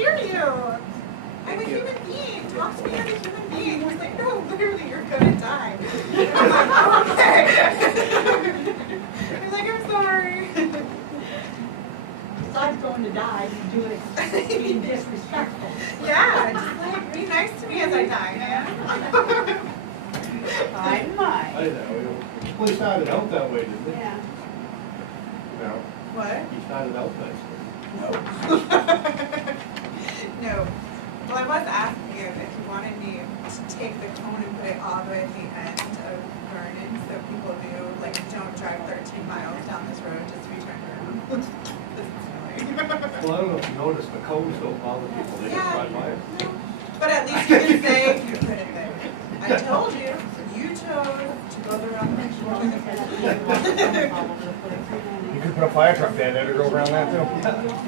cheer you. I'm a human being. Talk to me as a human being. He's like, no, literally, you're gonna die. I'm like, oh, okay. He's like, I'm sorry. Besides going to die, you do it being disrespectful. Yeah, just like, be nice to me as I die, man. I might. I know. The place started out that way, didn't it? Yeah. No. What? He started out nice. No. Well, I was asking him if he wanted me to take the cone and put it all the way at the end of Vernon so people knew, like, don't drive 13 miles down this road just to be turned around. This is annoying. Well, I don't know if you noticed, the cones don't bother people, they just drive by it. No. But at least you can say you put it there. I told you, you chose to go the wrong way. You could put a fire truck there, then to go around that too.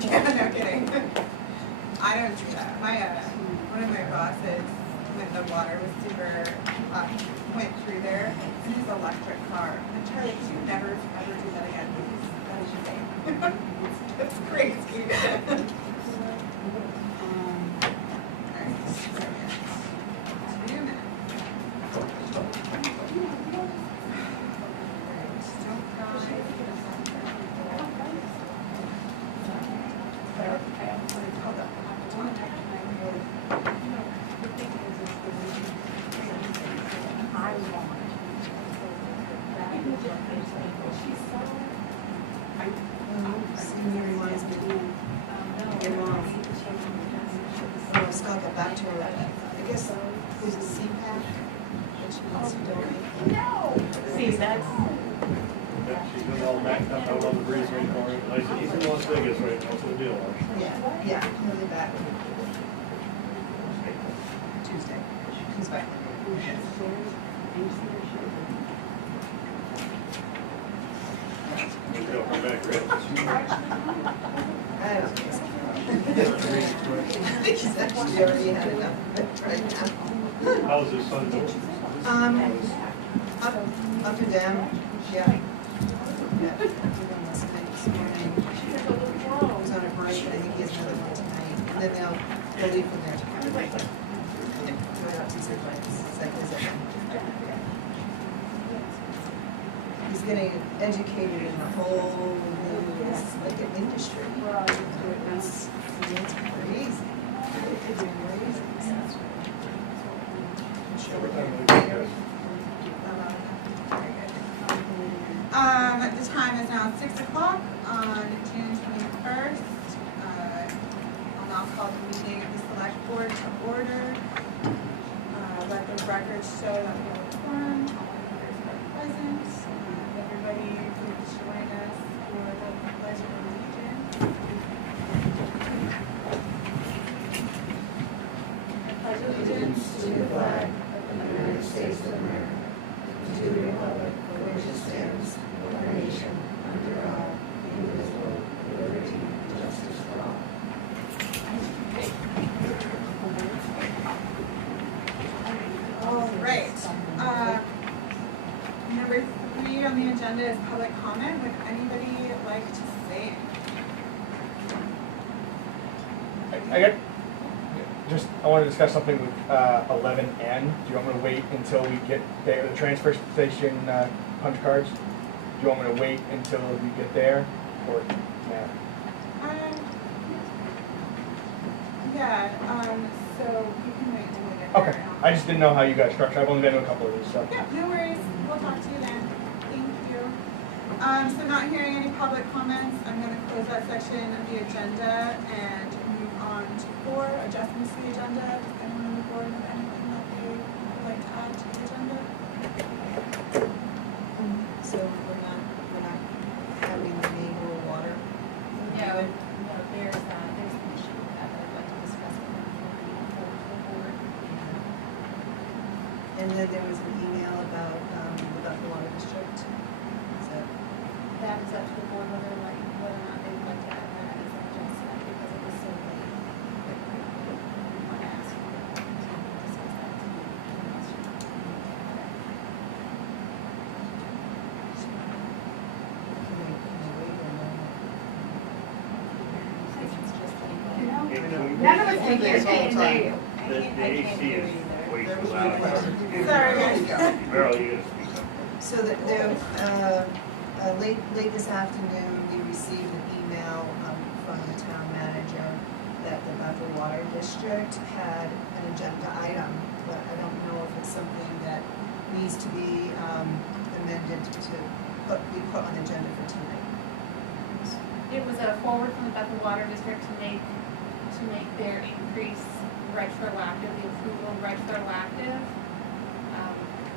Yeah, no kidding. I don't do that. My one of my bosses, when the water was super hot, went through there in his electric car. And Charlie, could you never ever do that again? Because that is insane. That's crazy. Alright, so 2 minutes. Don't cry. I'll get back to her. I guess there's a CPAP that she wants to donate. See, that's, She's been all backed up out on the breeze right now. I said, he's in Las Vegas right now, so the deal. Yeah, he'll be back Tuesday. He's back. He'll come back, right? I don't think so. I think he's actually already had enough of it right now. How's his son doing? Up and down, yeah. Yeah. Last night, this morning, he was on a break, and I think he has another one tonight. And then they'll leave from there tomorrow. Go out to see like, he's getting educated in a whole new, like, an industry. It's crazy. It's crazy. Every time we do this. The time is now 6 o'clock on June 21st. I'll now call the meeting of the Select Board to order. Let the record show that we have a quorum, all members are present. Everybody please join us for the Pledge of Allegiance. I pledge allegiance to the flag of the United States of America, to the republic for which it stands, one nation, under God, indivisible, with liberty and justice for all. All right. Number 3 on the agenda is public comment. Would anybody like to say anything? I want to discuss something with 11N. Do you want me to wait until we get there, the transfer station punch cards? Do you want me to wait until we get there, or yeah? Yeah. So you can wait until we get there. Okay. I just didn't know how you guys structure. I've only been to a couple of these, so. Yeah, no worries. We'll talk to you then. Thank you. So not hearing any public comments, I'm going to close that section of the agenda and move on to 4, adjustments to the agenda. Does anyone on the board have anything that they would like to add to the agenda? So we're not having the neighbor water. No, there's an issue with that I'd like to discuss with them before we move forward to the board. And then there was an email about the water district. So That is up to the board whether or not they would like to add that as an adjustment because it was so late. We want to ask you to discuss that tonight. can they wait or no? Since it's just like, Can we None of us do can hear this all the you. time. The AC is way There too was no loud. question. Sorry, There you guys. go. Meryl, you gotta speak up. So that late this afternoon, we received an email from the town manager that the Bethel Water District had an agenda item, but I don't know if it's something that needs to be amended to be put on the agenda for tonight. It was a forward from the Bethel Water District to make their increase retroactive, the approval retroactive.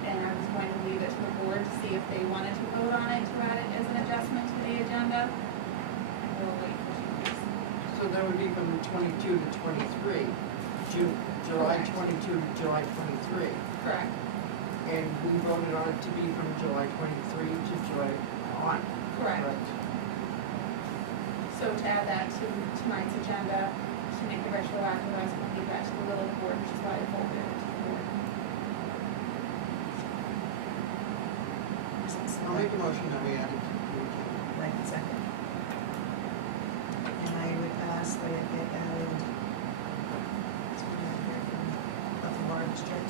And I was going to leave it to the board to see if they wanted to vote on it, to add it as an adjustment to the agenda. And we'll wait for you. So that would be from 22 to 23, July Correct. 22 to July 23. Correct. And we voted on it to be from July 23 to July on. Correct. So to add that to tonight's agenda, to make the retroactive, I was going to leave that to the will of the board, which is why I folded it to the board. I'll make a motion that we add it to the agenda. Right, second. And I would ask that it get added. So we have here from Bethel Water District.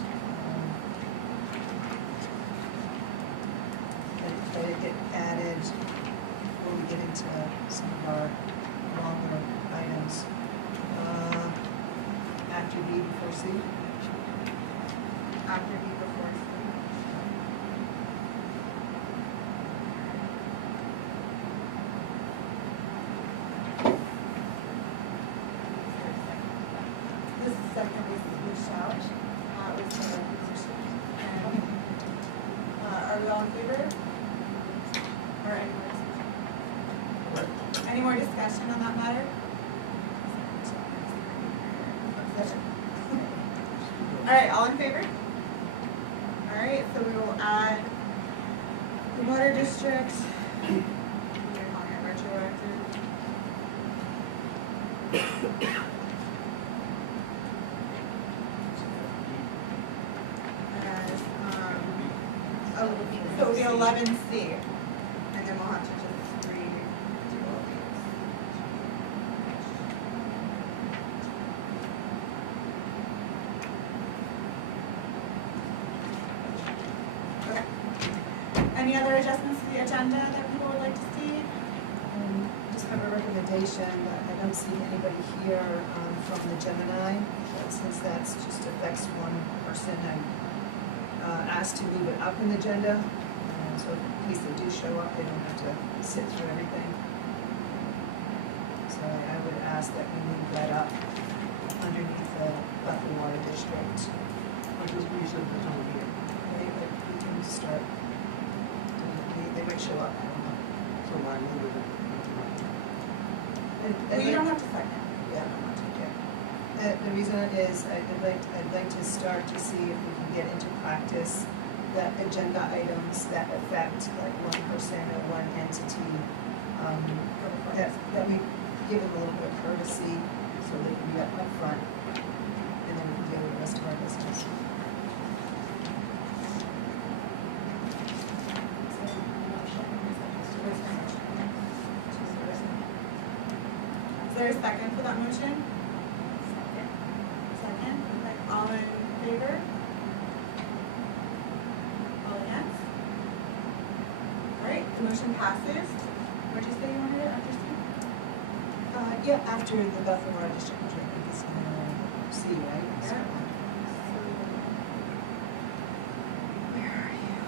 That it get added before we get into some of our longer items. After B before C. After B before C. This second was shout. Was the position. Are we all in favor? Or any more discussion on that matter? All right, all in favor? All right, so we will add the water district. We're calling it retroactive. As, oh, so it'll be 11C, and then we'll have to just read all these. Okay. Any other adjustments to the agenda that people would like to see? Just have a recommendation, I don't see anybody here from the Gemini, but since that's just affects one person, I asked to leave it up in the agenda, so in case they do show up, they don't have to sit through everything. So I would ask that we move that up underneath the Bethel Water District. What does we said that's on here? We can start, they might show up, I don't know. So why move it? Well, you don't have to second. Yeah, I don't want to, yeah. The reason is I'd like to start to see if we can get into practice that agenda items that affect like one person or one entity, that we give them a little bit of courtesy so they can be up front, and then we can deal with the rest of our business. Is there a second for that motion? Second, okay, all in favor? All against? All right, the motion passes. What'd you say you wanted it after C? Yeah, after the Bethel Water District, which I think is C, right? So, Where are you?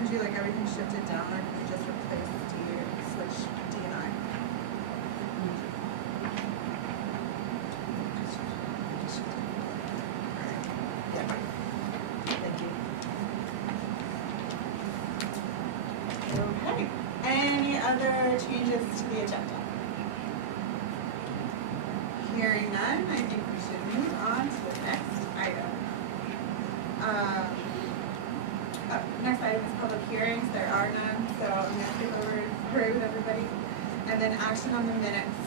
Would you like everything shifted down, or could you just replace D or switch D and I? yeah. Thank you. Okay, any other changes to the agenda? Hearing none, I think we should move on to the next item. Next item is public hearings, there are none, so I'm gonna skip over through with everybody. And then action on the minutes.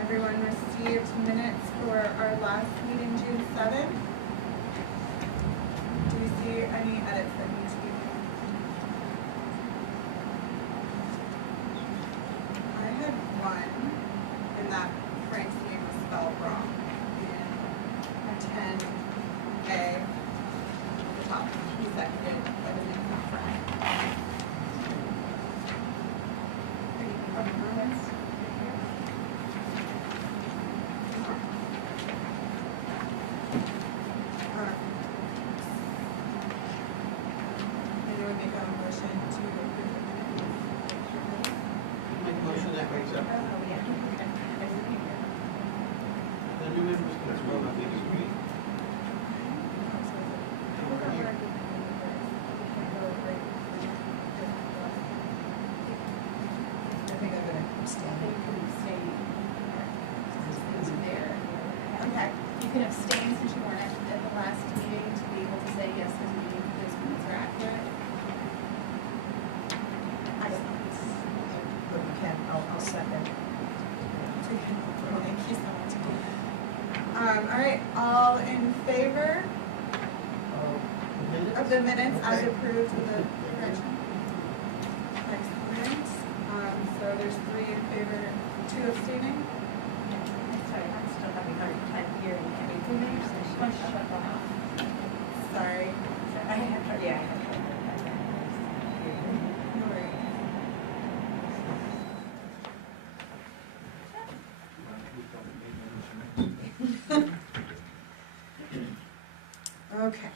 Everyone received minutes for our last meeting, June 7th. Do you see any edits that need to be made? can abstain since you weren't at the last meeting to be able to say yes, those minutes are accurate. But we can, I'll second. Thank you so much. All right, all in favor of the minutes as Okay. approved with the correction? Excellent. So there's 3 in favor, 2 abstaining. Sorry, I'm still having a hard time hearing everything that you're saying. Why don't you shut that off? Sorry. I have, yeah, I have. No worries. Okay,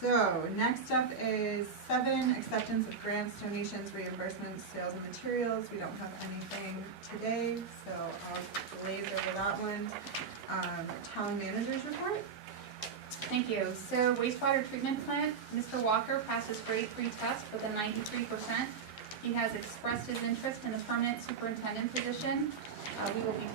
so next up is 7, acceptance of grants, donations, reimbursements, sales and materials. We don't have anything today, so I'll glaze over that one. Town manager's report. Thank you. So wastewater treatment plant, Mr. Walker passed his grade 3 test with a 93%. He has expressed his interest in the permanent superintendent position. We will be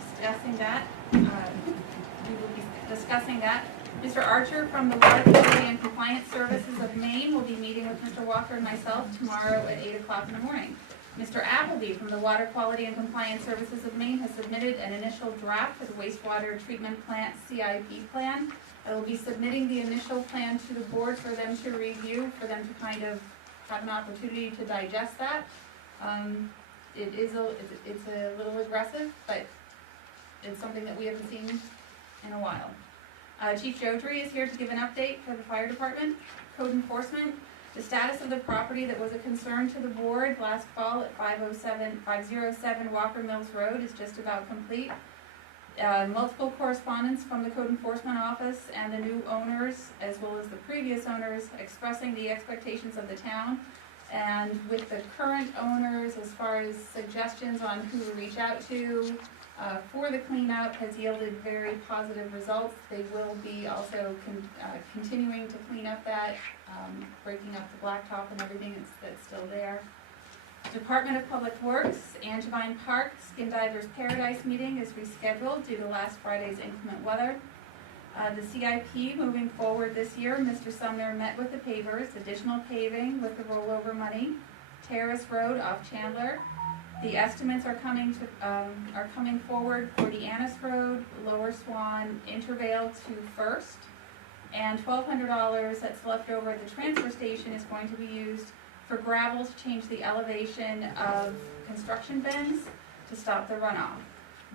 discussing that. Mr. Archer from the Water Quality and Compliance Services of Maine will be meeting with Mr. Walker and myself tomorrow at 8 o'clock in the morning. Mr. Appleby from the Water Quality and Compliance Services of Maine has submitted an initial draft for the wastewater treatment plant CIP plan. I will be submitting the initial plan to the board for them to review, for them to kind of have an opportunity to digest that. It's a little aggressive, but it's something that we haven't seen in a while. Chief Jodry is here to give an update for the fire department. Code enforcement, the status of the property that was a concern to the board last fall at 507 Walker Mills Road is just about complete. Multiple correspondence from the code enforcement office and the new owners, as well as the previous owners, expressing the expectations of the town. And with the current owners, as far as suggestions on who to reach out to for the cleanup, has yielded very positive results. They will be also continuing to clean up that, breaking up the blacktop and everything that's still there. Department of Public Works, Angevine Park Skin Divers Paradise meeting is rescheduled due to last Friday's inclement weather. The CIP moving forward this year, Mr. Sumner met with the pavers, additional paving with the rollover money, Terrace Road off Chandler. The estimates are coming forward for the Annis Road, Lower Swan, Intervale to First, and $1,200 that's left over at the transfer station is going to be used for gravel to change the elevation of construction bins to stop the runoff.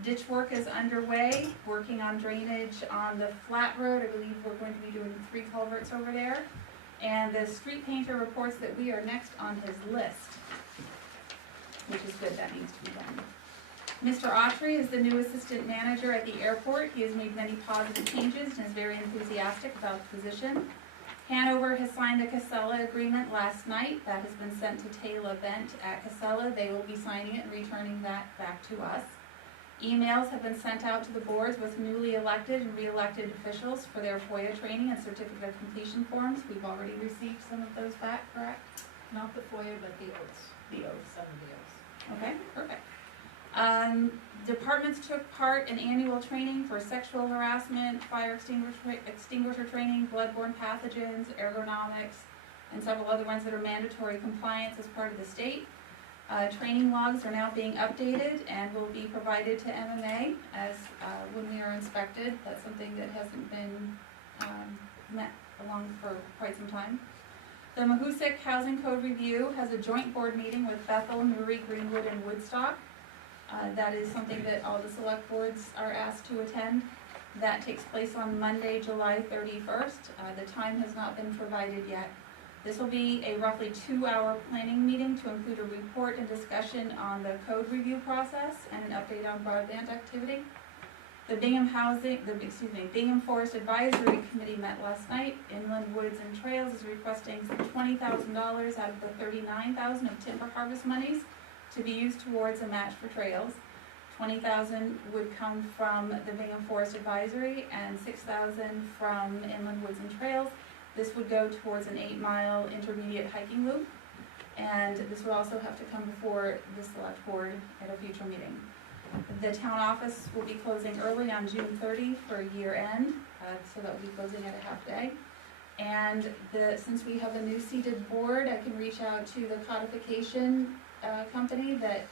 Ditch work is underway, working on drainage on the flat road. I believe we're going to be doing 3 culverts over there. And the street painter reports that we are next on his list, which is good, that needs to be done. Mr. Autry is the new assistant manager at the airport. He has made many positive changes and is very enthusiastic about the position. Hanover has signed the Casella agreement last night. That has been sent to Taylor Bent at Casella. They will be signing it and returning that back to us. Emails have been sent out to the boards with newly elected and re-elected officials for their FOIA training and certificate of completion forms. We've already received some of those back, correct? Not the FOIA, but the oaths. The oaths. Some of the oaths. Okay, perfect. Departments took part in annual training for sexual harassment, fire extinguisher training, bloodborne pathogens, ergonomics, and several other ones that are mandatory compliance as part of the state. Training logs are now being updated and will be provided to MMA as when we are inspected. That's something that hasn't been met along for quite some time. The Mahoosic Housing Code Review has a joint board meeting with Bethel, Newry, Greenwood, and Woodstock. That is something that all the select boards are asked to attend. That takes place on Monday, July 31st. The time has not been provided yet. This will be a roughly 2-hour planning meeting to include a report and discussion on the code review process and an update on broadband activity. The Bingham Forest Advisory Committee met last night. Inland Woods and Trails is requesting $20,000 out of the $39,000 of timber harvest monies to be used towards a match for trails. $20,000 would come from the Bingham Forest Advisory and $6,000 from Inland Woods and Trails. This would go towards an 8-mile intermediate hiking loop, and this would also have to come before the select board at a future meeting. The town office will be closing early on June 30 for year end, so that will be closing at a half day. And since we have a new seated board, I can reach out to the codification company that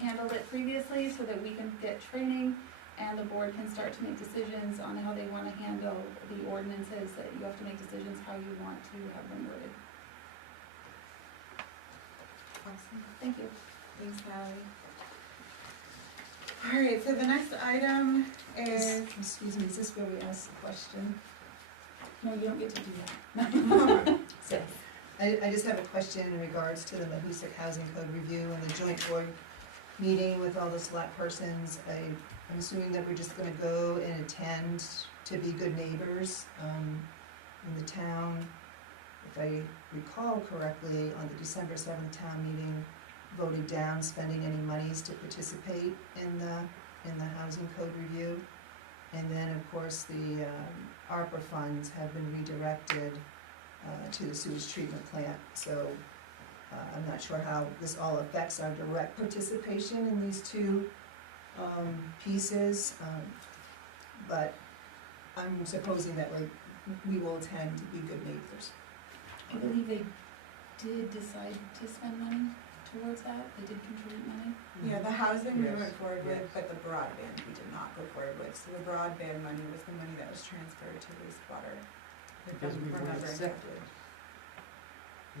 handled it previously so that we can get training and the board can start to make decisions on how they want to handle the ordinances, that you have to make decisions how you want to have them worded. Awesome. Thank you. Thanks, Sally. All right, so the next item is, Excuse me, is this where we ask the question? No, you don't get to do that. So, I just have a question in regards to the Mahoosic Housing Code Review and the joint board meeting with all the select persons. I'm assuming that we're just gonna go and attend to be good neighbors in the town. If I recall correctly, on the December 7th town meeting, voted down spending any monies to participate in the housing code review. And then, of course, the ARPA funds have been redirected to the sewage treatment plant. So I'm not sure how this all affects our direct participation in these two pieces, but I'm supposing that we will attend to be good neighbors. I believe they did decide to spend money towards that. They did contribute money. yeah, the housing we Yes, went forward with, yes. but the broadband we did not go forward with. So the broadband money was the money that was transferred to wastewater. If Because I'm we weren't remembering accepted. correctly.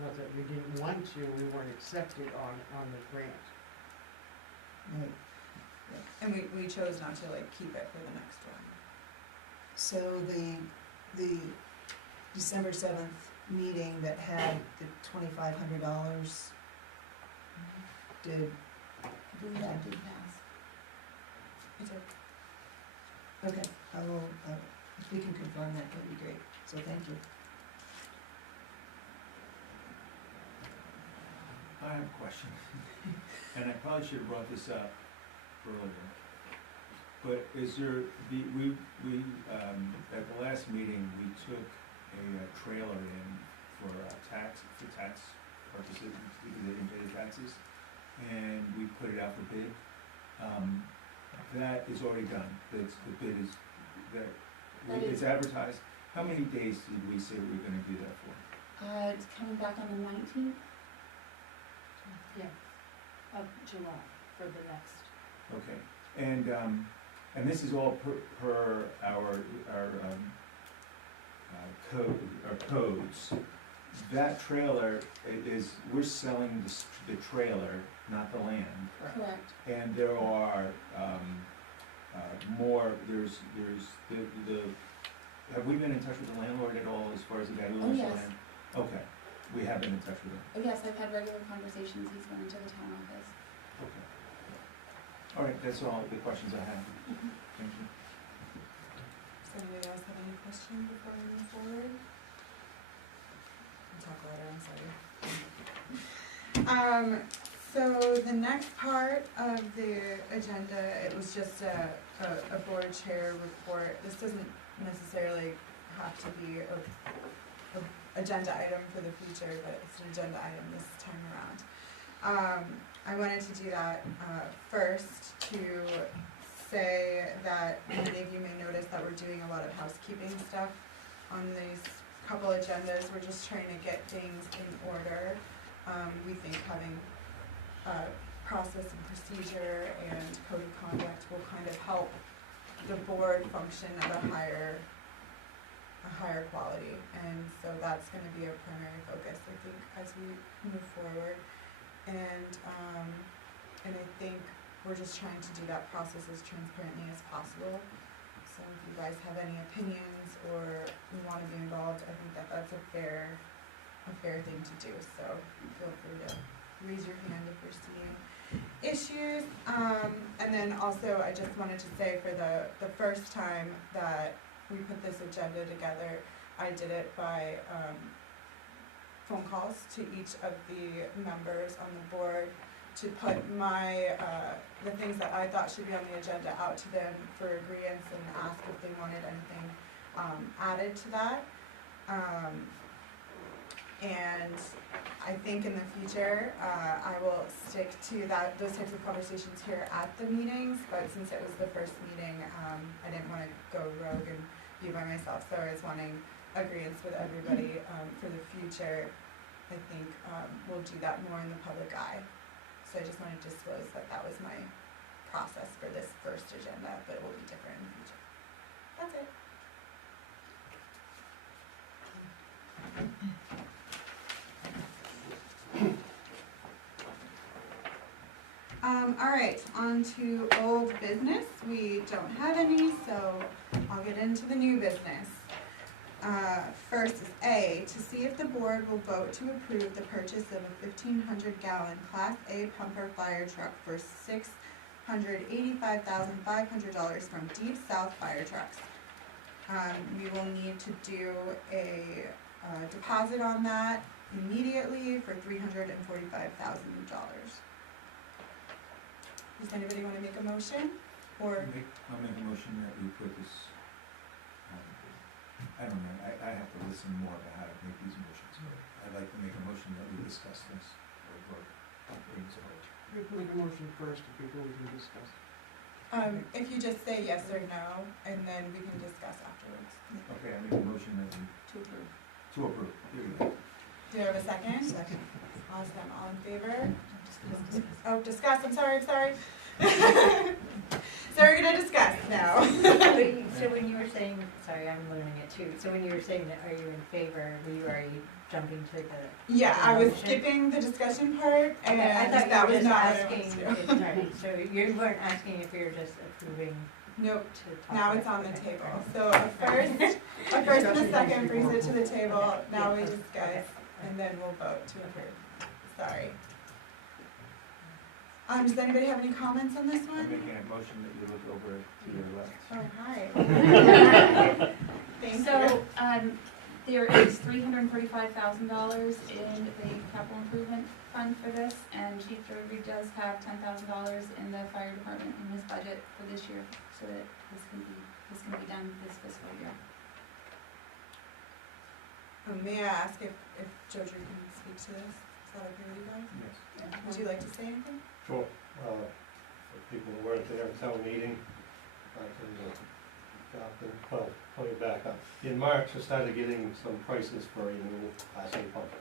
Not that we didn't want to, we weren't accepted on the grant. Right. And we chose not to keep it for the next one. So the December 7th meeting that had the $2,500 did, I believe that did pass. It's okay, I will, if we can confirm that, that'd be great, so thank you. I have a question, and I probably should have brought this up earlier. But is there, at the last meeting, we took a trailer in for tax purposes, because they didn't pay the taxes, and we put it out for bid. That is already done, the bid is, it's advertised. How many days did we say we were gonna do that for? It's coming back on the 19th. Yeah, of July for the next. Okay, and this is all per our codes. That trailer is, we're selling the trailer, not the land. Correct. And there are more, there's the, have we been in touch with the landlord at all as far as the guy who owns the yes. land? Okay, we have been in touch with him. Oh, yes, I've had regular conversations. He's going into the town office. Okay. All right, that's all the questions I have. Thank you. Does anybody else have any questions before we move forward? I'll talk later, I'm sorry. So the next part of the agenda, it was just a board chair report. This doesn't necessarily have to be a agenda item for the future, but it's an agenda item this time around. I wanted to do that first to say that many of you may notice that we're doing a lot of housekeeping stuff on these couple agendas. We're just trying to get things in order. We think having process and procedure and code of conduct will kind of help the board function at a higher quality, and so that's going to be a primary focus, I think, as we move forward. And I think we're just trying to do that process as transparently as possible. So if you guys have any opinions or you want to be involved, I think that that's a fair thing to do. So feel free to raise your hand if you're seeing issues. And then also, I just wanted to say, for the first time that we put this agenda together, I did it by phone calls to each of the members on the board to put my the things that I thought should be on the agenda out to them for agreeance and ask if they wanted anything added to that. And I think in the future, I will stick to those types of conversations here at the meetings, but since it was the first meeting, I didn't wanna go rogue and be by myself, so I was wanting agreeance with everybody, for the future. I think, we'll do that more in the public eye. So I just wanted to disclose that that was my process for this first agenda, but it will be different in the future. That's it. All right, on to old business. We don't have any, so I'll get into the new business. First is A, to see if the board will vote to approve the purchase of a 1,500-gallon Class A pumper fire truck for $685,500 from Deep South Fire Trucks. We will need to do a deposit on that immediately for $345,000. Does anybody want to make a motion? Or I'll make a motion that we put this, I don't know, I have to listen more about how to make these motions, but I'd like to make a motion that we discuss this, or bring this forward. We can make a motion first before we can discuss. if you just say yes or no, and then we can discuss afterwards. Okay, I make a motion that we, To approve. to approve, here we go. Do I have a second? Second. Awesome, all in favor? Oh, discuss, I'm sorry. So we're gonna discuss now. So when you were saying, sorry, I'm learning it too, so when you were saying that, are you in favor, were you already jumping to the? Yeah, I was motion? skipping the discussion part, and Okay, I thought that you was were just not asking, what I wanted to do. right, so you weren't asking if you're just approving Nope, to talk now about it's on the okay, table. right. So a first and a second brings it to the table, now we discuss, and then we'll vote to approve. Sorry. Does anybody have any comments on this I'm one? making a motion that you look over to your left. Oh, hi. Thank you. So, there is $335,000 in the capital improvement fund for this, and Chief Drury does have $10,000 in the fire department in his budget for this year, so that this can be done this fiscal year. May I ask if Joe Drew can speak to this? Is that okay with you guys? Yes. Would you like to say anything? Sure. For people who weren't there at town meeting, I can, let me back up. In March, I started getting some prices for a new Class A pumper.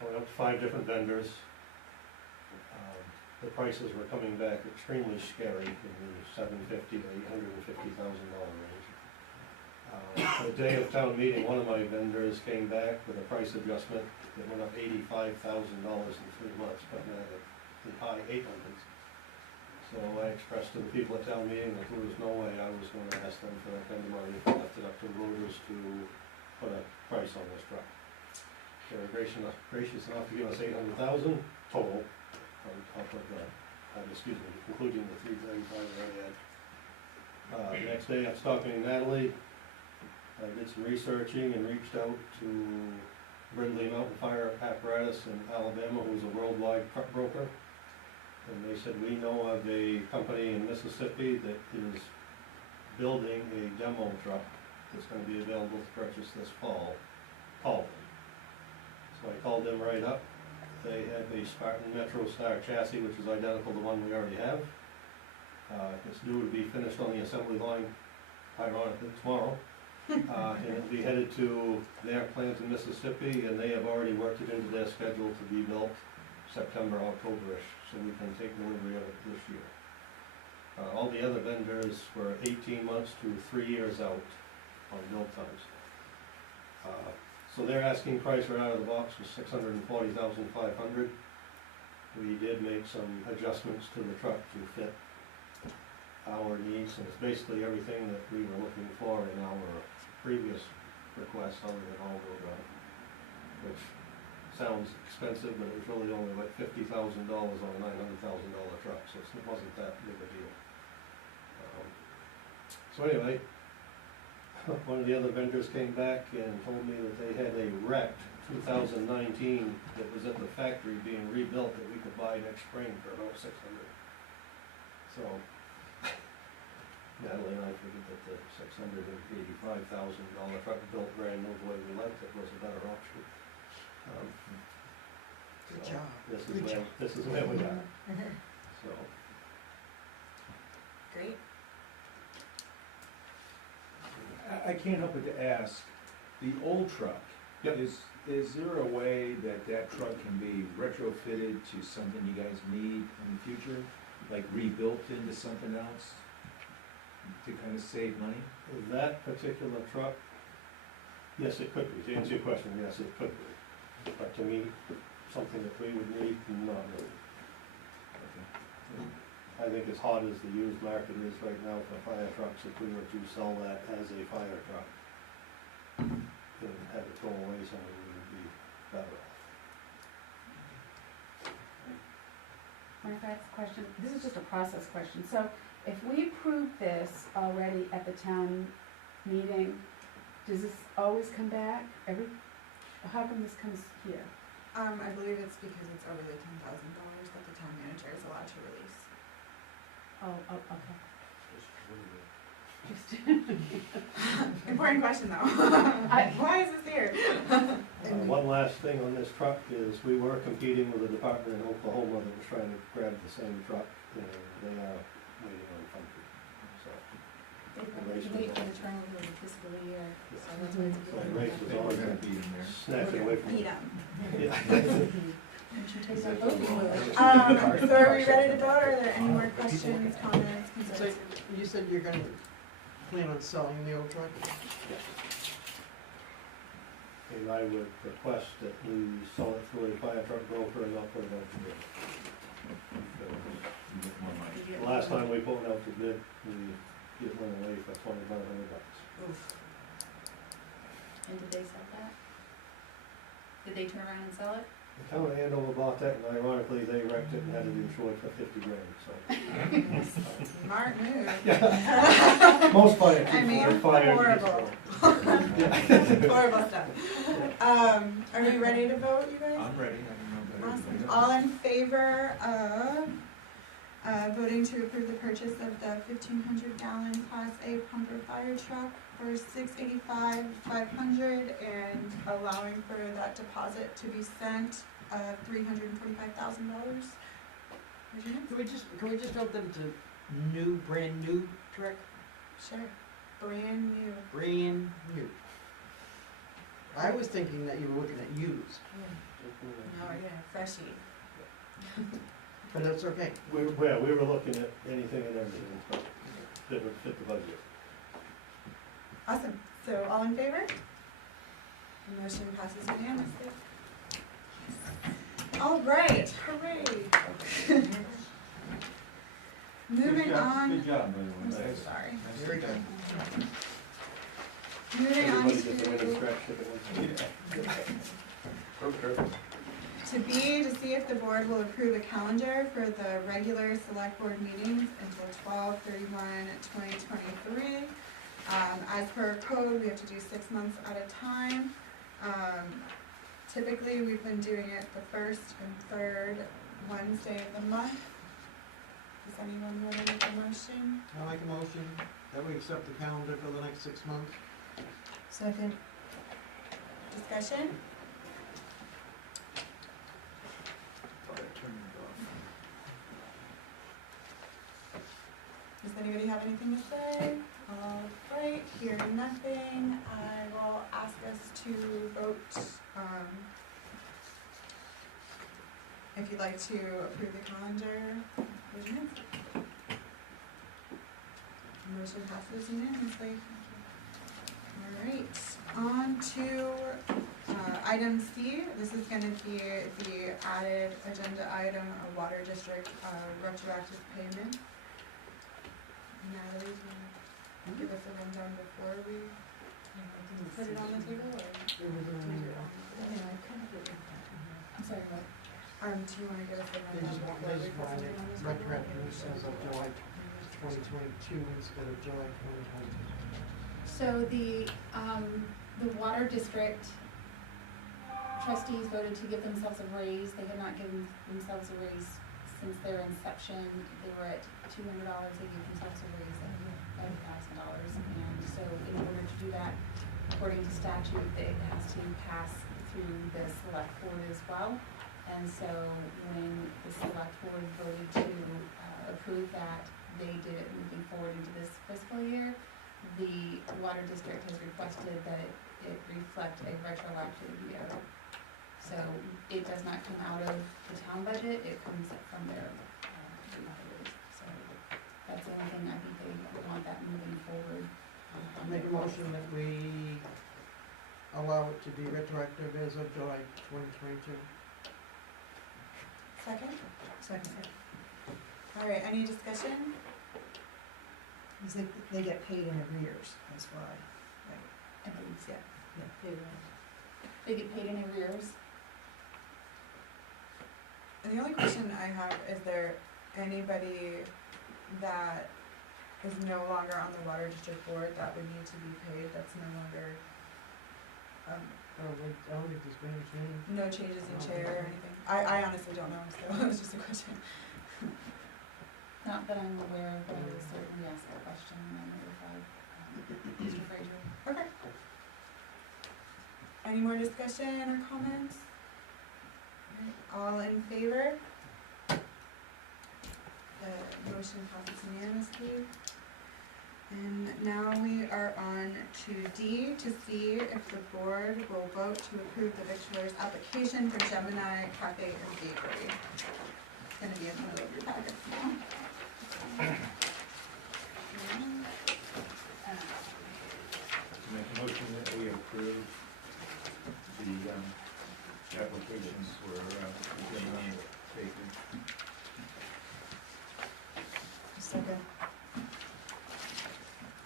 I went up to 5 different vendors. The prices were coming back extremely scary in the $750,000 to $850,000 range. The day of town meeting, one of my vendors came back with a price adjustment that went up $85,000 in 3 months, but now the high 800s. So I expressed to the people at town meeting that there was no way I was going to ask them for that kind of money, left it up to voters to put a price on this truck. They were gracious enough to give us $800,000 total, on top of including the $335,000 I already had. The next day, after talking to Natalie, I did some researching and reached out to Brindley Mountain Fire Apparatus in Alabama, who's a worldwide truck broker. And they said, we know of a company in Mississippi that is building a demo truck that's gonna be available to purchase this fall. Call them. So I called them right up. They have a Spartan Metro Star chassis, which is identical to the one we already have. It's due to be finished on the assembly line, ironically, tomorrow. And it'll be headed to their plant in Mississippi, and they have already worked it into their schedule to be built September, October-ish, so we can take delivery of it this year. All the other vendors were 18 months to 3 years out on build times. So their asking price right out of the box was $640,500. We did make some adjustments to the truck to fit our needs, and it's basically everything that we were looking for in our previous request other than all-wheel drive, which sounds expensive, but it was really only like $50,000 on a $900,000 truck, so it wasn't that big a deal. So anyway, one of the other vendors came back and told me that they had a wrecked 2019 that was at the factory being rebuilt that we could buy next spring for about $600. So Natalie and I figured that the $685,000 truck built brand new the way we liked it was a better option. Good so job. This is where we are, so. Great. I can't help but to ask, the old truck, Yep. is there a way that that truck can be retrofitted to something you guys need in the future? Like rebuilt into something else to kind of save money? That particular truck, yes, it could be, to answer your question, yes, it could be. But to me, something that we would need, not really. I think as hot as the used market is right now for fire trucks, if we were to sell that as a fire truck, and have it go away somewhere, we would be better off. Mark, I have a question. This is just a process question. So if we approve this already at the town meeting, does this always come back? How come this comes here? I believe it's because it's over the $10,000 that the town manager is allowed to release. Oh, okay. Important question though. Why is this here? One last thing on this truck is we were competing with a department in Oklahoma that was trying to grab the same truck, and they are waiting on funding, so. They wait for the turn of the fiscal year, so that's why it's a So good. the race was always gonna be snatching away from. Beat 'em. Yeah. So are we ready to vote, or are there any more questions, comments, So concerns? you said you're gonna plan on selling the old truck? And I would request that we sell it through a fire truck broker and not put it out to bid. You get more money. The last time we put it out to bid, it went away for $2,500. Oof. And did they sell that? Did they turn around and sell it? The town of Andover bought that, and ironically, they wrecked it and had it insured for $50,000, so. Smart move. Most fire I mean, chiefs are fired. horrible. Horrible stuff. Are we ready to vote, you guys? I'm ready, I don't know better. Awesome. All in favor of voting to approve the purchase of the 1,500-gallon Class A pumper fire truck for $685,500 and allowing for that deposit to be sent of $345,000? Virginia? Can we just vote them to brand new truck? Sure. Brand new. Brand new. I was thinking that you were looking at used, No, we're getting a freshie. but that's okay. We were looking at anything and everything that would fit the budget. Awesome. So all in favor? The motion passes unanimously. All right, hooray. Moving on. Good job, I'm by the way. so sorry. Very good. Moving on Everybody gets a winning to, scratch ticket. to see if the board will approve a calendar for the regular select board meetings until 12/31/2023. As per code, we have to do 6 months at a time. Typically, we've been doing it the first and third Wednesday of the month. Does anyone want to make a motion? I make a motion that we accept the calendar for the next 6 months. Second. Discussion? Does anybody have anything to say? All right, hearing nothing, I will ask us to vote, if you'd like to approve the calendar. Virginia? Motion passes unanimously. All right, on to item C. This is going to be the added agenda item of water district retroactive payment. Natalie, do you give us a rundown before we put it on the table, or? I'm sorry, what? Do you wanna give us a They rundown just before want, we they just put want something it on the table? retroactive as of July 2022 instead of July 2020. So the water district trustees voted to give themselves a raise. They had not given themselves a raise since their inception. They were at $200, they gave themselves a raise of $1,000. And so in order to do that, according to statute, it has to pass through the select board as well. And so when the select board voted to approve that, they did it moving forward into this fiscal year. The water district has requested that it reflect a retroactive year. So it does not come out of the town budget, it comes from their revenues. So that's the only thing I think they want that moving forward. I'll make a motion that we allow it to be retroactive as of July 2022. Second? Second, All right, any discussion? because they get paid in arrears, that's why. I believe, yeah. Yeah. They get paid in arrears. And the only question I have, is there anybody that is no longer on the water district board that would need to be paid, that's no longer, I don't think there's been any change. no changes in chair or anything? I honestly don't know, so it was just a question. Not that I'm aware of, but I will certainly ask that question when I notify Mr. Fraser. Okay. Any more discussion or comments? All in favor? The motion passes unanimously. And now we are on to D, to see if the board will vote to approve the victualler's application for Gemini Cafe and Bakery. It's gonna be in the middle of your packets now. Make a motion that we approve the applications for Gemini Bakery. Second.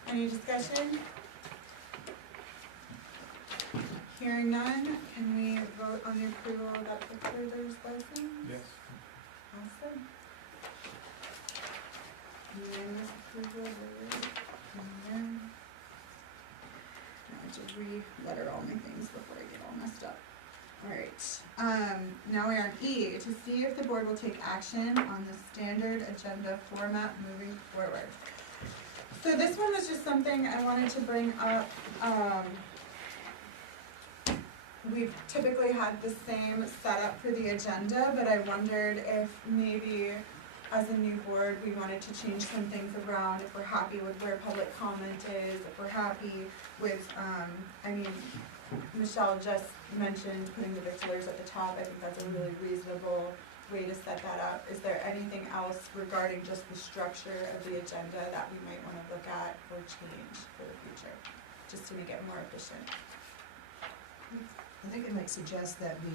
Any discussion? Hearing none, can we vote on the approval of that victualler's license? Yes. Awesome. Unanimous approval, now I have to re-letter all my things before I get all messed up. Alright, now we're on E, to see if the board will take action on the standard agenda format moving forward. So this one was just something I wanted to bring up. We've typically had the same setup for the agenda, but I wondered if maybe as a new board, we wanted to change some things around, if we're happy with where public comment is, if we're happy with, Michelle just mentioned putting the victualers at the top. I think that's a really reasonable way to set that up. Is there anything else regarding just the structure of the agenda that we might wanna look at or change for the future, just to make it more efficient? I think it might suggest that we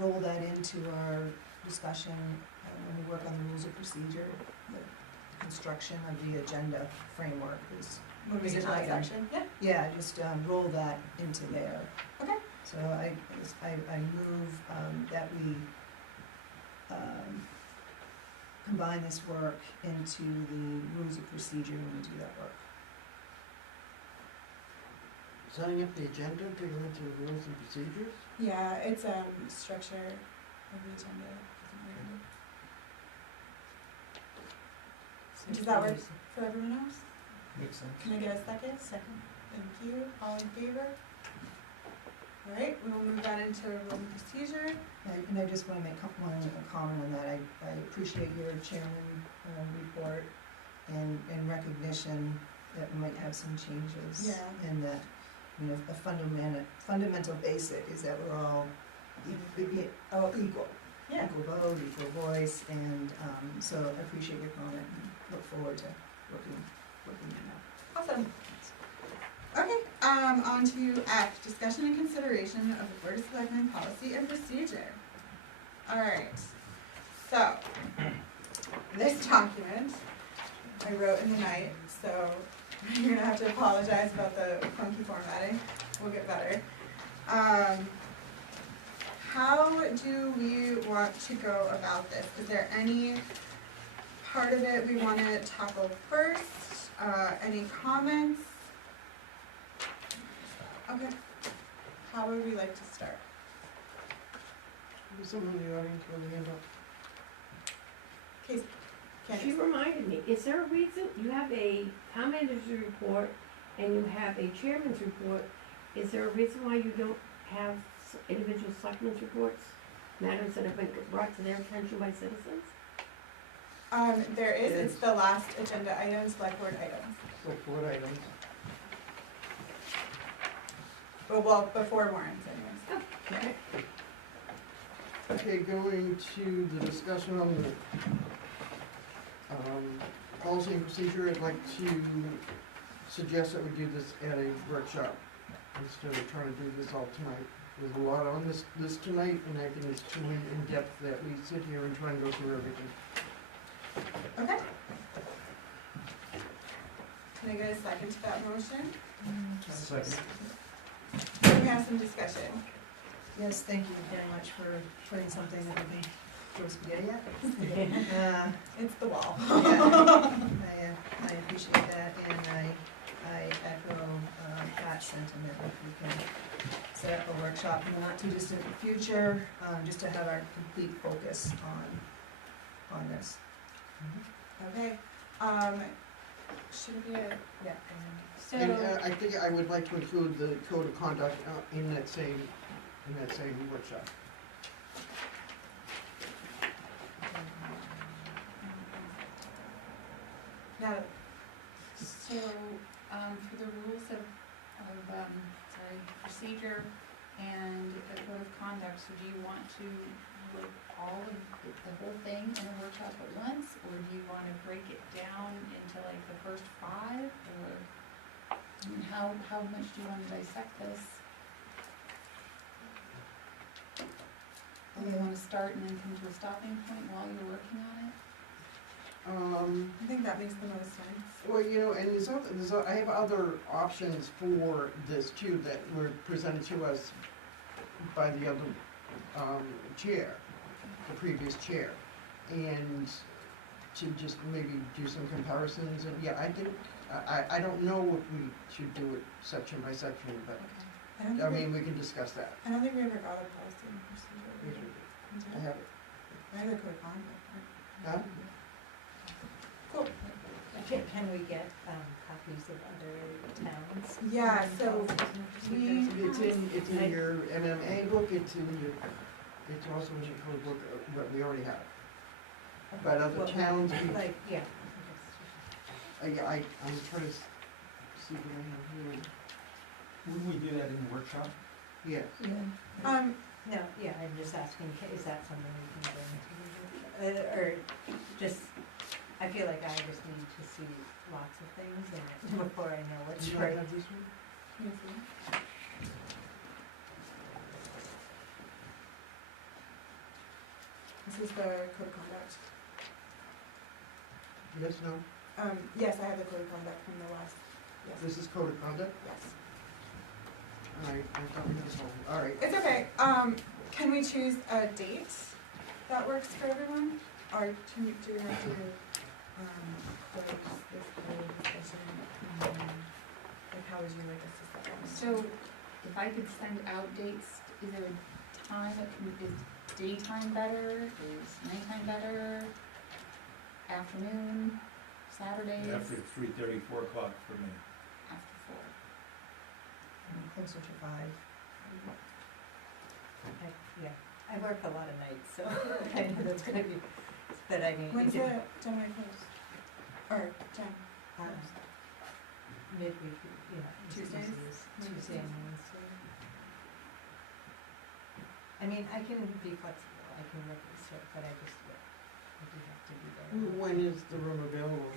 roll that into our discussion when we work on the rules of procedure. The construction of the agenda framework is, When we get to that Item. section? Yeah. yeah, just roll that into there. Okay. So I move that we combine this work into the rules of procedure when we do that work. Setting up the agenda to go into the rules and procedures? Yeah, it's structure of the agenda. Does that work for everyone else? Makes sense. Can I get a second? Second. Thank you. All in favor? All right, we will move that into rule and procedure. And I just want to make one comment on that. I appreciate your chairman report and recognition that we might have some changes. Yeah. And that, a fundamental basic is that we're all equal. Yeah. Equal vote, equal voice, and so I appreciate your comment and look forward to working that out. Awesome. Okay, on to F, discussion and consideration of the Board of Selectmen policy and procedure. All right, so this document I wrote in the night, so you're gonna have to apologize about the funky formatting. We'll get better. How do we want to go about this? Is there any part of it we want to tackle first? Any comments? Okay. How would we like to start? There's someone in the audience with a hand up. Casey, She Candace. reminded me, is there a reason, you have a town manager's report and you have a chairman's report, is there a reason why you don't have individual selectmen's reports, matters that have been brought to their attention by citizens? There is, it's the last agenda item, select board items. Select board items. Well, before warrants anyways. Okay. Okay, going to the discussion on the, policy and procedure, I'd like to suggest that we do this at a workshop instead of trying to do this all tonight. There's a lot on this tonight, and I think it's too in-depth that we sit here and try and go through everything. Okay. Can I get a second to that motion? Second. Can we have some discussion? Yes, thank you very much for putting something that we can throw spaghetti at. It's the wall. Yeah, I appreciate that, and I echo Pat's sentiment, if we can set up a workshop in the not too distant future, just to have our complete focus on this. Okay, should it be a, yeah, So, And I think I would like to include the code of conduct in that same workshop. now, so, for the rules of, procedure and the code of conduct, so do you want to look all of the whole thing in a workshop at once, or do you wanna break it down into like the first 5, or, I mean, how much do you wanna dissect this? Or do you wanna start and then come to a stopping point while you're working on it? I think that makes the most sense. Well, you know, and I have other options for this too that were presented to us by the other chair, the previous chair, and to just maybe do some comparisons. And yeah, I think I don't know if we should do it section by section, but Okay. I mean we can discuss that. I don't think we ever got a policy and procedure. I have it. I have a code of conduct. Huh? Cool. Can we get copies of other towns? Yeah, so we, It's in your MMA book. It's also in your code book, but we already have. But other towns, Like, yeah. I'm trying to see what I have here. Wouldn't we do that in the workshop? Yes. No, yeah, I'm just asking, is that something we can bring to, or just, I feel like I just need to see lots of things in it before I know what's Do you right. have this one? this is the code of conduct. Yes, no? Yes, I have the code of conduct from the last, yes, This is code of conduct? yes. Alright, I thought we had this one. Alright. It's okay, can we choose a date that works for everyone? Or do we have to, close this code discussion? Like, how would you like us to set that? So, if I could send out dates, is there a time is daytime better, is nighttime better, afternoon, Saturdays? After 3:30, 4 o'clock for me. After 4. Closer to 5. Yeah, I work a lot of nights, so I know that's gonna be, but I mean. When's it the did- January first? Or Jan? Midweek, you know. it's Tuesdays? easy as Tuesday and Wednesday. I mean, I can be flexible, I can work this way, but I just, I do have to be there. When is the room available?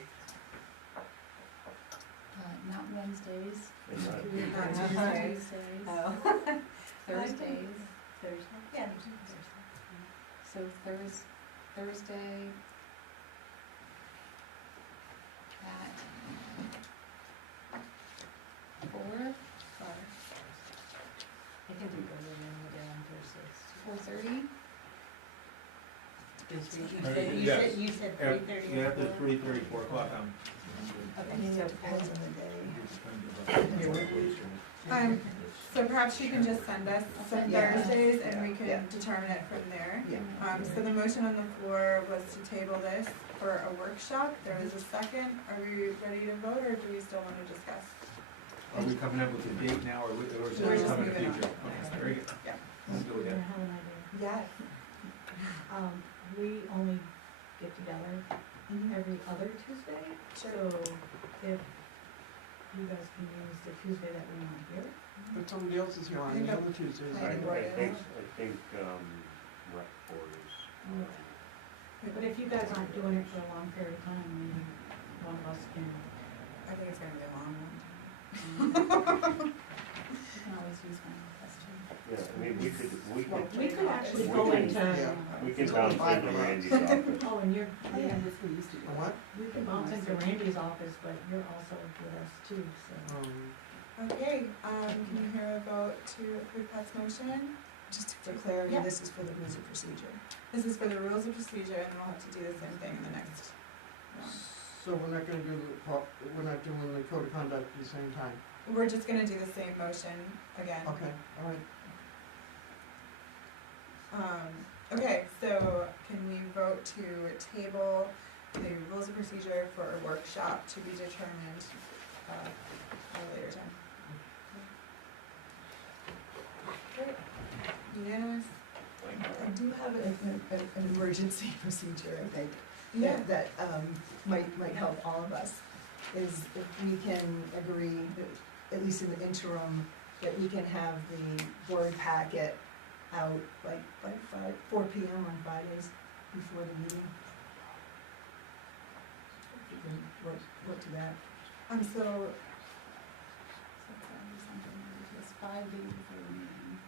Not Wednesdays. Tuesdays. Tuesdays. Oh. Thursdays. Thursday? Yeah, Thursday. So Thursday at 4. I can do earlier in the day on Thursdays. 4:30. Yes. You said 3:30 or Yeah, after 4? 3:30, 4 o'clock, I'm. Okay, so Depends on the day. So perhaps you can just send us some Yeah. Thursdays and we Yeah. can determine it from there. Yeah. So the motion on the floor was to table this for a workshop. There was a second. Are we ready to vote or do we still want to discuss? Are we coming up with a date now, or is We're it just coming in the moving future? on. Okay, very good. Yeah. Let's go with that. I have an idea. Yes. We only get together every other Tuesday, so if you guys can use the Tuesday that we're not here. But somebody else is here on the other Tuesdays. Planning board, I think, rec board is, But if you guys aren't doing it for a long period of time, maybe one of us can. I think it's gonna be a long one. You can always use my office too. yeah, I mean, we We could actually We go can- into. we can It's only bounce 5 into minutes. Randy's office. Oh, and you're, Yeah, yeah, that's what we used to do. A what? we can bounce into Randy's office, but you're also with us too, so. Okay, can you hear a vote to approve Pat's motion? Just for clarity, Yeah. this is for the rules of procedure. This is for the rules of procedure, and we'll have to do the same thing in the next one. So we're not gonna do we're not doing the code of conduct at the same time? We're just gonna do the same motion again. Okay, all right. Okay, so can we vote to table the rules of procedure for a workshop to be determined, at a later time? Great, unanimous? I do have an emergency procedure, I think, Yeah. that might help all of us, is if we can agree, that, at least in the interim, that we can have the board packet out by 4 p.m. on Fridays before the meeting. If you can work to that. So, It's 5 days before the meeting.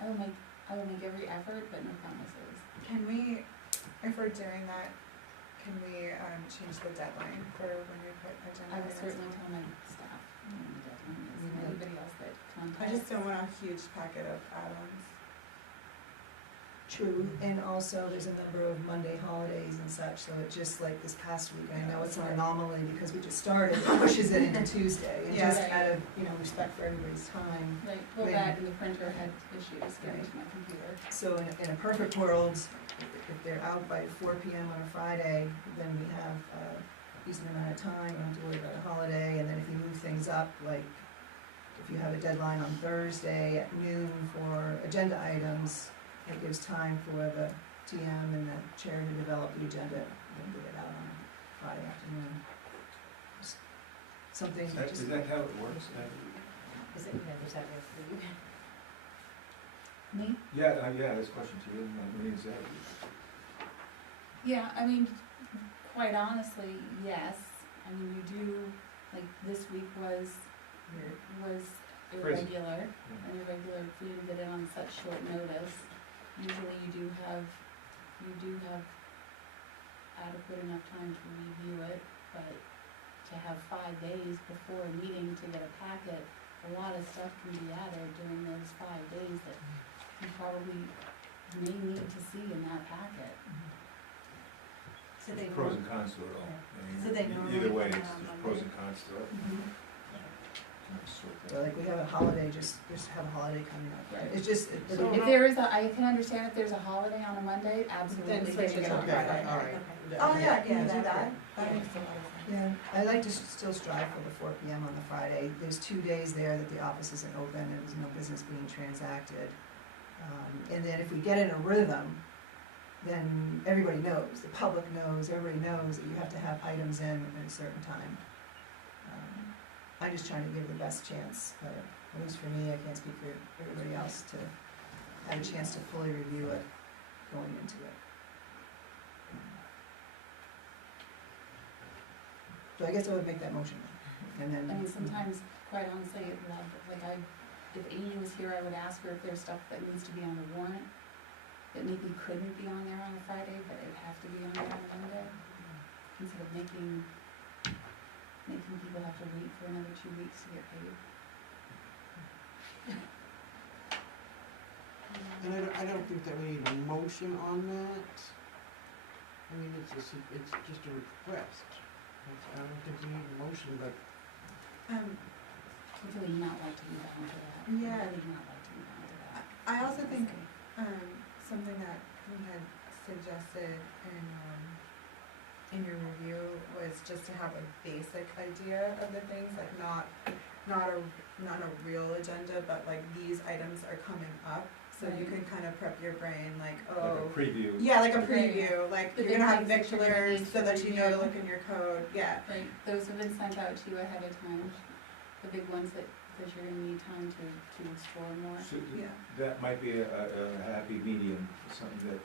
I will make every effort, but no promises. can we, if we're doing that, can we, change the deadline for when we put agenda I will items certainly on? tell my staff when the deadline is, and anybody else that contacts. I just don't want a huge packet of add-ons. True, and also there's a number of Monday holidays and such, so it just like this past week, I know it's an anomaly because we just started, it pushes it into Tuesday, and just Yeah. out of, respect for everybody's time. Like, well, When- that and the printer had issues getting to my computer. So in a perfect world, if they're out by 4 p.m. on a Friday, then we have a decent amount of time, we don't have to worry about a holiday, and then if you move things up, like if you have a deadline on Thursday at noon for agenda items, it gives time for the TM and the chair to develop the agenda and get it out on Friday afternoon. Just something, Is that just, how it works? Is it, is that your food? Me? Yeah, that's a question to you, I mean, is that, Yeah, I mean, quite honestly, yes. I mean, you do, like, this week was Crazy. irregular, an irregular for you to get it on such short notice. Usually you do have adequate enough time to review it, but to have 5 days before a meeting to get a packet, a lot of stuff can be added during those 5 days that you probably may need to see in that packet. So they pros know. and cons to it all. I mean, So they normally either way, come it's out there's Monday. pros and cons to it. Mhm. Sort that. or like we have a holiday, just have a holiday coming up, Right. it's just, it'll, If there is I can understand if there's a holiday on a Monday, absolutely. Then switch it take to on Okay, Friday. all right. Oh, yeah, can you do Yeah. that? That makes a lot of sense. yeah, I like to still strive for the 4 p.m. on the Friday. There's 2 days there that the office isn't open, and there's no business being transacted. And then if we get in a rhythm, then everybody knows, the public knows, everybody knows that you have to have items in at a certain time. I'm just trying to give the best chance, at least for me, I can't speak for everybody else, to have a chance to fully review it going into it. So I guess I would make that motion, and then. I mean, sometimes, quite honestly, if Amy was here, I would ask her if there's stuff that needs to be on the warrant that maybe couldn't be on there on a Friday, but it'd have to be on there on a Monday, instead of making people have to wait for another 2 weeks to get paid. And I don't think that we need a motion on that. I mean, it's just a request. I don't think we need a motion, but I'd really not like to be bound to that. Yeah. I'd really not like to be bound to that. I also think, something that we had suggested in your review was just to have a basic idea of the things, like not not a real agenda, but like these items are coming up, so you Right. can kind of prep your brain, like, Like a oh. preview. Yeah, like a Right. preview, like The you're big gonna have things that you're gonna need victualers so to that you know to review. look in your code, yeah. Right, those have been sent out to you ahead of time, the big ones that you're gonna need time to explore more. So Yeah. that might be a happy medium, something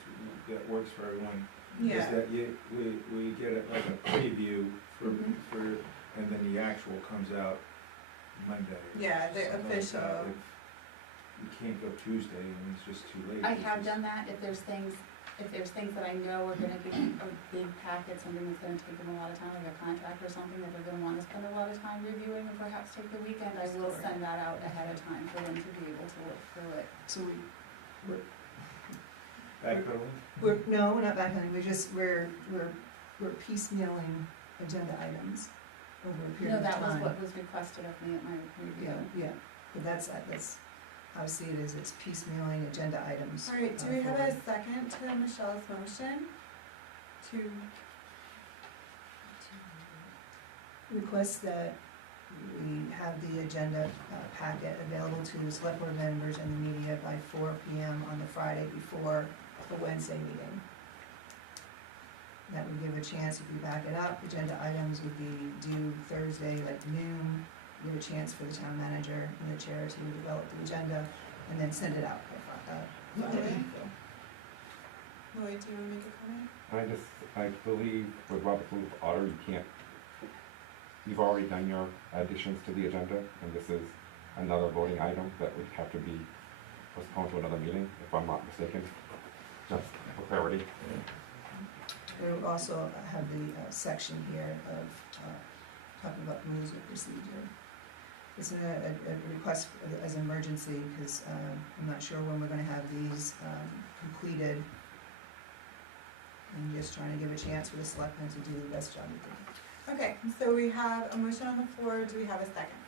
that works for everyone. Yeah. Is that we get like a preview Mhm. for, and then the actual comes out Monday. or Yeah, the something like that. official. If you can't go Tuesday and it's just too late. I it's have just- done that, if there's things that I know are gonna be a big packet, something that's gonna take them a lot of time, like a contract or something that they're gonna wanna spend a lot of time reviewing and perhaps take the weekend, I will send that out ahead of time for them to be able to look through it. So we're Backpedaling? no, we're not backpedaling, we're piecemealing agenda items over a period No, of that was time. what was requested of me at my review. Yeah, but that's how I see it, is it's piecemealing agenda items. Alright, do we have a forward. second to Michelle's motion? To, Request that we have the agenda packet available to select board members and the media by 4 p.m. on the Friday before the Wednesday meeting. That would give a chance, if you back it up, agenda items would be due Thursday, like noon. Give a chance for the town manager and the chair to develop the agenda and then send it out by Friday. Lloyd, do you wanna make a comment? I believe with Robert's Rules of Order, you've already done your additions to the agenda, and this is another voting item that would have to be postponed to another meeting, if I'm not mistaken, just for clarity. We will also have the section here of talking about rules of procedure. It's a request as an emergency, because I'm not sure when we're gonna have these completed. I'm just trying to give a chance for the selectmen to do the best job they can. Okay, so we have a motion on the floor, do we have a second?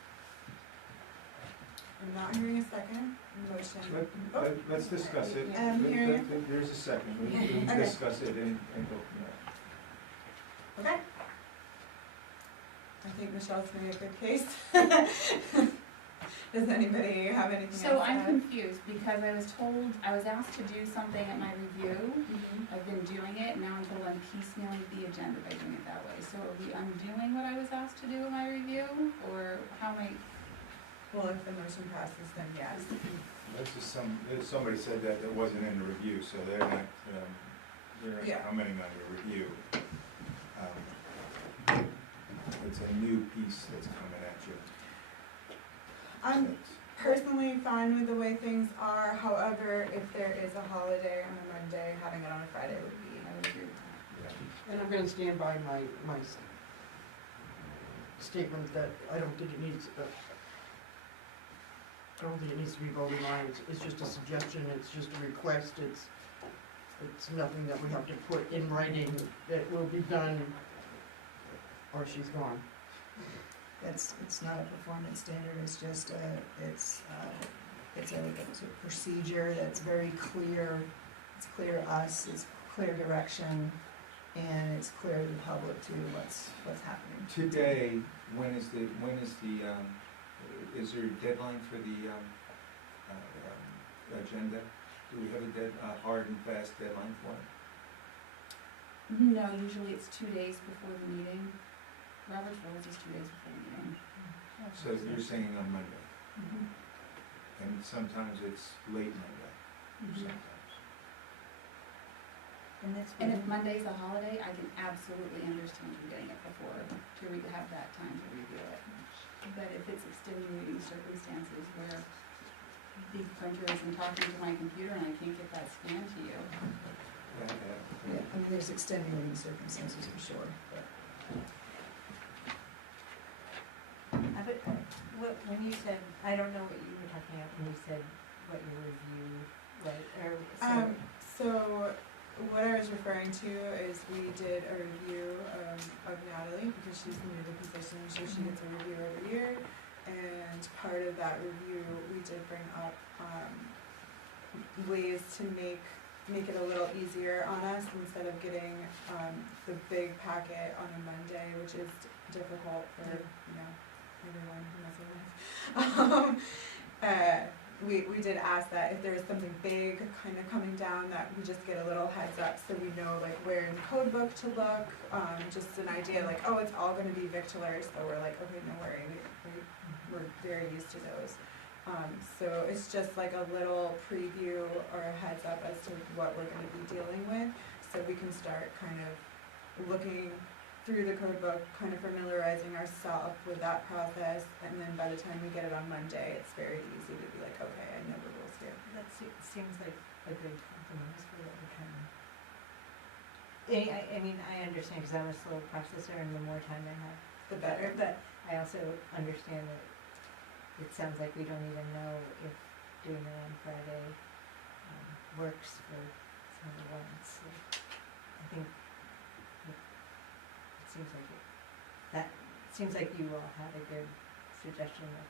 I'm not hearing a second, motion. Let's discuss it. I'm hearing There's a second, we can Okay. discuss it and go from there. Okay. I think Michelle's made a good case. Does anybody have anything else? So I'm to add? confused, because I was asked to do something at my review, Mhm. I've been doing it, and now I'm told I'm piecemealing the agenda by doing it that way. So are we undoing what I was asked to do in my review, or how am I? Well, if the motion passes, then yes. That's just somebody said that wasn't in the review, so they're not Yeah. commenting on your review. It's a new piece that's coming at you. I'm That's- personally fine with the way things are, however, if there is a holiday on a Monday, having it on a Friday would be, I would agree with that. And I'm gonna stand by my statement that I don't think it needs, I don't think it needs to be voted on, it's just a suggestion, it's just a request, it's nothing that we have to put in writing that will be done, or she's gone. It's not a performance standard, it's just it's a procedure that's very clear. It's clear to us, it's clear direction, and it's clear to the public too what's happening. Today, is there a deadline for the agenda? Do we have a hard and fast deadline for it? No, usually it's 2 days before the meeting. Robert's Rules is 2 days before the meeting. So you're saying on Monday, Mhm. and sometimes it's late Monday, Mhm. sometimes. And if Monday's a holiday, I can absolutely understand you getting it before, to have that time to review it. But if it's extenuating circumstances where the printer isn't talking to my computer and I can't get that scanned to you. Yeah, I mean, there's extenuating circumstances for sure, but. When you said, I don't know what you were talking about when you said what your review, So what I was referring to is we did a review of Natalie, because she's new to the position, so she gets a review every year. And part of that review, we did bring up ways to make it a little easier on us, instead of getting the big packet on a Monday, which is difficult for, everyone who has a life. We did ask that if there was something big kind of coming down, that we just get a little heads up so we know like where in the code book to look, just an idea like, oh, it's all gonna be victualers, so we're like, okay, no worry, we're very used to those. So it's just like a little preview or a heads up as to what we're gonna be dealing with, so we can start kind of looking through the code book, kind of familiarizing ourselves with that process, and then by the time we get it on Monday, it's very easy to be like, okay, I know the rules here. That seems like a good compromise for what we're trying to. I mean, I understand, because I'm a slow processor, and the more time I have, The better. but I also understand that it sounds like we don't even know if doing it on Friday works for some of the ones, so I think seems like you all had a good suggestion of,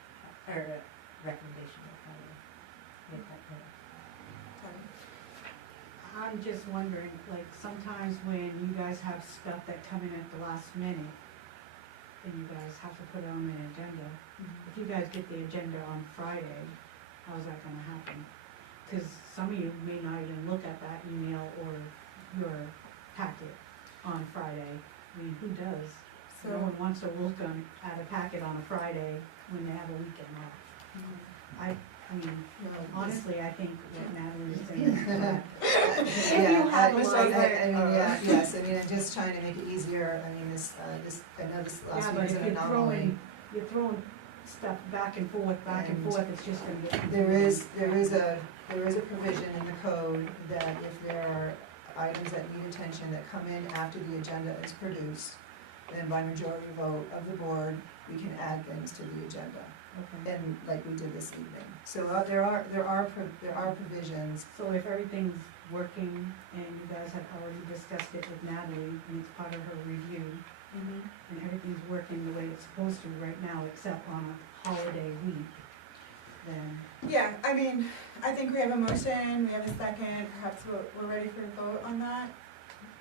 or a recommendation of how to make that work. I'm just wondering, like, sometimes when you guys have stuff that come in at the last minute, and you guys have to put it on an agenda, if you guys get the agenda on Friday, how's that gonna happen? Cause some of you may not even look at that email or your packet on Friday. I mean, who does? No So, one wants to look at a packet on a Friday when they have a weekend off. I mean, honestly, I think what Natalie is saying is that if Yeah, you have a I lot of. mean, yeah, yes, I mean, I'm just trying to make it easier, I mean, I know this Yeah, last but week is if an anomaly. you're throwing stuff back and forth, And it's just gonna get. There is a provision in the code that if there are items that need attention that come in after the agenda is produced, then by majority vote of the board, we can add things to the agenda, Okay. and like we did this evening. So there are provisions. So if everything's working and you guys have already discussed it with Natalie and it's part of her review and everything's working the way it's supposed to right now, except on a holiday week, then. yeah, I mean, I think we have a motion, we have a second, perhaps we're ready for a vote on that.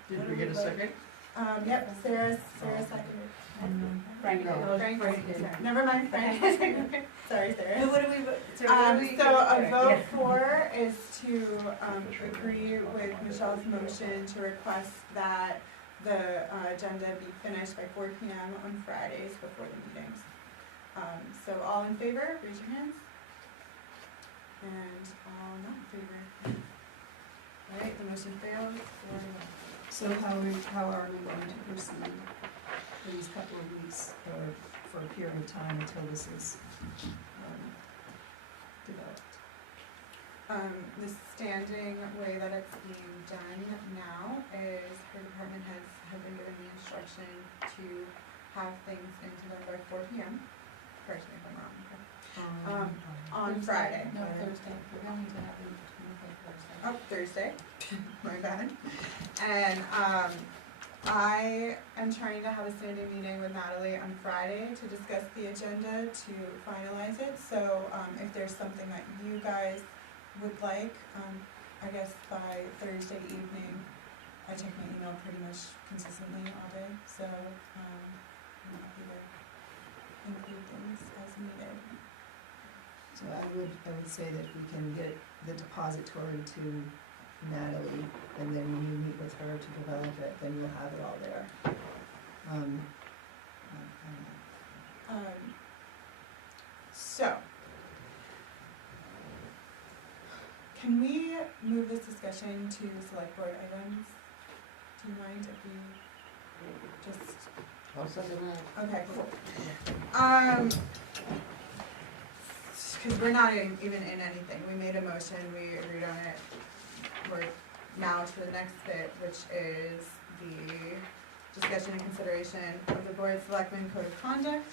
Did we get a second? Yep, Sarah seconded. Frank, No. Frank, Frank did. never mind, Frank. Sorry, Sarah. So what do we, so A vote for is to, agree with Michelle's motion to request that the, agenda be finished by 4 PM on Fridays before the meetings. So all in favor, raise your hands. And all not in favor. Alright, the motion failed, 4-1. So how are we going to proceed for these couple of weeks, or for a period of time until this is developed? The standing way that it's being done now is her department has been given the instruction to have things into them by 4 PM. Correct me if I'm wrong. On Friday. No, Thursday, we're going to have it Thursday. Oh, Thursday, my bad. And, I am trying to have a standing meeting with Natalie on Friday to discuss the agenda to finalize it. So, if there's something that you guys would like, I guess by Thursday evening, I check my email pretty much consistently all day, so, I'm happy to include things as needed. So I would say that we can get the depository to Natalie, and then when you meet with her to develop it, then you'll have it all there. So, can we move this discussion to select board items? Do you mind if we just, I'll send it out. okay, cool. Cause we're not even in anything, we made a motion, we agreed on it. We're now to the next bit, which is the discussion and consideration of the board of selectmen code of conduct.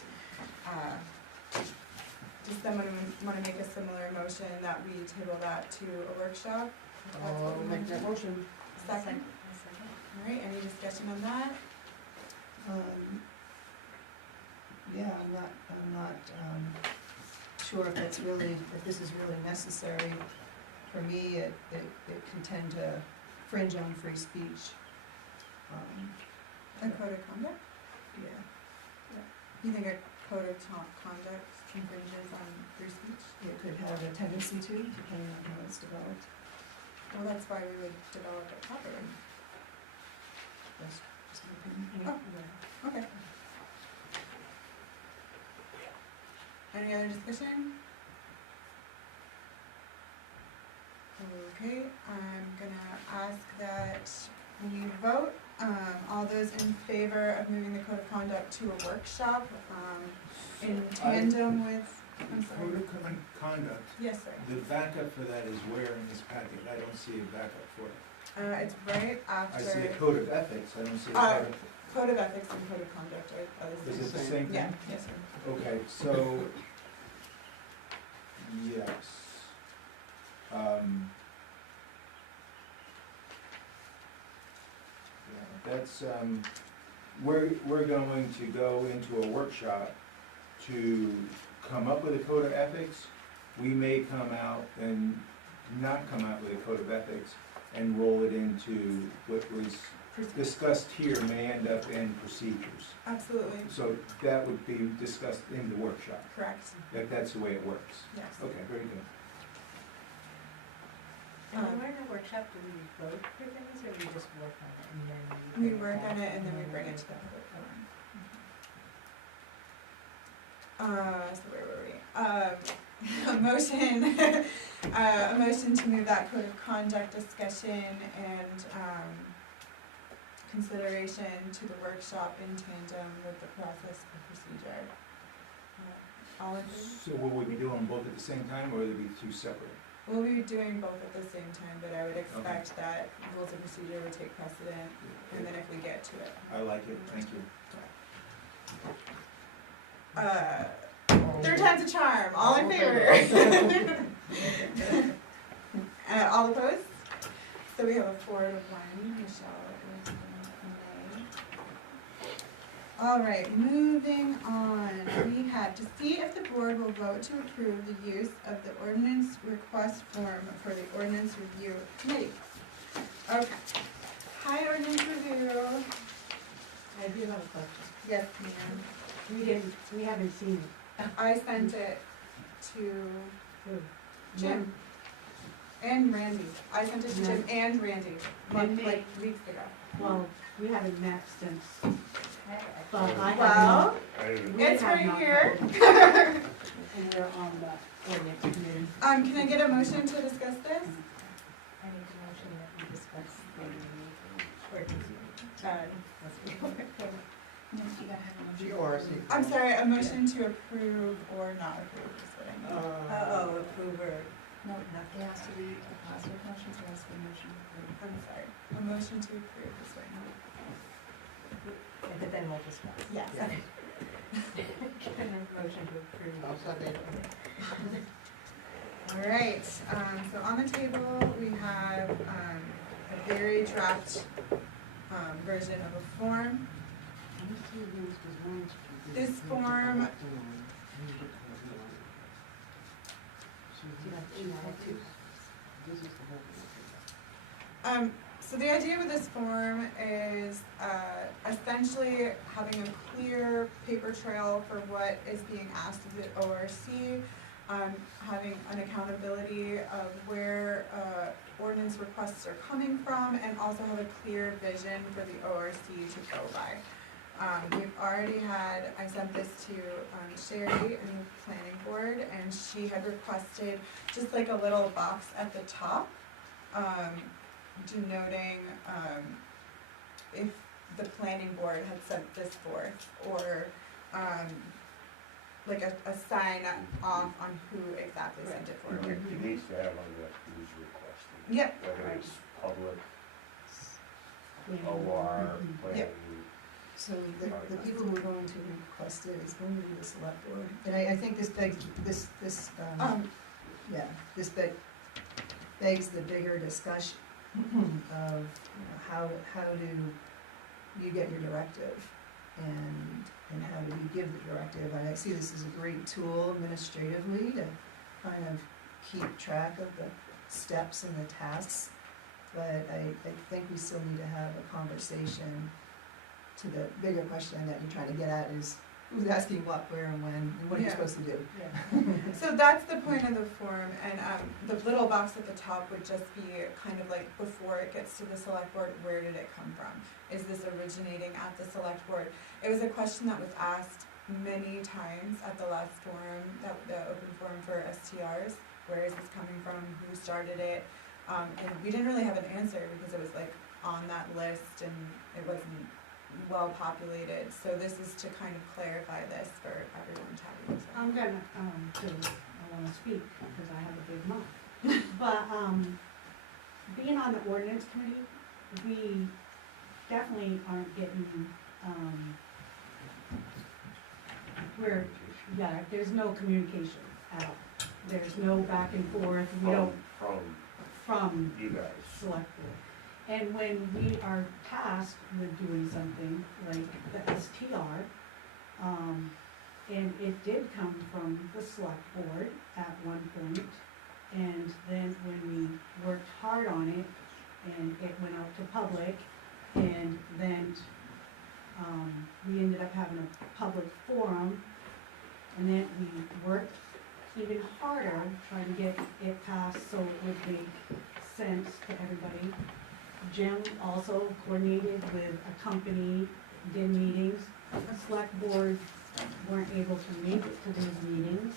Does someone wanna make a similar motion that we table that to a workshop? If that's what I'll we make want to that do? motion. Second, alright, any discussion on that? Yeah, I'm not sure if that's really, if this is really necessary. For me, it can tend to fringe on free speech. A code of conduct? Yeah. You think a code of conduct infringes on free speech? It could have a tendency to, depending on how it's developed. Well, that's why we would develop it properly. That's just my opinion. Oh. Okay. Any other discussion? Okay, I'm gonna ask that we vote, all those in favor of moving the code of conduct to a workshop, in tandem with, I'm sorry. Code of conduct, Yes, sir. the backup for that is where in this packet? I don't see a backup for it. It's right I see a after, code of ethics, I don't see a Uh, code of, code of ethics and code of conduct are the is same. it the same thing? Yeah, yes, sir. Okay, so, yes. Yeah, that's, we're going to go into a workshop to come up with a code of ethics. We may come out and not come out with a code of ethics and roll it into what was discussed here may end up in procedures. Absolutely, So that would be discussed in the workshop, correct, that's the way it works. yes. Okay, very good. And when we're in a workshop, do we vote for things, or we just work on it and then We bring work back on it and then we bring it to the public forum. So where were we? A motion to move that code of conduct discussion and, consideration to the workshop in tandem with the process and procedure. All in favor? So will we be doing both at the same time, or will they be two separate? We'll be doing both at the same time, but I would expect that rules of procedure would take precedent, and then if we get to it. I like it, thank you. Third time's a charm, all in favor? All opposed? So we have a 4-1, Michelle is a nay. All right, moving on, we have to see if the board will vote to approve the use of the ordinance request form for the ordinance review committee. Okay, hi ordinance review, I do have a question. yes ma'am, We haven't seen it. I sent it to Who? Jim and Randy, I sent it to Jim and Randy, And me. like weeks ago. Well, we haven't met since, but I Well, have it's have right not- here. and we're on the ordinance committee. Can I get a motion to discuss this? I need a motion that we discuss the ordinance. No, you gotta have a motion. GRC. I'm sorry, a motion to approve or not approve is what I mean. Oh, approver. No, it has to be a positive motion, so it has to be a motion to approve. I'm sorry, a motion to approve is what I mean. But then we'll discuss. Yes. Can I motion to approve? I'll second. All right, so on the table, we have, a very draft, version of a form. This form, so the idea with this form is, essentially having a clear paper trail for what is being asked of the ORC, having an accountability of where, ordinance requests are coming from, and also have a clear vision for the ORC to go by. We've already had, I sent this to Sherry in the planning board, and she had requested just like a little box at the top, denoting if the planning board had sent this forth, or like a sign off on who exactly sent it forward. It needs to have on the who's requesting. Yep. Whether it's public, Yeah. OR, planning. Yep. So the people who are going to request it is going to be the select board. And I think this begs, this begs the bigger discussion of, how do you get your directive? And how do you give the directive? And I see this as a great tool administratively to kind of keep track of the steps and the tasks. But I think we still need to have a conversation to the bigger question that you're trying to get at is, who's asking what, where, and when, and what are you Yeah. supposed to do? So that's the point of the form, and the little box at the top would just be kind of like before it gets to the select board, where did it come from? Is this originating at the select board? It was a question that was asked many times at the last forum, the open forum for STRs. Where is this coming from? Who started it? And we didn't really have an answer because it was like on that list and it wasn't well populated. So this is to kind of clarify this for everyone to have an answer. I'm gonna, cause I wanna speak, because I have a big mouth. But, being on the ordinance committee, we definitely aren't getting, there's no communication at all. There's no back and forth, we don't, from you guys. select board. And when we are tasked with doing something like the STR, and it did come from the select board at one point, and then when we worked hard on it, and it went out to public, and then, we ended up having a public forum, and then we worked even harder trying to get it passed so it would make sense to everybody. Jim also coordinated with a company, did meetings. The select board weren't able to make it to these meetings,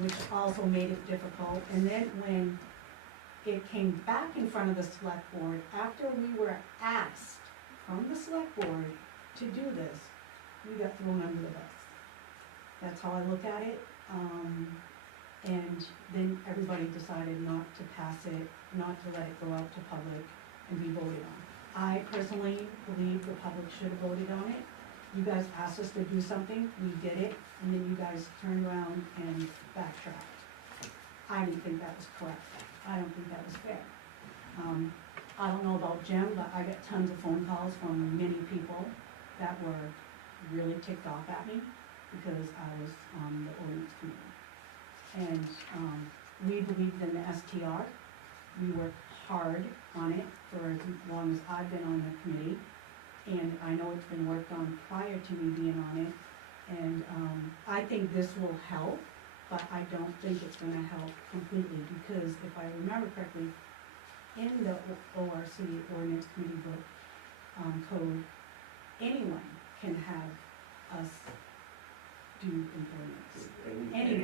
which also made it difficult. And then when it came back in front of the select board, after we were asked from the select board to do this, we got thrown under the bus. That's how I look at it. And then everybody decided not to pass it, not to let it go out to public and be voted on. I personally believe the public should have voted on it. You guys asked us to do something, we did it, and then you guys turned around and backtracked. I didn't think that was correct. I don't think that was fair. I don't know about Jim, but I got tons of phone calls from many people that were really ticked off at me because I was on the ordinance committee. And we believed in the STR. We worked hard on it for as long as I've been on the committee. And I know it's been worked on prior to me being on it. And I think this will help, but I don't think it's gonna help completely because if I remember correctly, in the ORC Ordinance Committee book code, anyone can have us do an ordinance. Anybody,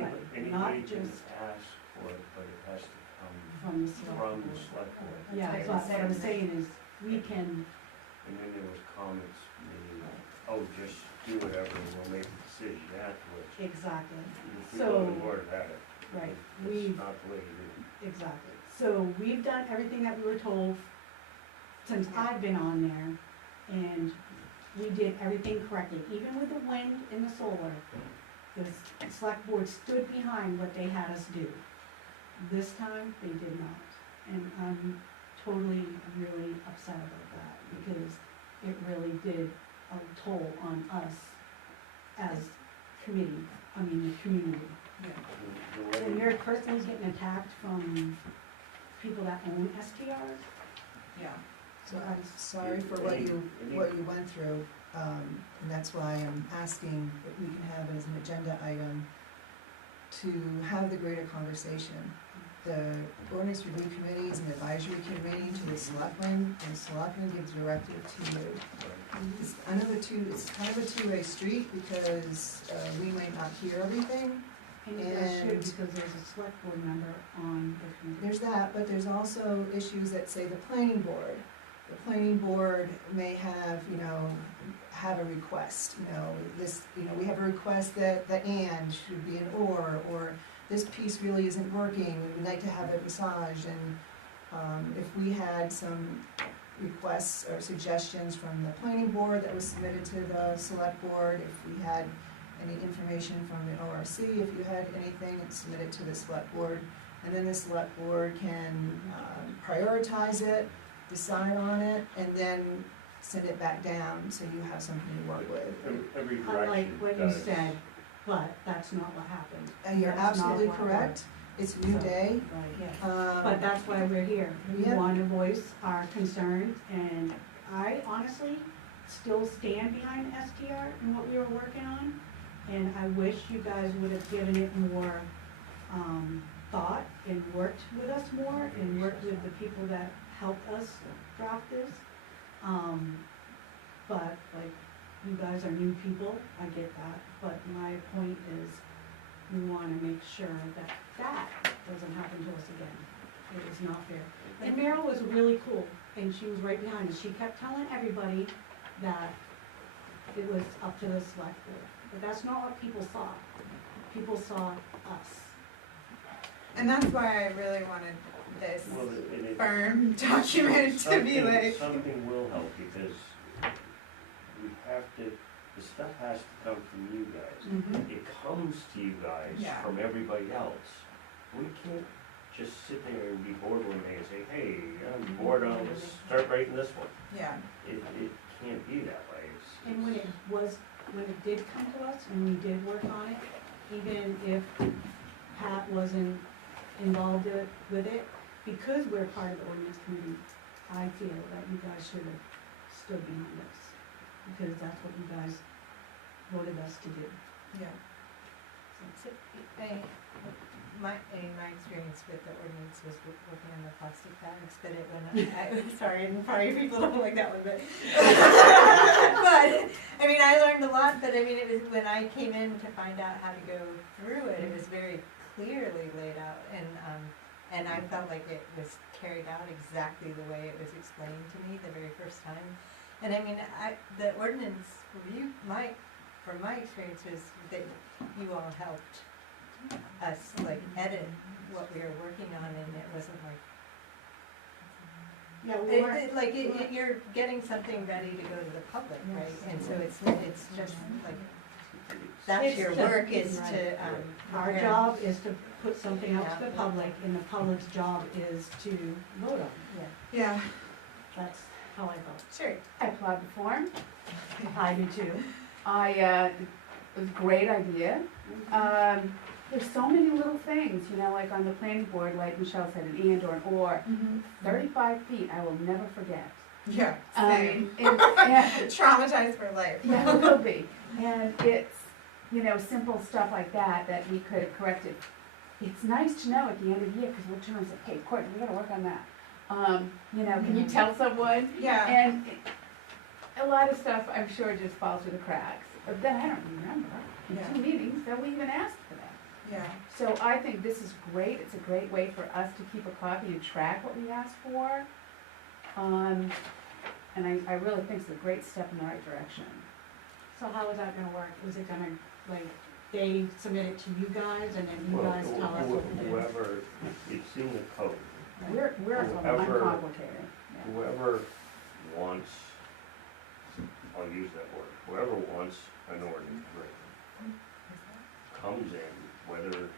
not Anybody can just ask for it, but it has to come from the select from the board. select board. Yeah, That's but what what I'm I'm saying. saying is, we can, And then there was comments made, oh, just do whatever, and we'll make a decision afterwards. exactly, If we So- go to board about it. right, It's we've, not the way to do it. exactly. So we've done everything that we were told since I've been on there, and we did everything correctly, even with the wind and the solar. The select board stood behind what they had us do. This time, they did not, and I'm totally, really upset about that, because it really did a toll on us as the community. The When way- you're personally getting attacked from people that own STRs, Yeah. So I'm sorry for what you went through, and that's why I'm asking if we can have it as an agenda item to have the greater conversation. The ordinance review committee is an advisory committee to the selectmen, and the selectmen gives directive to you. It's kind of a two-way street because, we might not hear everything. and you guys should, And- because there's a select board member on the committee. There's that, but there's also issues that say the planning board. The planning board may have, have a request, we have a request that the and should be an or this piece really isn't working, we'd like to have it massaged, and if we had some requests or suggestions from the planning board that was submitted to the select board, if we had any information from the ORC, if you had anything, it's submitted to the select board, and then the select board can prioritize it, decide on it, and then send it back down, so you have something to work with. Every Unlike direction what you does. said, but that's not what happened. You're That's not absolutely what correct, it's a new So- day. Right. But that's why we're here. We Yeah. want to voice our concerns, and I honestly still stand behind STR and what we were working on. And I wish you guys would have given it more, thought and worked with us more and worked with the people that helped us draft this. But like, you guys are new people, I get that, but my point is, we wanna make sure that that doesn't happen to us again. It is not fair. And Meryl was really cool, and she was right behind us. She kept telling everybody that it was up to the select board. But that's not what people saw. People saw us. And that's why I really wanted this Well, it- firm document to be like. Something will help, because we have to, the stuff has to come from you guys. Mhm. It comes to you guys Yeah. from everybody else. We can't just sit there and be bored one day and say, hey, I'm bored on this, start writing this one. Yeah. It can't be that way. And when it did come to us and we did work on it, even if Pat wasn't involved with it, because we're part of the ordinance committee, I feel that you guys should have stood behind us, because that's what you guys voted us to do. Yeah. So, in my experience with the ordinance was working on the plastic bags, but it went, sorry, and probably people don't like that one, but, but, I mean, I learned a lot, but I mean, it was, when I came in to find out how to go through it, it was very clearly laid out, and I felt like it was carried out exactly the way it was explained to me the very first time. And I mean, the ordinance review, from my experience, was that you all helped us like edit what we were working on, and it wasn't like, Yeah, you're getting something ready to go to the public, right? And so it's just like, that's It's your to- work is to, our prepare. job is to put something out to the public, and the public's job is to vote on it. Yeah, Yeah. That's how I vote. Sure. I applaud the form. I do too. It was a great idea. There's so many little things, you know, like on the planning board, like Michelle said, an and or an or. 35 feet, I will never forget. Yeah. Same. Yeah, Traumatized for life. yeah, it will be. And it's, you know, simple stuff like that that we could have corrected. It's nice to know at the end of the year, because we'll turn and say, hey, Courtney, we gotta work on that. You know, can you tell someone? Yeah. And a lot of stuff, I'm sure, just falls through the cracks. But then I don't remember. In Yeah. 2 meetings, that we even asked for that. Yeah. So I think this is great. It's a great way for us to keep a copy and track what we asked for. And I really think it's a great step in the right direction. So how is that gonna work? Is it gonna, like, they submit it to you guys, and then you Well, guys tell us what to do? whoever, it's in the code. We're Whoever- uncomplicated. Yeah. Whoever wants, I'll use that word, whoever wants an ordinance written, comes in, whether,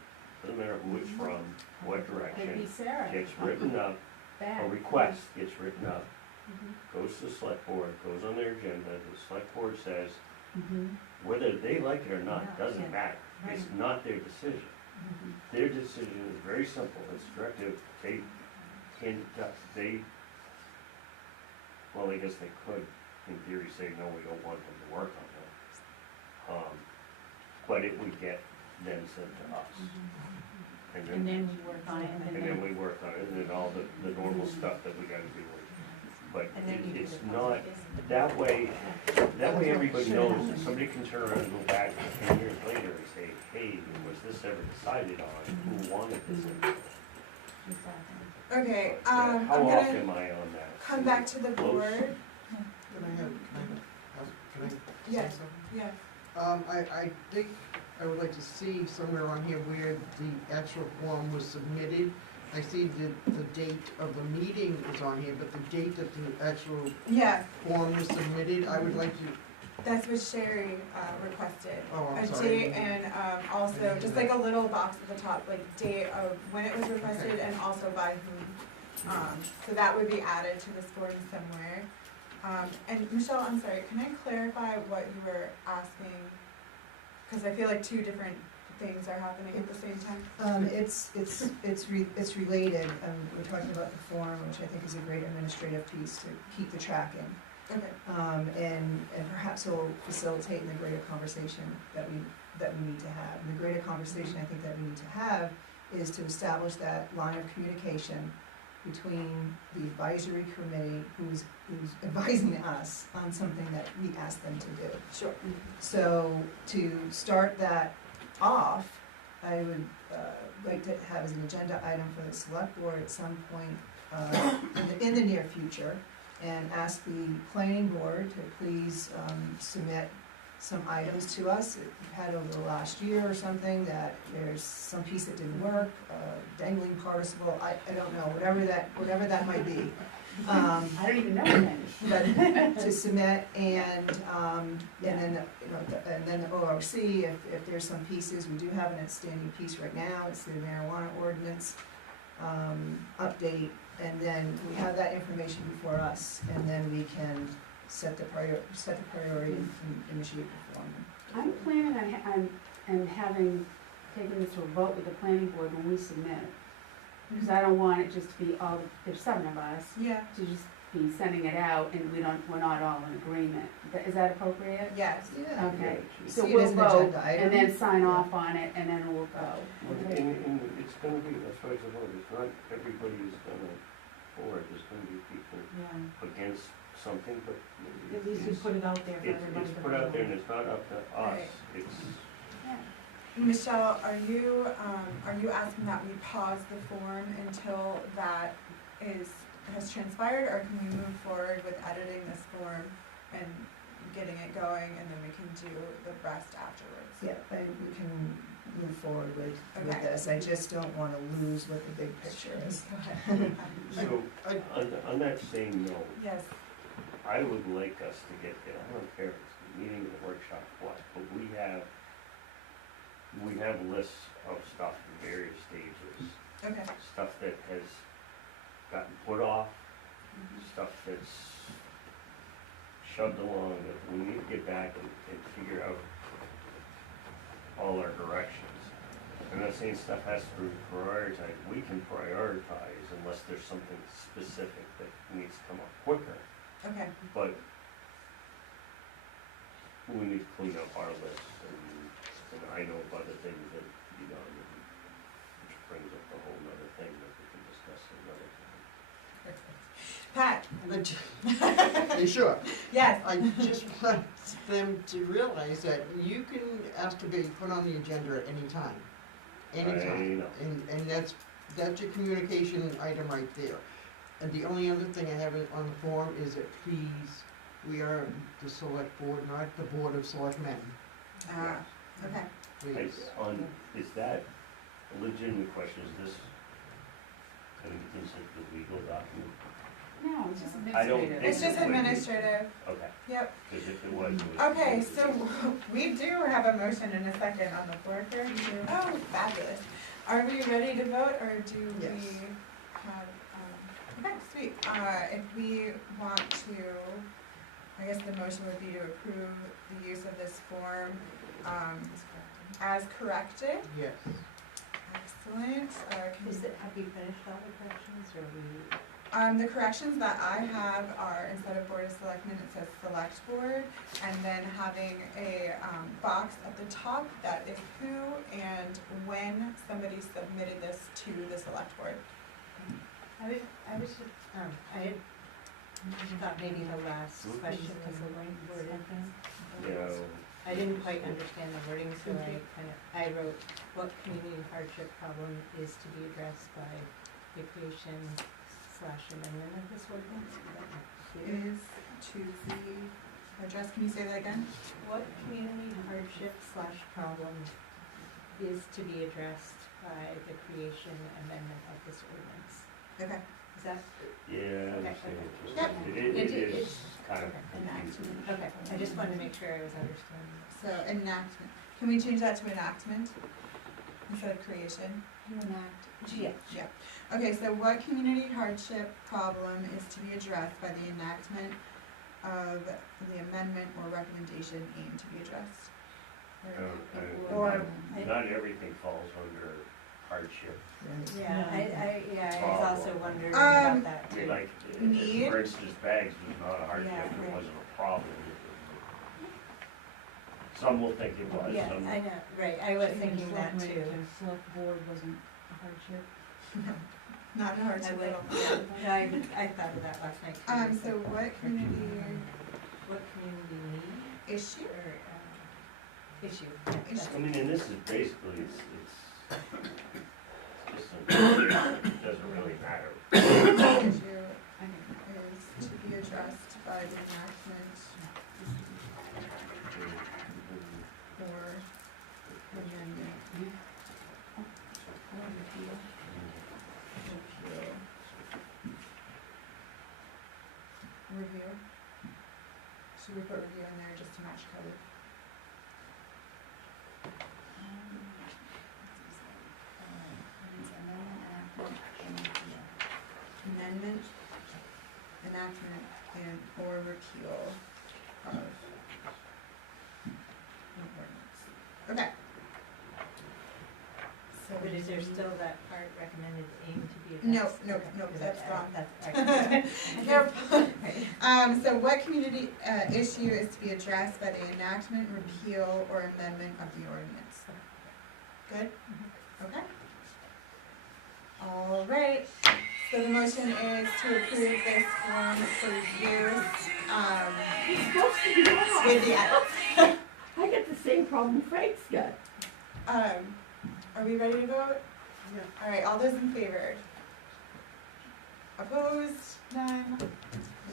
doesn't matter who it's from, what Could be direction, Sarah. gets written up, Bad. a request gets written up, Mhm. goes to the select board, goes on their agenda, the select board says, Mhm. whether they like it or not, Yeah, doesn't yeah. matter. It's Right. not their decision. Mhm. Their decision is very simple, it's directive, they well, I guess they could, in theory, say, no, we don't want them to work on it. But it would get then sent to us. and then we work on it, and And then then, we work on it, and then all the normal stuff that we gotta do. But and then you do it's the not, public. that way everybody knows, that somebody can turn around and go back 10 years later and say, hey, was this ever decided on, who wanted this? Exactly. Okay. So I'm how off gonna am I on that? come back to the Close? board. Can I say Yes. something? Yeah. I think I would like to see somewhere on here where the actual form was submitted. I see the date of the meeting is on here, but the date that the actual Yeah. form was submitted, I would like to, That's what Sherry requested. oh, I'm A sorry. date and also just like a little box at the top, like date of when it was requested Okay. and also by whom. So that would be added to this form somewhere. And Michelle, I'm sorry, can I clarify what you were asking? Because I feel like two different things are happening at the same time. It's related, we're talking about the form, which I think is a great administrative piece to keep the tracking. Okay. And perhaps it'll facilitate in the greater conversation that we need to have. And the greater conversation I think that we need to have is to establish that line of communication between the advisory committee who's advising us on something that we asked them to do. Sure. So to start that off, I would like to have as an agenda item for the select board at some point in the near future, and ask the planning board to please submit some items to us that we've had over the last year or something, that there's some piece that didn't work, dangling participle, I don't know, whatever that might be. I don't even know what that is. But to submit and then, and then the ORC, if there's some pieces, we do have an outstanding piece right now, it's the marijuana ordinance, update, and then we have that information before us, and then we can set the priority and initiate performance. I'm planning on having, taking this to a vote with the planning board when we submit. Because I don't want it just to be all, there's 7 of us, Yeah. to just be sending it out and we're not all in agreement. Is that appropriate? Yes. Yeah. Okay, Yeah, so See it we'll as an vote agenda item. and then sign off on it and then we'll go. And it's gonna be, as far as the vote, it's not everybody's gonna, or there's gonna be people Yeah, against something, but at least we put it out there for everybody it's to put out there and vote. it's not up to us, Right. it's, Michelle, are you asking that we pause the form until that has transpired, or can we move forward with editing this form and getting it going, and then we can do the rest afterwards? Yeah, we can move forward with Okay. this, I just don't wanna lose what the big picture is. Go ahead. so, on that same note, Yes, I would like us to get there, I don't care if it's a meeting, a workshop, what, but we have lists of stuff in various stages, okay. stuff that has gotten put off, stuff that's shoved along, that we need to get back and figure out all our directions. I'm not saying stuff has to be prioritized, we can prioritize unless there's something specific that needs to come up quicker, Okay, but we need to clean up our list, and I know of other things that be done, which brings up a whole nother thing that we can discuss another time. Pat, You sure? yes, I just want them to realize that you can ask to be put on the agenda at any time. I Anytime. know. And that's your communication item right there. And the only other thing I have on the form is that please, we are the select board, not the board of selectmen, okay. please. Is that a legitimate question, is this considered a legal document? No, it's just I don't administrative. think It's just administrative, Okay, yep. because if it was, it was. Okay, so we do have a motion and a second on the floor here. Oh, fabulous. Are we ready to vote, or do we Yes. have, okay, sweet. If we want to, I guess the motion would be to approve the use of this form, as corrected. Yes. Excellent. Have you finished all the corrections, or we? The corrections that I have are, instead of Board of Selectmen, it says Select Board, and then having a box at the top that is who and when somebody submitted this to the Select Board. I was just, I thought maybe the last question was the right worded. Yeah, I didn't quite understand the wording, so I wrote, what community hardship problem is to be addressed by the creation/amendment of this ordinance? Is to be addressed, can you say that again? What community hardship/problem is to be addressed by the creation amendment of this ordinance? Okay. Is that? yeah, I Okay, understand what you're Yep. saying. It is kind of Okay. confusing. Okay, I just wanted to make sure I was understanding. So enactment, can we change that to enactment instead of creation? Enact. Yeah. Okay, so what community hardship problem is to be addressed by the enactment of the amendment or recommendation aimed to be addressed? Or- Or, Or- not everything falls under hardship. Yeah, I was also wondering Um, about that I mean, too. like, Need? for instance, bags was not a hardship, Yeah, it right. wasn't a problem. Some will think it was, Yeah, some. I know, right, I was thinking that too. The select board wasn't a hardship. Not a I hardship would, at all. yeah, no, I thought of that last night too. So what community What community need issue? or, issue? Issue. I mean, and this is basically, it's just it doesn't really matter. Issue is to be addressed by the enactment or amendment. Repeal. Review. Should we put review in there just to match code? Amendment, enactment, and or repeal of an ordinance. Okay. So. But is there still that part recommended aim to be No, addressed? no, Okay, no, because that's gone. That's, Nope. right. So what community, issue is to be addressed by the enactment, repeal, or amendment of the ordinance? Good? Okay. All right, so the motion is to approve this form for use, It's supposed to be off. with the edits. I got the same problem Frank's got. Are we ready to vote? Yeah. All right, all those in favor? Opposed? None?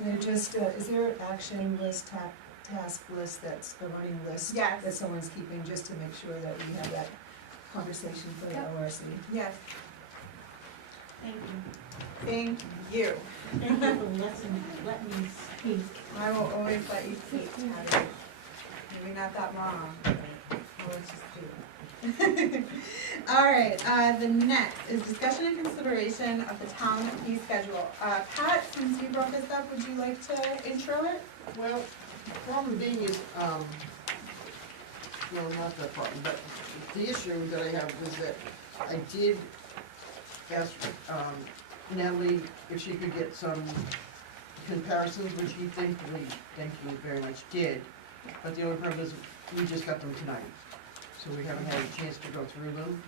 And just, is there an action list, task list that's a running list? Yes. That someone's keeping, just to make sure that we have that conversation for the ORC? Yes, Thank you. thank you. Thank you for letting me speak. I will always let you speak, Patty. Maybe not that long, but we'll just do it. All right, the next is discussion and consideration of the town fee schedule. Pat, since you brought this up, would you like to intro it? Well, the problem being is, well, not the problem, but the issue that I have is that I did ask, Natalie if she could get some comparisons, which he thankfully very much did. But the only problem is, we just got them tonight, so we haven't had a chance to go through them.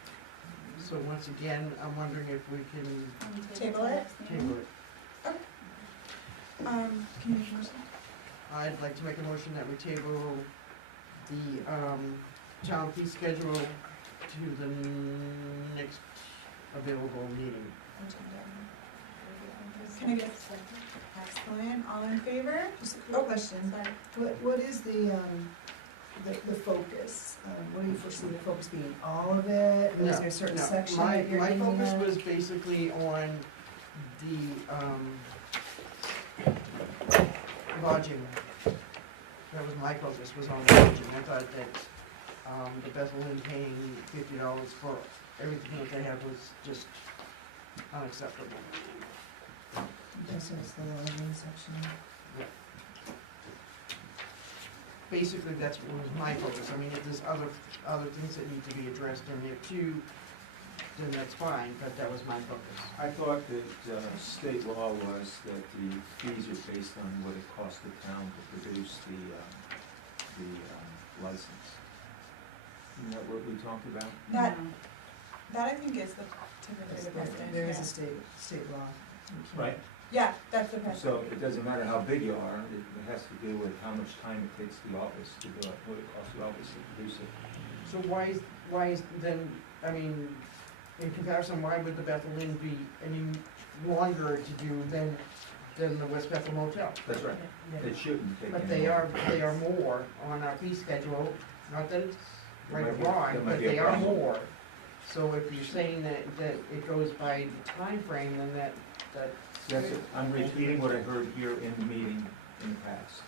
So once again, I'm wondering if we can Table it? table it. Can you make a motion? I'd like to make a motion that we table the, town fee schedule to the next available meeting. Can I get a second? Excellent, all in favor? Just a quick question. Sorry. What is the focus? What do you foresee the focus being? All of it? Or is there a certain No, section my- that you're My aiming focus at? was basically on the, lodging. That was my focus, was on lodging. I thought that, the Bethel Inn paying $50 for everything that they have was just unacceptable. Okay, so it's the lodging section. Basically, that's what was my focus. I mean, if there's other things that need to be addressed in there too, then that's fine, but that was my focus. I thought that state law was that the fees are based on what it costs the town to produce the license. Isn't that what we talked about? That, I think is the typically the precedent, There is yeah. a state law. You can't- Right. Yeah, that's the precedent. So it doesn't matter how big you are, it has to do with how much time it takes the office to do it, what it costs the office to produce it. So why is then, I mean, in comparison, why would the Bethel Inn be any longer to do than the West Bethel Motel? That's right. It shouldn't take. But any they longer. are more on our fee schedule, not that it's right or There might be- wrong, there might but be a they are problem. more. So if you're saying that it goes by the time frame, then that, That's it. I'm repeating what I heard here in the meeting in the past.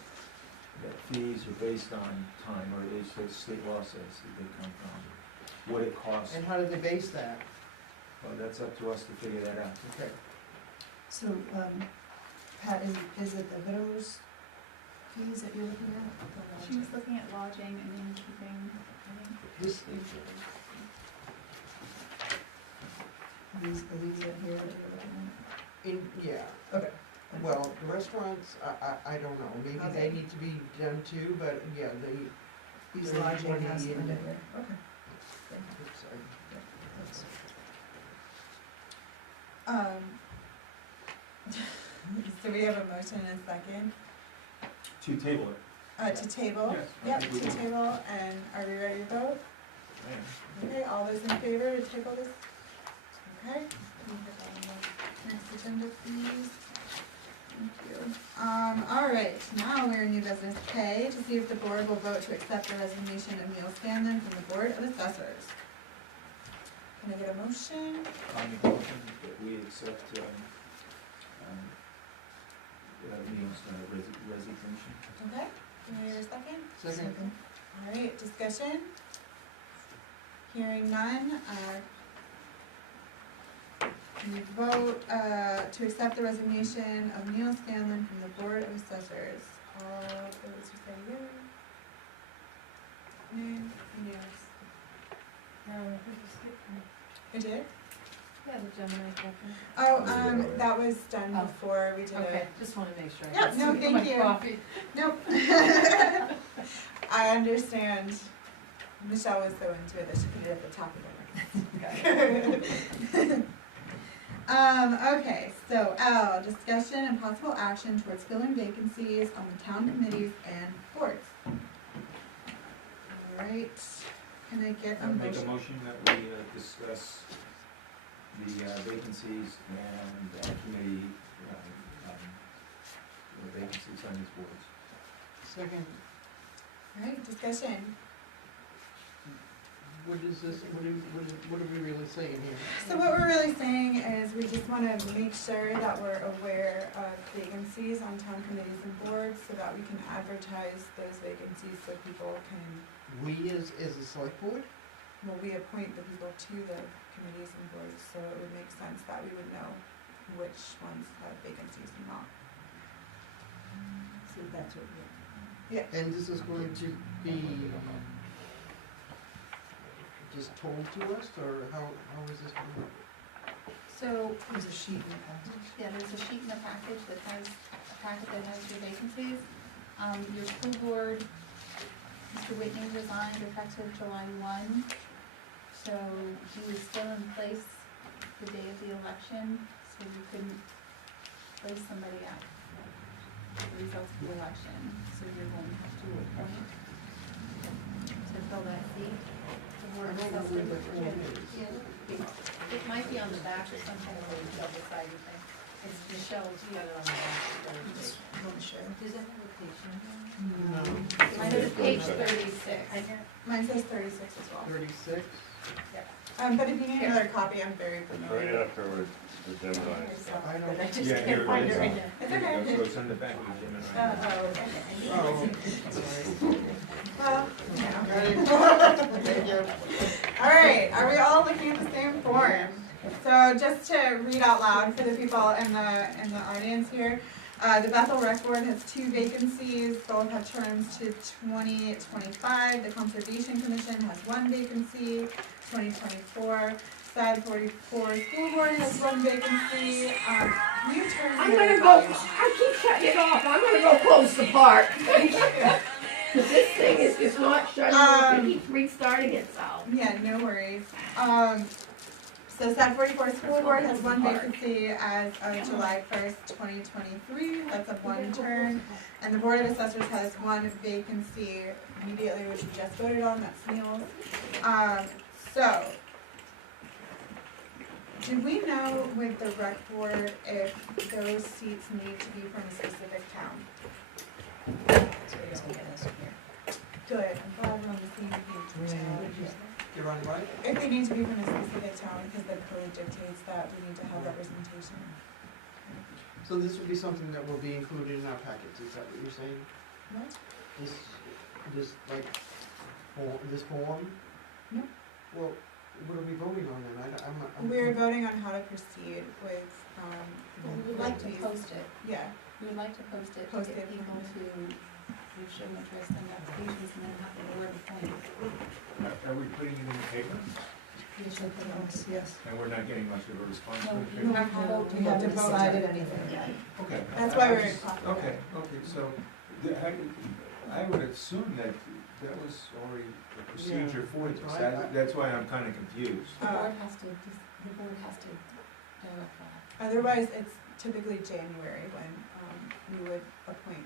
That fees are based on time, or at least the state law says that they come from what it costs. and how do they base that? Well, that's up to us to figure that out. Okay. So, Pat, is it the widow's fees that you're looking at? She was looking at lodging and innkeeping, I think. This, These, are these in here that you're looking Yeah, at? Okay. well, the restaurants, I don't know, maybe Okay. they need to be done too, but yeah, These they're lodging already house in under there. here, okay. Oops, sorry. Thanks. So we have a motion and a second, To table it. to table? Yes, I Yep, think we to can. table, and are we ready to vote? Okay, all those in favor to table this? Okay. Can you put that on the next agenda, please? Thank you. All right, now we're in new business K, to see if the board will vote to accept the resignation of Neil Scanlon from the Board of Assessors. Can I get a motion? I'll make a motion that we accept, Neil's resignation. Okay, can I get a second? Second. All right, discussion? Hearing none, can we vote, to accept the resignation of Neil Scanlon from the Board of Assessors? All those who say yea? Nay, yes. No, I think you skipped one. We did? Yeah, the Gemini question. Oh, that was done Oh, before we did Okay, it. just wanna make sure. Yep, no, thank My you. coffee. Nope. I understand. Michelle was so into it that she put it at the top of the list. Okay, so L, discussion and possible action towards filling vacancies on the town committees and boards. All right, can I get a I'll make a motion? motion that we discuss the vacancies and committee, vacancies on these boards. Second, All right, discussion. what is this, what are we really saying here? So what we're really saying is we just want to make sure that we're aware of vacancies on town committees and boards so that we can advertise those vacancies so people can, We as a select board? well, we appoint the people to the committees and boards, so it would make sense that we would know which ones have vacancies and not. So that's what we're. And this is going to be just told to us, or how is this going to work? So, There's a sheet in the package. yeah, there's a sheet in the package that has, your vacancies. Your school board, Mr. Whitney resigned effective July 1. So he was still in place the day of the election, so we couldn't place somebody out the results of the election. So you're going to have to appoint to fill that seat. The board of assessors. Yeah, it might be on the back or something, or the double sided thing. It's Michelle's, you got it on the back. Not sure. Does that have a page number? No. Mine is page 36. Mine says 36 as well. 36? But if you need another copy, I'm very It's familiar. right after the Gemini stuff. I don't. I just Yeah, here can't it find is. it right now. It's okay. So it's in the back of the Gemini. Well, Ready? Thank you. all right, are we all looking at the same form? So just to read out loud for the people in the audience here, the Bethel Rec Board has 2 vacancies, both have terms to 2025. The Conservation Commission has 1 vacancy, 2024. SAD 44 School Board has 1 vacancy. Can you turn I'm your gonna go, volume? I keep shutting it off, I'm gonna go close the park. Cause this thing is just not shutting off, it keeps restarting itself. Yeah, no worries. So SAD 44 School Board has 1 vacancy as of July 1st, 2023. That's a 1 term. And the Board of Assessors has 1 vacancy immediately, which we just voted on, that's Neil's. So, do we know with the rec board if those seats need to be from a specific town? That's what he's gonna ask here. Good, I'm glad we're on the same page. You're on right? If they need to be from a specific town, because the code dictates that we need to have representation. So this would be something that will be included in our packets, is that what you're saying? What? This like, this form? No. Well, what are we voting on then? I'm. We're voting on how to proceed with, We would like to post it. yeah, We would like to post it, to Post get it. people to show interest in applications and then have the board appoint. Are we putting it in the paper? Yes. And we're not getting much of a response No, from the you people? have to vote to We haven't vote. decided anything yet. Okay. That's why we're, Okay, so, I would assume that that was already a procedure for this. That's why I'm kinda confused. The board has to, the board has to verify. otherwise, it's typically January when, we would appoint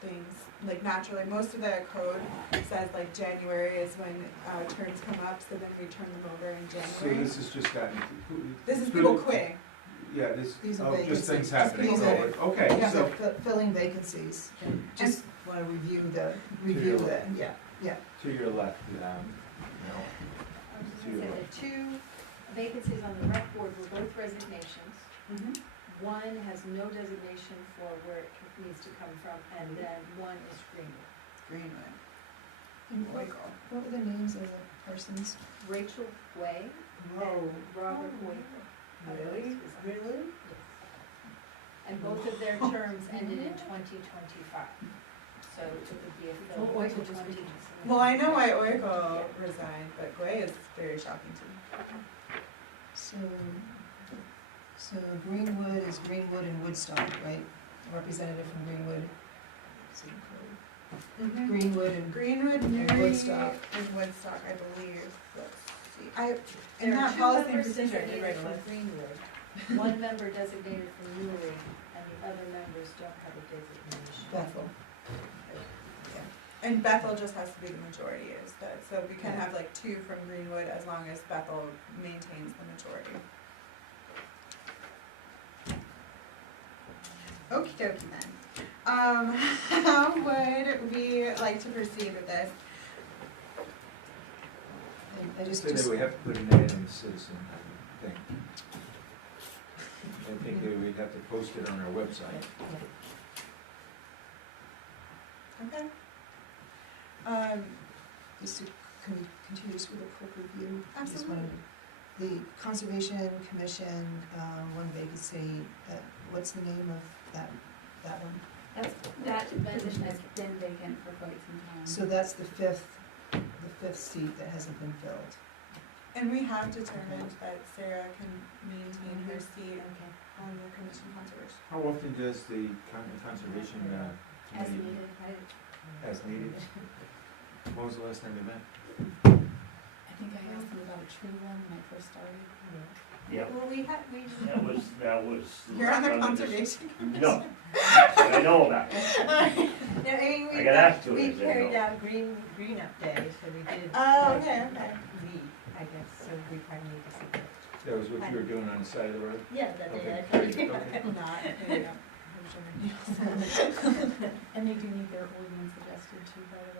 things, like naturally, most of the code says like January is when, terms come up, so then we turn them over in So January. this has just gotten. This is people quitting. Yeah, this, These are oh, just vacancies. things happening, These so, are- okay, Yeah, so, they're filling vacancies, and just wanna review the, yeah. to your left, no. I was just gonna say, the two vacancies on the rec board were both resignations. One has no designation for where it needs to come from, and then one is Greenwood. Greenwood. And what were the names of the persons? Rachel Way Whoa. and Robert Whitaker. Really? Really? And both of their terms ended in 2025. So it would be a fill Oh, Whitaker to was 20. Well, I know why Oracle resigned, but Gway is very shocking to me. So Greenwood is Greenwood and Woodstock, right? Representative from Greenwood. Greenwood and Greenwood, And Newry, Woodstock. and Woodstock, I believe. Let's see. In There are that two policy and members procedure, I did designated write a from list. Greenwood, one member designated from Newry, and the other members don't have a designation. Bethel. And Bethel just has to be the majority, so we can Yeah. have like two from Greenwood as long as Bethel maintains the majority. Okie dokie then. How would we like to proceed with this? I just, So that we have to put an ad in the citizen thing. I think that we'd have to post it on our website. Okay. just to, can we continue this with a quick review? Just Absolutely. wanted- The Conservation Commission, one vacancy, what's the name of that one? That position has been vacant for quite some time. So that's the fifth seat that hasn't been filled. And we have determined that Sarah can maintain her seat on the Commission on Conservation. How often does the conservation As committee, needed. as needed? When was the last time you met? I think I asked them about a tree one when I first started. Yeah, Well, we. that was. You're on the this- Conservation No, but I know about it. No, I mean, I got asked to, we I said carried no. out green up day, so we did. Oh, like, okay, okay. Meet, I guess, so we probably need to see that. That was what you were doing on the side of the road? Yeah, that Okay, did. great, okay. Not, there you go. And they do need their ordinance adjusted too, by the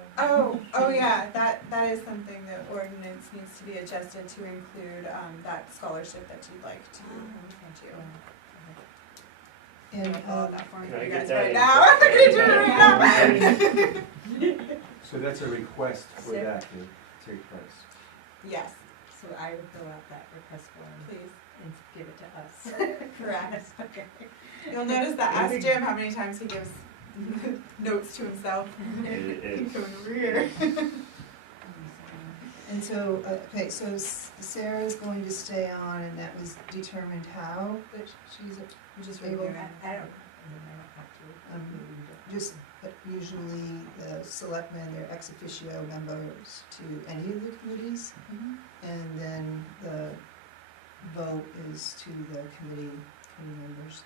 way. Oh yeah, that is something that ordinance needs to be adjusted to include, that scholarship that you'd like to do. And, That form Can for I you get guys that right in? now. I'm gonna do it right now. So that's a request for that to take place. Yes, So I would fill out that request form please, and give it to us. correct. Okay. You'll notice that ask Jim how many times he gives notes to himself. It's, Going rear. and so, okay, so Sarah's going to stay on, and that was determined how, that she's Just able, reviewing. I don't have to. just, but usually the selectmen, they're ex officio members to any of the committees, and then the vote is to the committee members.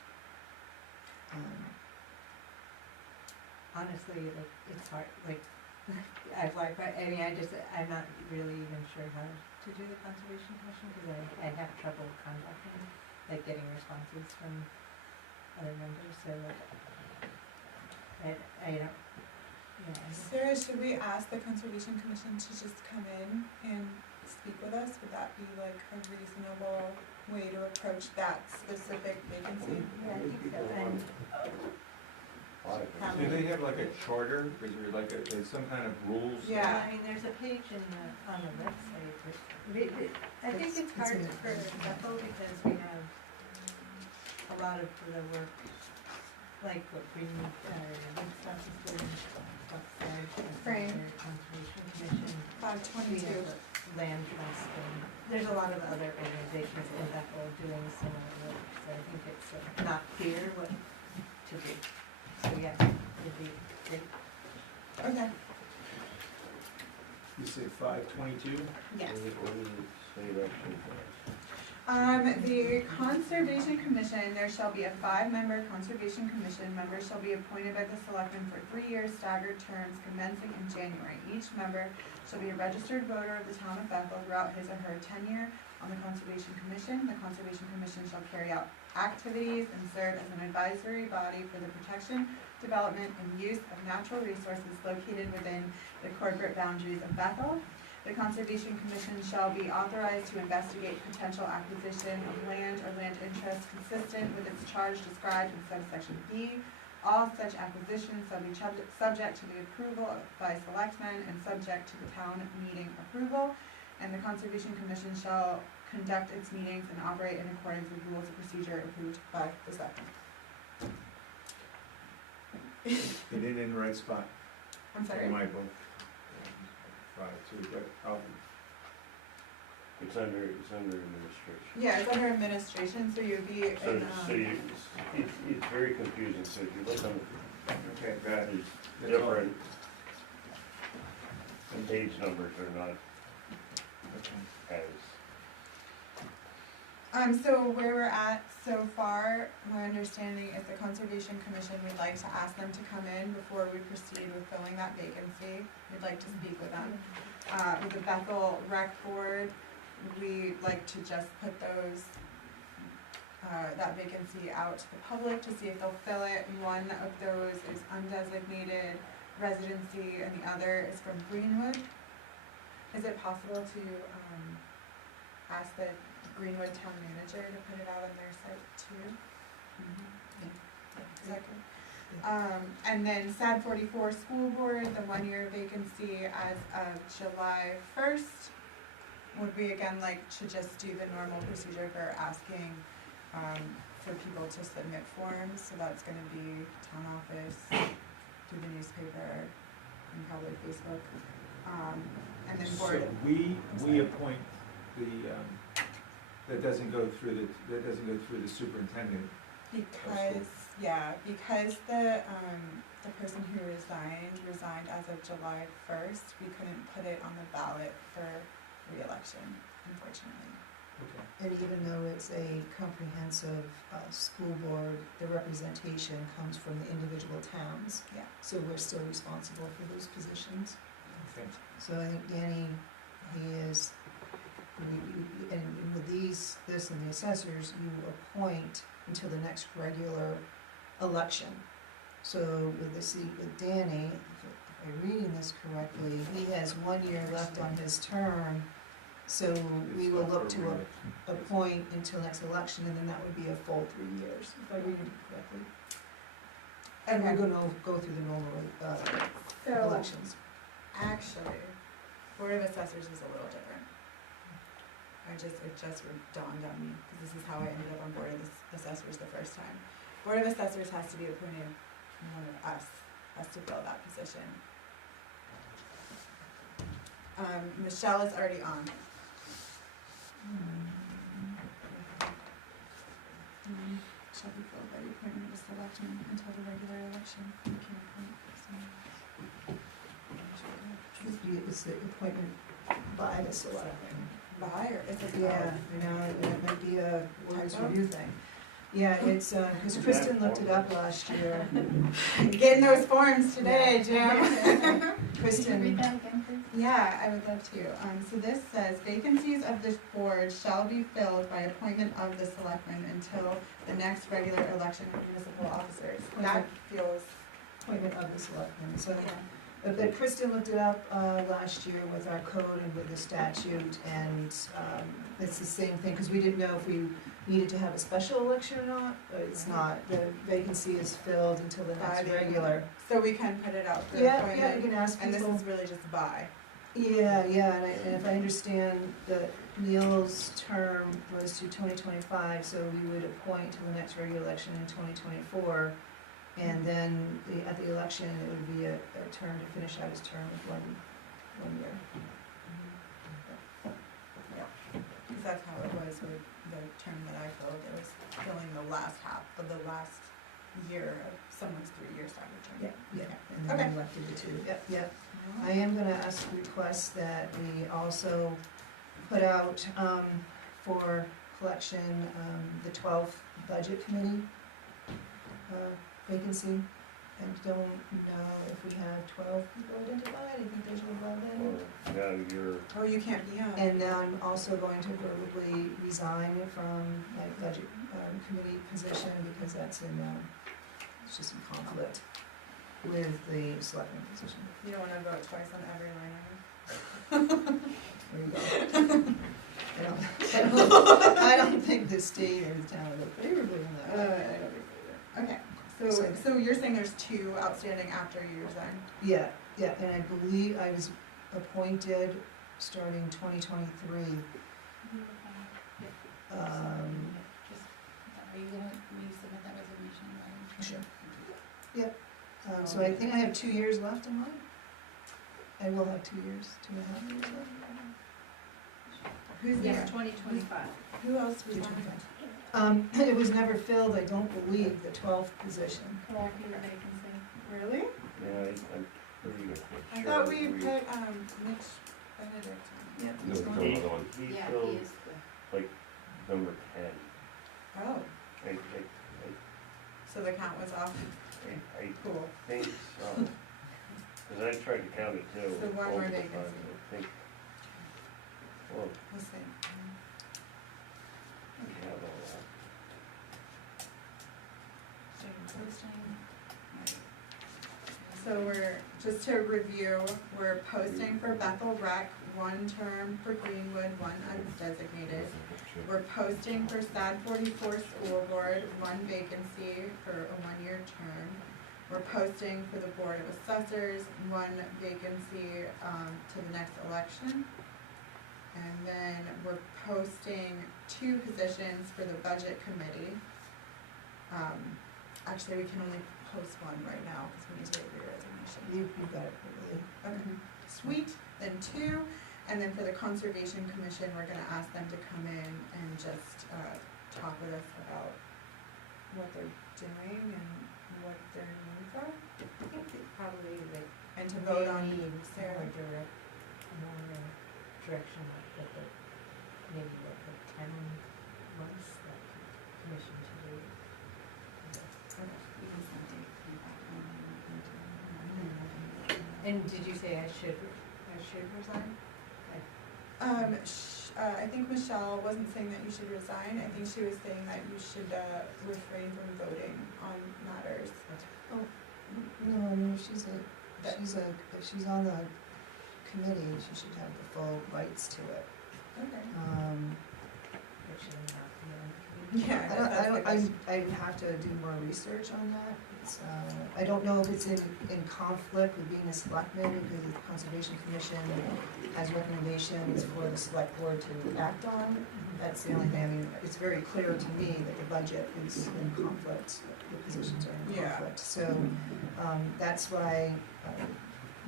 Honestly, like, it's hard, like, I'm not really even sure how to do the conservation commission, because I have trouble contacting, like, getting responses from other members, so, I don't, yeah. Sarah, should we ask the Conservation Commission to just come in and speak with us? Would that be like a reasonable way to approach that specific vacancy? Yeah, I think so, and Do they have like a charter, or is there like there's some kind of rules? Yeah. I mean, there's a page on the website, I think it's hard for Bethel because we have a lot of the work, like what Greenwood, Woodstock is doing, outside, Right. Conservation Commission. 522. We have land trust, and there's a lot of other organizations in Bethel doing similar work, so I think it's not clear what to do. So yeah, it'd be great. Okay. You said 522? Yes. What does it say election for? The Conservation Commission, there shall be a 5-member Conservation Commission. Members shall be appointed by the Selectmen for 3 years staggered terms commencing in January. Each member shall be a registered voter of the town of Bethel throughout his or her tenure on the Conservation Commission. The Conservation Commission shall carry out activities and serve as an advisory body for the protection, development, and use of natural resources located within the corporate boundaries of Bethel. The Conservation Commission shall be authorized to investigate potential acquisition of land or land interests consistent with its charge described in subsection B. All such acquisitions shall be subject to the approval by selectmen and subject to the town meeting approval. And the Conservation Commission shall conduct its meetings and operate in accordance with rules of procedure approved by the selectmen. It in the right spot. I'm sorry? In my book. 5, so we got, It's under administration. Yeah, it's under administration, so you'd be in, So it's very confusing, so if you look on, okay, got it. there's different, the page numbers are not Okay. as, so where we're at so far, my understanding is the Conservation Commission would like to ask them to come in before we proceed with filling that vacancy. We'd like to speak with them. With the Bethel Rec Board, we'd like to just put those, that vacancy out to the public to see if they'll fill it. One of those is undesignated residency and the other is from Greenwood. Is it possible to, ask the Greenwood Town Manager to put it out on their site too? Is that good? And then SAD 44 School Board, the 1-year vacancy as of July 1st. Would we again like to just do the normal procedure for asking for people to submit forms? So that's gonna be town office, through the newspaper, and probably Facebook. And then board. So we appoint the, that doesn't go through the superintendent. Because the person who resigned as of July 1st, we couldn't put it on the ballot for re-election, unfortunately. Okay. And even though it's a comprehensive school board, the representation comes from the individual towns. Yeah. So we're still responsible for those positions. Okay. So I think Danny, and with this and the assessors, you appoint until the next regular election. So with Danny, if I'm reading this correctly, he has 1 year left on his term. So we will look to appoint until next election, and then that would be a full 3 years, if I read it correctly. And we're gonna go through the normal elections. Actually, Board of Assessors is a little different. It just dawned on me, because this is how I ended up on Board of Assessors the first time. Board of Assessors has to be appointed, one of us has to fill that position. Michelle is already on. Shall be filled by the appointment of the selectmen until the regular election. You can appoint someone. It's the appointment by the selectmen. By or is it? Yeah, I know, it might be a words review thing. Yeah, it's, because Kristen looked it up last year. Getting those forms today, Jim. Can you Kristen. read that again, please? Yeah, I would love to. So this says vacancies of this board shall be filled by appointment of the selectmen until the next regular election of municipal officers. That feels, Appointment of the selectmen, so. yeah. But Kristen looked it up last year with our code and with the statute, and it's the same thing, because we didn't know if we needed to have a special election or not, but it's not. The vacancy is filled until the next By the- regular. So we can put it out for Yeah, appointment. yeah, you can ask And this people. is really just by. Yeah, and if I understand that Neil's term was to 2025, so we would appoint to the next regular election in 2024. And then at the election, it would be a term to finish out his term of one year. Because that's how it was with the term that I filled, it was filling the last half of the last year of someone's 3-year staggered term. Yeah, and then we elected the two, yep. I am gonna ask request that we also put out, for collection, the 12th budget committee, vacancy. I don't know if we have 12 people identified, I think there's 11. Now you're, Oh, you can't be on. And then I'm also going to verbally resign from my budget, committee position because that's in, it's just in conflict with the selectman position. You don't wanna vote twice on every line item. There you go. I don't think the state or the town look favorably on that. Okay, So- so you're saying there's 2 outstanding after you resign? Yeah, and I believe I was appointed starting 2023. Just, are you gonna resubmit that resignation, right? Sure. Yep, so I think I have 2 years left in mine. I will have 2 years, 2.5 years left. Who's Yes, there? 2025. Who else resigned? It was never filled, I don't believe, the 12th position. Correcting the vacancy. Really? yeah, I'm pretty sure. I thought we put, Mitch Benedict on. Yeah. There's he's still going. another one. He Yeah, filled he is the. number 10. Oh, I so the count was off. Cool. think so. Cause I tried to count it too. So one more multiple vacancy. times, I think. Well, Let's see. we have all that. So you're posting, right. So we're, just to review, we're posting for Bethel Rec, 1 term for Greenwood, 1 undesignated. We're posting for SAD 44 School Board, 1 vacancy for a 1-year term. We're posting for the Board of Assessors, 1 vacancy to the next election. And then we're posting 2 positions for the Budget Committee. Actually, we can only post 1 right now because we need to wait for your resignation. You've got it, really. Okay, sweet, then 2, and then for the Conservation Commission, we're gonna ask them to come in and just, talk with us about what they're doing and what their needs are, I think it probably like and to vote on maybe Sarah. more direction with the, maybe what the 10 months that commission to do. You can send it feedback on And did you say I should resign? I think Michelle wasn't saying that you should resign, I think she was saying that you should, refrain from voting on matters. No, I mean, if she's on the committee, she should have the full rights to it. Okay. Actually not, Yeah, that's the question. I'd have to do more research on that. It's, I don't know if it's in conflict with being a selectman, because the Conservation Commission has recommendations for the select board to act on. That's the only thing, I mean, it's very clear to me that the budget is in conflict, the positions are in Yeah. conflict. So, that's why,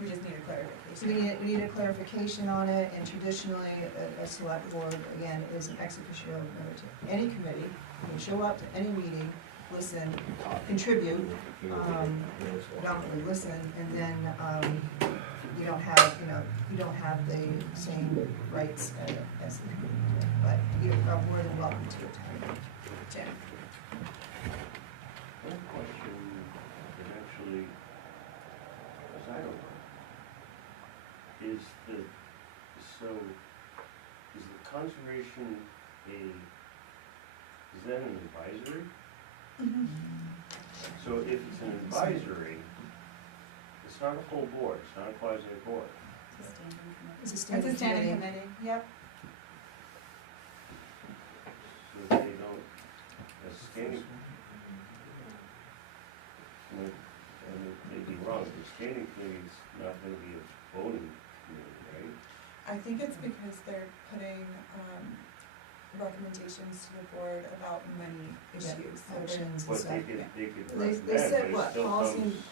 We just need a clarification. we need a clarification on it, and traditionally, a select board, again, is an ex officio member to any committee. You can show up to any meeting, listen, contribute, predominantly listen, and then, you don't have the same rights as the committee. But you are more than welcome to attend. Jim? One question that actually, as I don't know, is the conservation is that an advisory? So if it's an advisory, it's not a full board, it's not a quasi board. It's a standing committee. It's a It's standing a standing committee. committee, yep. So they don't, a standing, and it may be wrong, the standing committee's not gonna be a voting committee, right? I think it's because they're putting, recommendations to the board about many issues. So they're- Actions and But stuff. they could They recommend, but said it what, still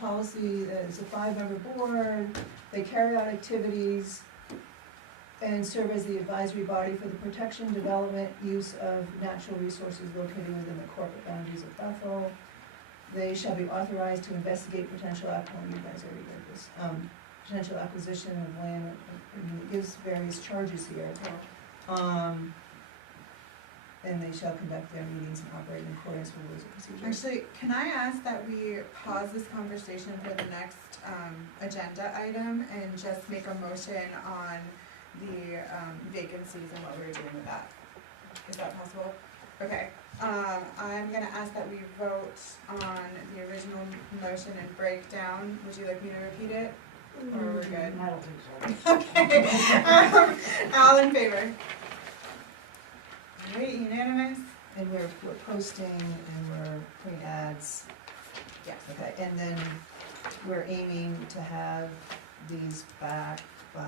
policy, it's a 5-member board, they carry out activities, and serve as the advisory body for the protection, development, use of natural resources located within the corporate boundaries of Bethel. They shall be authorized to investigate potential, you guys already read this, potential acquisition of land, it gives various charges here. And they shall conduct their meetings and operate in accordance with rules and procedures. Actually, can I ask that we pause this conversation for the next agenda item and just make a motion on the vacancies and what we were doing with that? Is that possible? Okay, I'm gonna ask that we vote on the original motion and breakdown. Would you like me to repeat it? Or we're good? I don't think so. Okay, all in favor? Alright, unanimous? And we're posting and we're putting ads, Yes. okay, and then we're aiming to have these back by,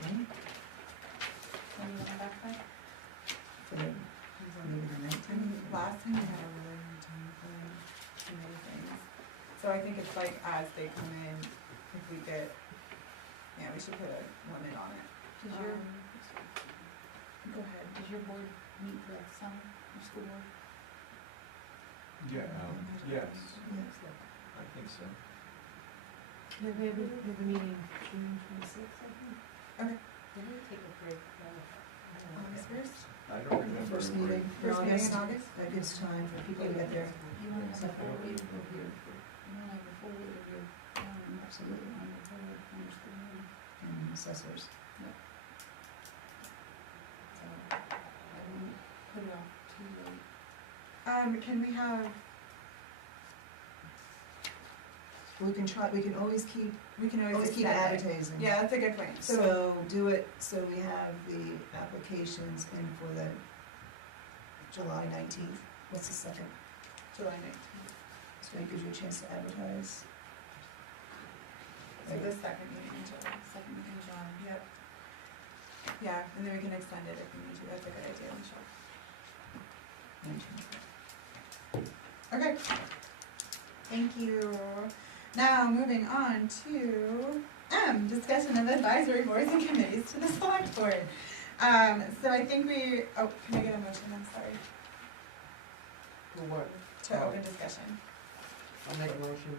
when? When you want back by? For the, maybe the 19th? Last time we had a really long time for too many things. So I think it's like as they come in, if we get, yeah, we should put a limit on it. Does your, Go ahead. does your board meet throughout the summer, your school board? Yeah, yes, Yes. I think so. We have a meeting June 26th, I think. Okay. Did we take a break? August first? I don't remember. First meeting in First meeting in August, August? that gives time for people to get there. You wanna have a full week of your, you wanna have a full week of your, absolutely on your board, on your school board. And assessors. So, I wouldn't put it off too late. Can we have, We can try, we can always keep always keep extend it. advertising. Yeah, that's a good point. So do it, so we have the applications in for the July 19th. What's the second? July 19th. So it gives you a chance to advertise. So the second meeting in July. Second week in July. Yep. Yeah, and then we can extend it if we need to. That's a good idea, Michelle. 19th. Okay. Thank you. Now, moving on to discussion of advisory boards and committees to the select board. So I think we, oh, can I get a motion? I'm sorry. For what? To open discussion. I'll make a motion.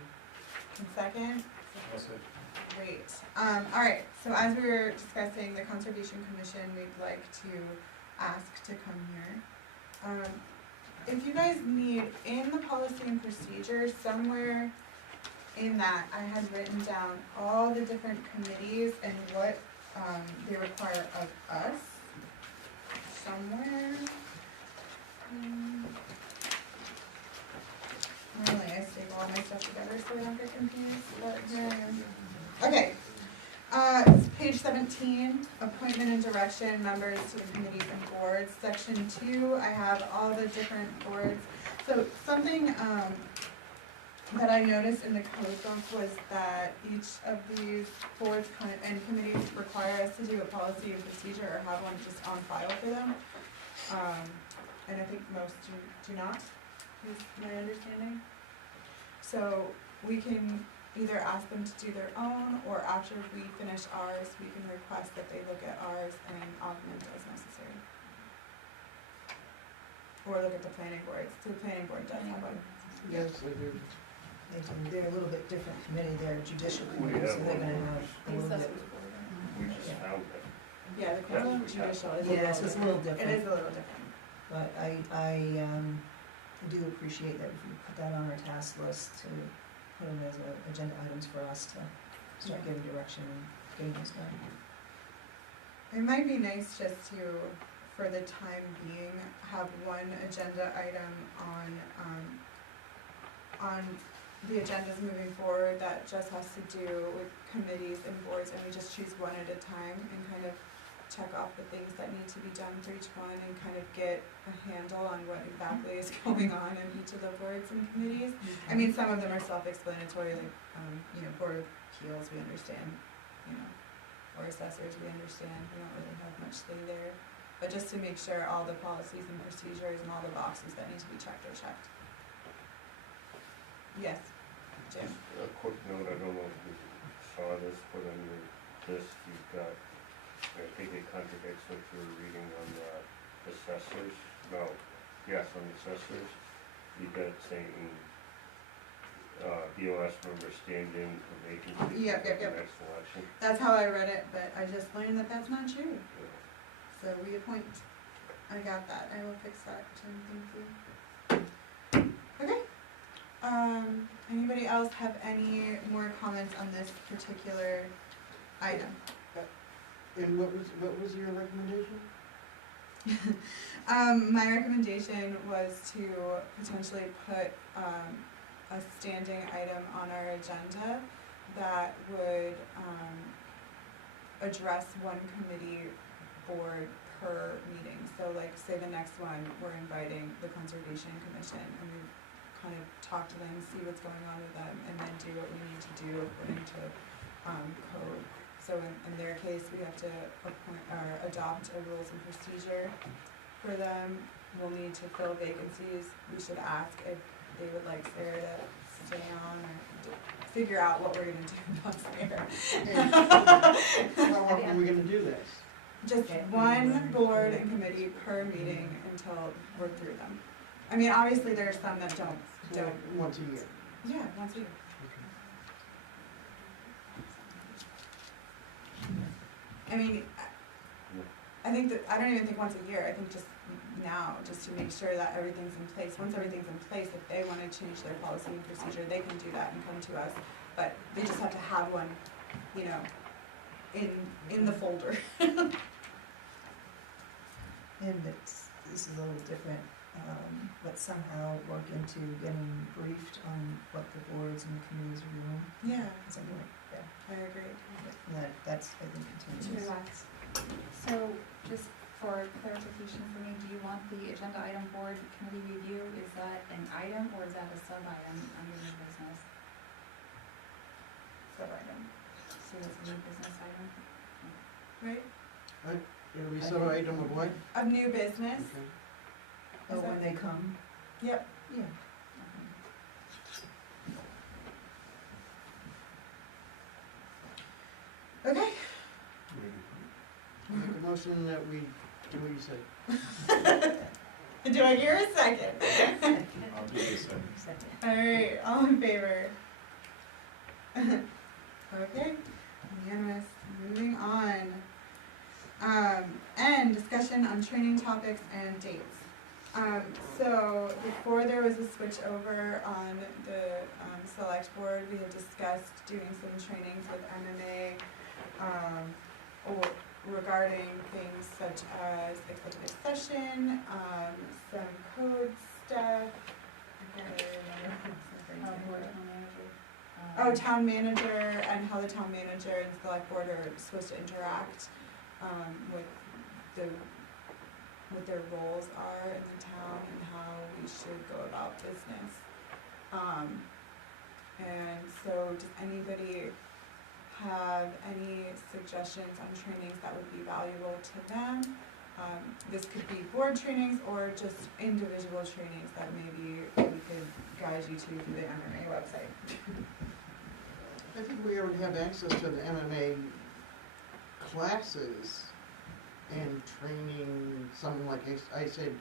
And second? I'll say. Great. All right, so as we were discussing the Conservation Commission, we'd like to ask to come here. If you guys need, in the policy and procedures, somewhere in that, I had written down all the different committees and what they require of us. Somewhere. Normally I staple all my stuff together so I don't get confused, but here I am. Okay. It's page 17, appointment and direction, members to the committees and boards. Section 2, I have all the different boards. So something that I noticed in the code book was that each of these boards and committees require us to do a policy and procedure or have one just on file for them. And I think most do not, is my understanding. So we can either ask them to do their own, or after we finish ours, we can request that they look at ours and augment as necessary. Or look at the planning boards, so the planning board does have one. Yes, I do. They're a little bit different committee, they're judicial We committee, so have they're one. gonna have a The little bit. assessors board. We just found that. Yeah, the court of judicial is a Yeah, little so it's a different. little different. It is a little different. But I do appreciate that if you put that on our task list to put them as agenda items for us to start giving direction and getting those done. It might be nice just to, for the time being, have one agenda item on the agendas moving forward that just has to do with committees and boards, and we just choose one at a time and kind of check off the things that need to be done for each one and kind of get a handle on what exactly is going on in each of the boards and committees. I mean, some of them are self-explanatory, like, Board of Appeals, we understand, or assessors, we understand, we don't really have much say there. But just to make sure all the policies and procedures and all the boxes that need to be checked are checked. Yes, Jim? A quick note, I don't know if you saw this, but on this, you got, I think it contradicts what you were reading on the assessors, no, yes, on the assessors. You got saying, BOS members stand in for vacancies Yep, at yep. the next election. That's how I read it, but I just learned that that's not true. So reappoint, I got that, I will fix that, Jim, thank you. Okay, anybody else have any more comments on this particular item? And what was your recommendation? My recommendation was to potentially put, a standing item on our agenda that would, address one committee board per meeting. So like, say the next one, we're inviting the Conservation Commission, and we kind of talk to them, see what's going on with them, and then do what we need to do according to, code. So in their case, we have to appoint, or adopt a rules and procedure for them. We'll need to fill vacancies. We should ask if they would like Sarah to stay on, or figure out what we're gonna do about Sarah. How often are we gonna do this? Just one board and committee per meeting until we're through them. I mean, obviously, there's some that don't, Once a year. yeah, once a year. I mean, I think that, I don't even think once a year, I think just now, just to make sure that everything's in place. Once everything's in place, if they wanna change their policy and procedure, they can do that and come to us. But they just have to have one, you know, in the folder. And this is a little different, but somehow work into getting briefed on what the boards and committees are doing, Yeah, something like that. I agree. And that's, I think, To continuous. relax. So, just for clarification for me, do you want the agenda item board committee review, is that an item or is that a sub-item under new business? Sub-item, So it's a new business item? right? It'll be some item of what? Of new business. Okay. Oh, when they come? Yep. Yeah. Okay. Make a motion that we do what you said. Do I hear a second? I'll do this one. Second. Alright, all in favor? Okay, unanimous, moving on. And discussion on training topics and dates. So before there was a switch over on the, select board, we had discussed doing some trainings with MMA, or regarding things such as executive session, some code stuff. I can't really remember. Board manager. Oh, town manager, and how the town manager and select board are supposed to interact, with what their roles are in the town and how we should go about business. And so does anybody have any suggestions on trainings that would be valuable to them? This could be board trainings or just individual trainings that maybe we could guide you to through the MMA website. I think we already have access to the MMA classes and training, something like I said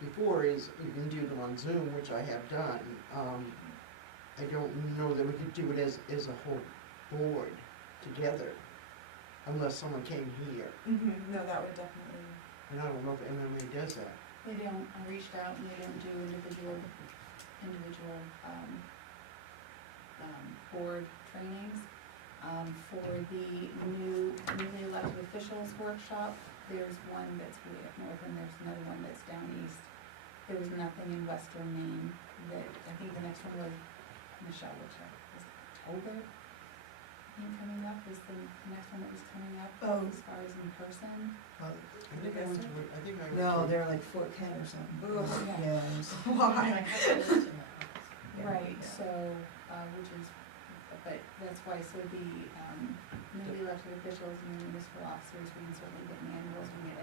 before, is you can do them on Zoom, which I have done. I don't know that we could do it as a whole board together, unless someone came here. No, that would definitely. And I don't know if MMA does that. They don't, I reached out and they don't do individual, board trainings. For the newly elected officials workshop, there's one that's way up north and there's another one that's down east. There was nothing in Western Maine that, I think the next one was, Michelle, which was October. Coming up is the next one that was coming up, Oh. as far as in person. I think I went to it, I think I went to No, it. they're like Fort Kent or something. Ugh. Yeah. it was- Why? Yeah, Right, yeah. so, which is, but that's why, so the, newly elected officials and municipal officers, we can certainly get manuals, we can get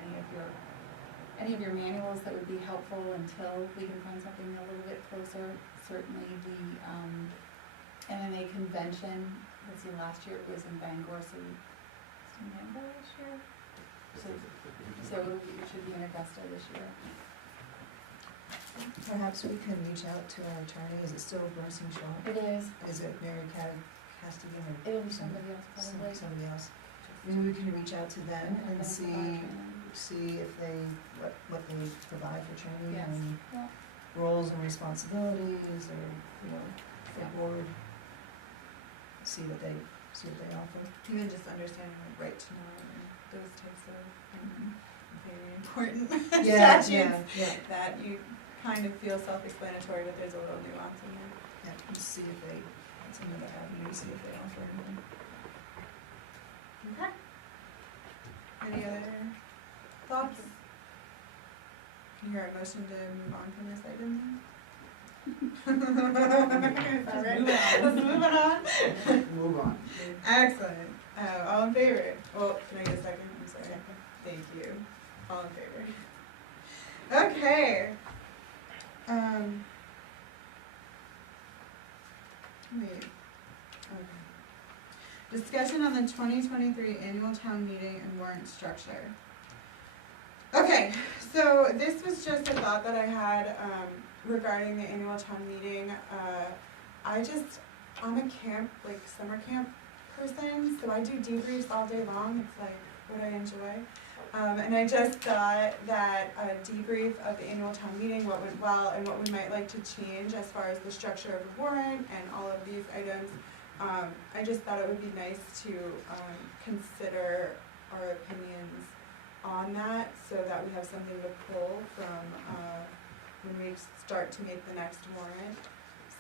any of your manuals that would be helpful until we can find something a little bit closer. Certainly the, MMA convention, let's see, last year it was in Bangor, so Manville this year. So it should be in Augusta this year. Perhaps we can reach out to our attorney, is it still Bernstein Shaw? It is. Is it Mary Castigan or? It'll be somebody else probably. Somebody else. Maybe we can reach out to them and see if they, what they provide for training Yes. and Yeah. roles and responsibilities or, for board. See what they offer. Even just understanding like right to know and those types of very important Yeah, statutes yeah. that you kind of feel self-explanatory, but there's a little nuance in there. Yeah, and see if they, it's another avenue, see if they offer anything. Okay. Any other thoughts? Can you hear a motion to move on from this item? All right, let's move on. Move on. Excellent. All in favor? Well, can I get a second? I'm sorry. Thank you. All in favor? Okay. Wait. Okay. Discussion on the 2023 annual town meeting and warrant structure. Okay, so this was just a thought that I had regarding the annual town meeting. I'm a camp, like summer camp person, so I do debriefs all day long. It's like what I enjoy. And I just thought that a debrief of the annual town meeting, what went well and what we might like to change as far as the structure of the warrant and all of these items. I just thought it would be nice to consider our opinions on that so that we have something to pull from when we start to make the next warrant,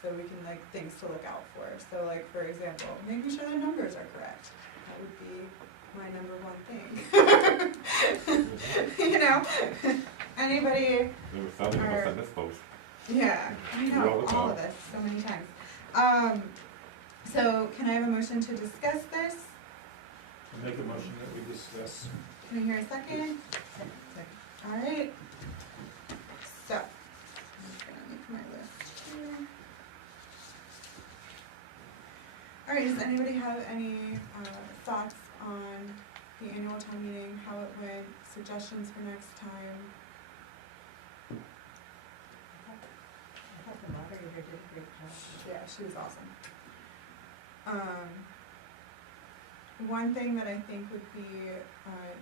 so we can like things to look out for. So like for example, making sure the numbers are correct. That would be my number one thing. You know, anybody? There was something else on this post. Yeah, I We all know, look all out. of us, so many times. So can I have a motion to discuss this? I'll make a motion that we discuss. Can I hear a second? All right. So, I'm just gonna make my list here. All right, does anybody have any thoughts on the annual town meeting, how it went, suggestions for next time? I thought the moderator did a great job. Yeah, she was awesome. One thing that I think would be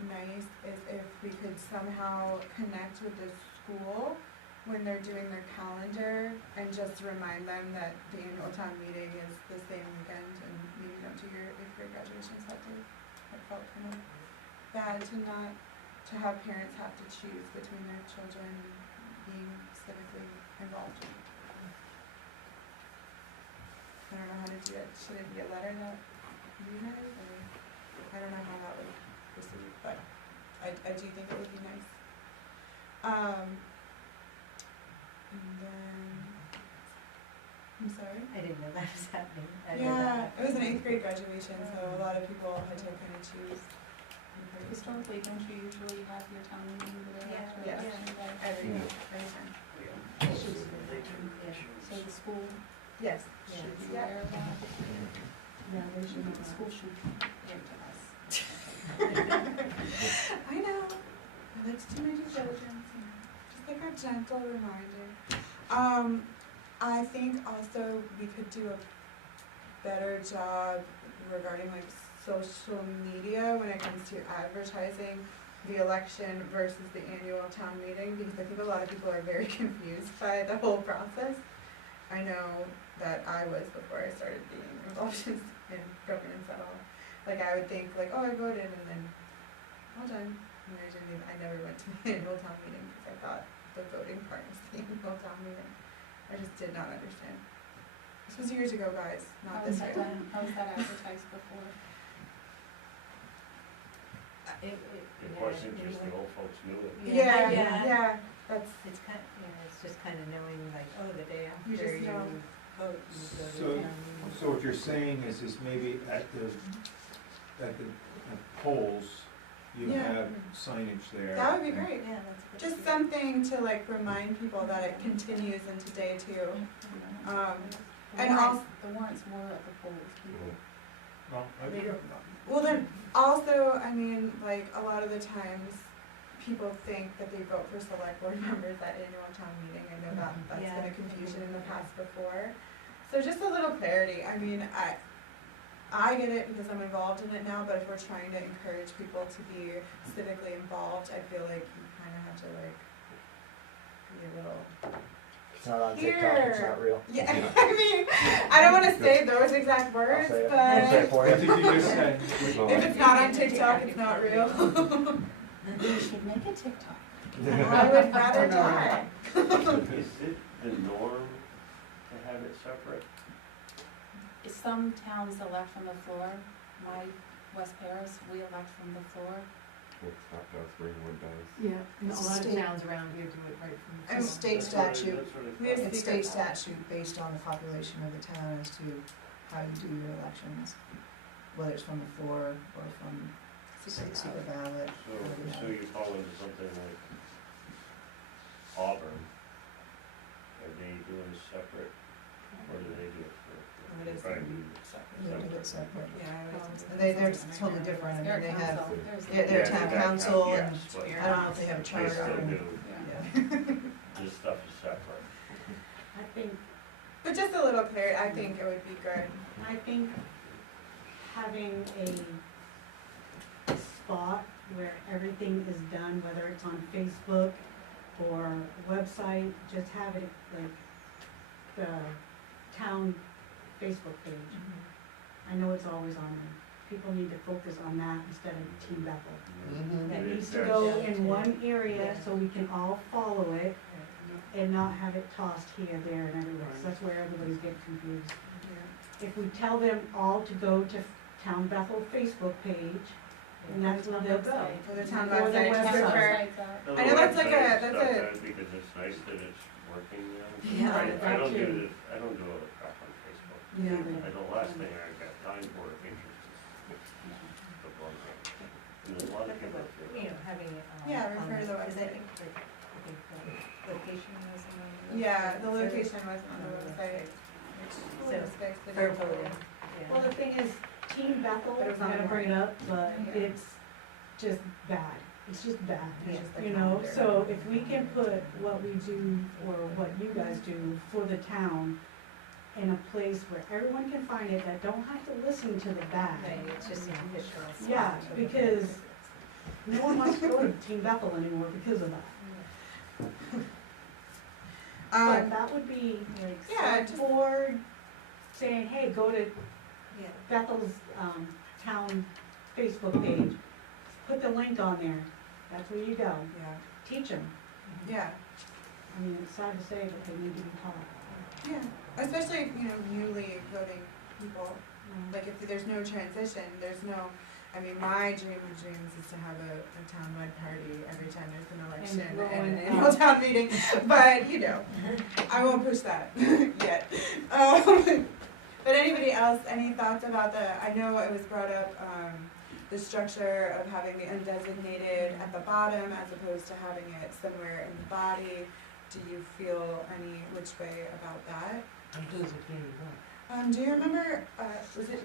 nice is if we could somehow connect with the school when they're doing their calendar and just remind them that the annual town meeting is the same weekend, and maybe don't do your 8th grade graduations that day. That felt kind of bad to have parents have to choose between their children being civically involved. I don't know how to do it. Should it be a letter that you guys, or I don't know how that would proceed, but I do think it would be nice. And then, I'm sorry? I didn't know that was happening. I know Yeah, that it was an happened. 8th grade graduation, so a lot of people had to kind of choose. Historically, don't you usually have your town meeting the day Yeah, after yeah. election day? Every Yeah. time. She's been doing it. So the school Yes. Yeah. should be Yeah. aware of that. Yeah, they should The have school should give to us. I know. I like to do my due diligence, just like a gentle reminder. I think also we could do a better job regarding like social media when it comes to advertising the election versus the annual town meeting, because I think a lot of people are very confused by the whole process. I know that I was before I started being involved in governance at all. Like I would think like, oh, I voted and then all done. And I never went to the annual town meeting because I thought the voting part was the annual town meeting. I just did not understand. This was years ago, guys, not How was this that year. done, how was that advertised before? The question is just the old folks knew it. Yeah, Yeah. yeah, that's, It's kind, it's just kind of knowing like, oh, the day You after just you know. vote, you go to So, town meeting. so what you're saying is maybe at the polls, you Yeah. have signage there. that would be and- great. Yeah, that's a good. Just idea. something to like remind people that it continues into day 2. The And warrants, also, the warrants more at the polls, people No, I Well, then, also, I mean, like, a lot of the times, people think that they vote for select board members at annual town meeting. I know that's Yeah. been a confusion in the past before. So just a little clarity. I mean, I get it because I'm involved in it now, but if we're trying to encourage people to be civically involved, I feel like you kind of have to, like, be a little. It's not on TikTok, it's not real. Yeah, I mean, I don't wanna say those exact words, I'll say it. but I'll say it for you. What did you just say? if it's not on TikTok, it's not real. You should make a TikTok. I would rather die. Is it the norm to have it separate? Some towns elect from the floor. My West Paris, we elect from the floor. Woodstock does, Greenwood does. Yeah, and a lot of State- towns around here do it right from the And floor. state That's what I- statute, that's what I We have thought. it's speaker state power. statute based on the population of the town as to how you do your elections, whether it's from the floor or from secret ballot. So you fall into something like Auburn, are they doing separate, or do they do it for? Oh, it is Right. They do it separate. Yeah. And they're totally different, I mean, they have, There's they're Yeah, town they got council, and yes, but I don't know if they have a they charter. still and- do, Yeah. this stuff is separate. I think, But just a little clarity, I think it would be good. I think having a spot where everything is done, whether it's on Facebook or website, just have it like the town Facebook page. I know it's always on there. People need to focus on that instead of Team Bethel. Mhm. That It needs to does. go in one area so we can all follow it and not have it tossed here, there, and everywhere. So that's where everybody's getting confused. If we tell them all to go to Town Bethel Facebook page, and that's where they'll go. For the town Or the website, just website. for, I know that's like a- that's a- Because it's nice that it's working now. Yeah, I that don't too. do this, I don't do all the crap on Facebook. Yeah. The last thing I got time for is the blog. And there's a lot of people out there. You know, having it on. Yeah, refer to the Is that, website. I think the location was on the website. yeah, the location wasn't on the website. So, It was fixed, it for didn't- voting. Well, the thing is, Team Bethel, But it was I'm on gonna the bring it up, but Yeah. it's just bad. It's just bad, It's just the you know? calendar. So if we can put what we do or what you guys do for the town in a place where everyone can find it, that don't have to listen to the bad. Right, it's just an official spot. Yeah, because no one wants to go to Team Bethel anymore because of that. But Um, that would be like Yeah, select just- board saying, hey, go to Yeah. Bethel's, town Facebook page, put the link on there, that's where you go, yeah, teach them. yeah, I mean, it's sad to say, but they need to be taught. yeah, especially, newly voting people, like if there's no transition, there's no, I mean, my dream of dreams is to have a townwide party every time there's an election and rolling an annual town meeting, but, I won't push that yet. But anybody else, any thoughts about I know it was brought up, the structure of having the undesignated at the bottom as opposed to having it somewhere in the body. Do you feel any which way about that? Do you remember, was it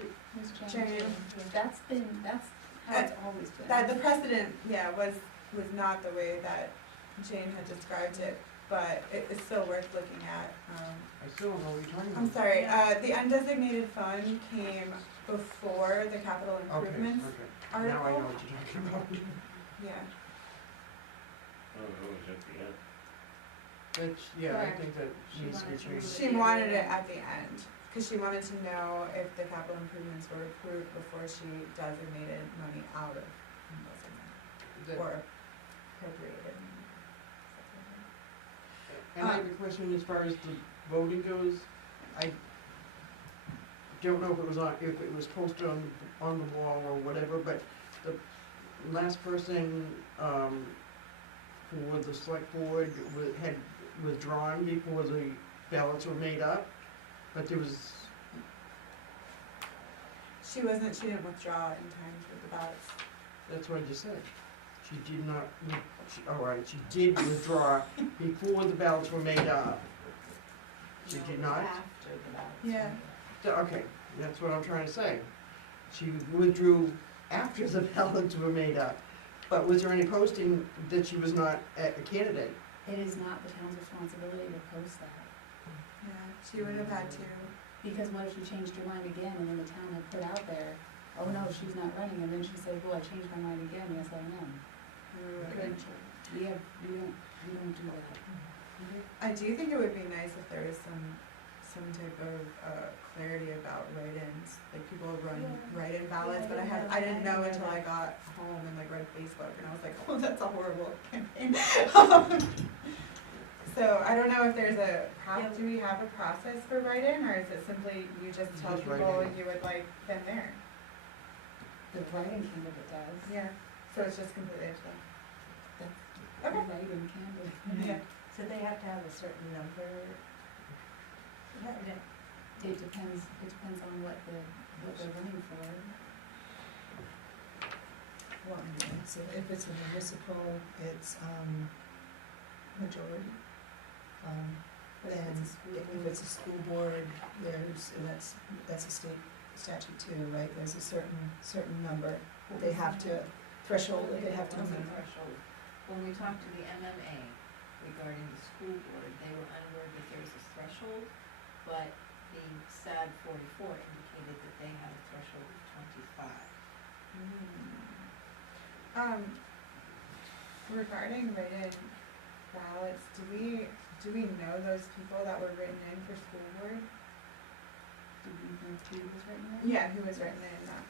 Jane? That's how it's always been. That the precedent, was not the way that Jane had described it, but it is still worth looking at. I still don't know what you're talking about. I'm sorry, the undesignated fund came before the capital improvements Okay. article. Now I know what you're talking about. Yeah, Oh, it was at the end. That's, yeah, I Correct. think that She needs to be wanted to changed. she wanted it at the end, cause she wanted to know if the capital improvements were approved before she designated money out of undesignated, That- or appropriated. And I have a question as far as the voting goes. I don't know if it was posted on the wall or whatever, but the last person, for the select board had withdrawn before the ballots were made up, but there was, She didn't withdraw in time for the ballots. that's what I just said. She did not, all right, she did withdraw before the ballots were made up. She did not? After the ballot. Yeah. Okay, that's what I'm trying to say. she withdrew after the ballots were made up. But was there any posting that she was not a candidate? It is not the town's responsibility to post that, Yeah, she would have had to. because what if she changed her mind again and then the town had put out there, oh no, she's not running, and then she said, well, I changed my mind again, yes, I am. We don't do that. I do think it would be nice if there was some type of clarity about write-ins, like people run write-in ballots, but I didn't know until I got home and like read Facebook, and I was like, oh, that's a horrible campaign. So I don't know if there's do we have a process for write-in, or is it simply you just tell Just write people in. you would like them there? The writing candidate does. Yeah, so it's just completely up to them. The Okay. writing candidate. Yeah. So they have to have a certain number? It depends on what they're running for. Well, so if it's a municipal, it's, majority. But if Then it's a school if board- it's a school board, and that's a state statute too, right? There's a certain number they have to, threshold that they have to meet. Threshold. When we talked to the MMA regarding the school board, they were unaware that there was a threshold, but the SAD 44 indicated that they had a threshold of 25. Regarding write-in ballots, do we know those people that were written in for school board? Do you know who was written in? Yeah, who was written in, not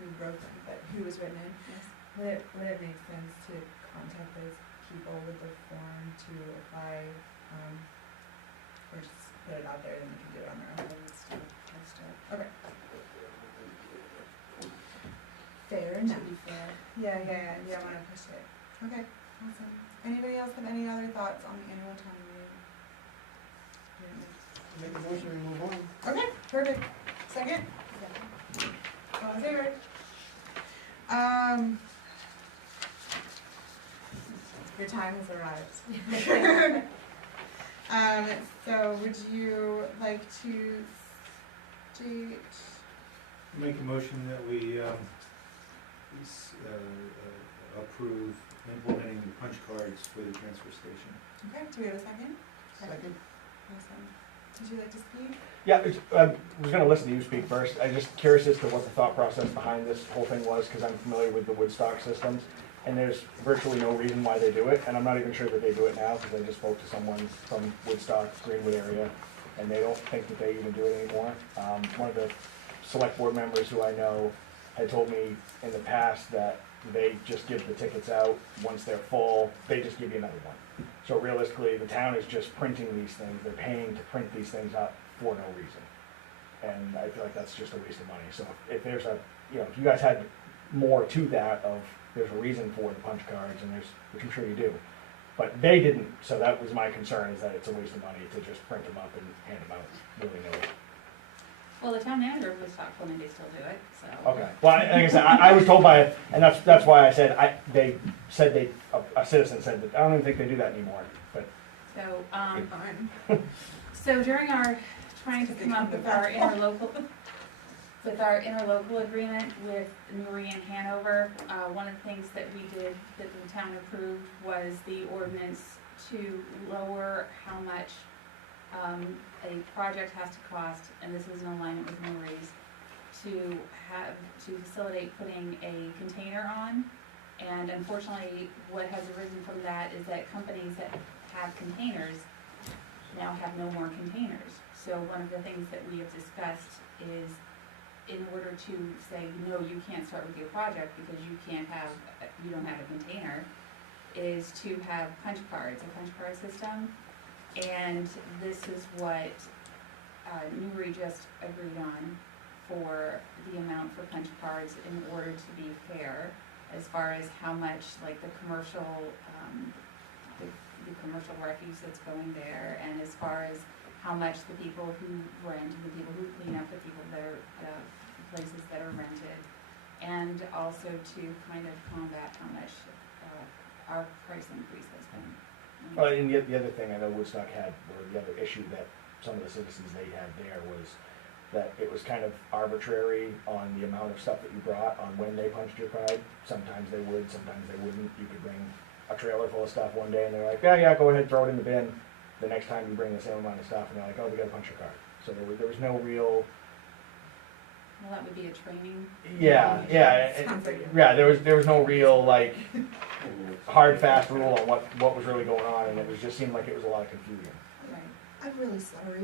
who wrote them, but who was written in? Yes. Would it make sense to contact those people with the form to apply, or just put it out there, then they can do it on their own? Okay. Fair enough. To be fair. Yeah, you don't wanna push it. Okay, awesome. Anybody else have any other thoughts on the annual town meeting? Make a motion and move on. Okay, perfect. Second? All in favor? Your time has arrived. So would you like to state? Make a motion that we, approve implementing the punch cards for the transfer station. Okay, do we have a second? Second. Awesome. Would you like to speak? Yeah, I was gonna listen to you speak first. I'm just curious as to what the thought process behind this whole thing was, because I'm familiar with the Woodstock systems, and there's virtually no reason why they do it, and I'm not even sure that they do it now, because I just spoke to someone from Woodstock, Greenwood area, and they don't think that they even do it anymore. One of the select board members who I know had told me in the past that they just give the tickets out. Once they're full, they just give you another one. So realistically, the town is just printing these things, they're paying to print these things up for no reason. And I feel like that's just a waste of money. So if there's a, if you guys had more to that of, there's a reason for the punch cards, and which I'm sure you do. But they didn't, so that was my concern, is that it's a waste of money to just print them up and hand them out willy-nilly. Well, the town manager was talking and they still do it, so. Okay, well, like I said, I was told by, and that's why I said, a citizen said that, I don't even think they do that anymore, but. So, Fine. so during our, trying to come up with our interlocal agreement with Newry and Hanover, one of the things that we did, that the town approved, was the ordinance to lower how much a project has to cost, and this is in alignment with Newry's, to facilitate putting a container on. And unfortunately, what has arisen from that is that companies that have containers now have no more containers. So one of the things that we have discussed is, in order to say, no, you can't start with your project because you don't have a container, is to have punch cards, a punch card system. And this is what Newry just agreed on for the amount for punch cards in order to be fair, as far as how much, like the commercial refuse that's going there, and as far as how much the people who rent, the people who clean up, the people that are, places that are rented, and also to kind of combat how much our price increase has been. And the other thing I know Woodstock had, or the other issue that some of the citizens they had there was, that it was kind of arbitrary on the amount of stuff that you brought on when they punched your card. Sometimes they would, sometimes they wouldn't. You could bring a trailer full of stuff one day and they're like, yeah, go ahead, throw it in the bin. The next time you bring the same amount of stuff and they're like, oh, we gotta punch your card. So there was no real, Well, that would be a training. yeah, Sounds like it. yeah, there was no real like hard, fast rule on what was really going on, and it was just seemed like it was a lot of confusion. Right. I'm really sorry,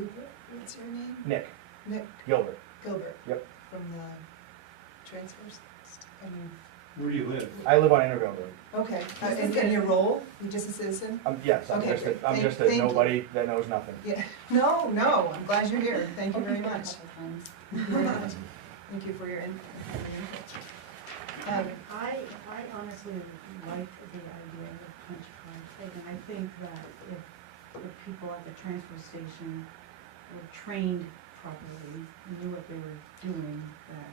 what's your name? Nick Nick Gilbert. Gilbert. Yep. From the transfers, Where do you live? I live on Intervale Road. okay, in your role, you're just a citizen? Yes, I'm Okay, just great. I'm just Thank a you. nobody that knows nothing. Yeah, no, I'm glad you're here, thank you very much. Couple times. Thank you for your input. I honestly like the idea of the punch card thing, and I think that if the people at the transfer station were trained properly, knew what they were doing, that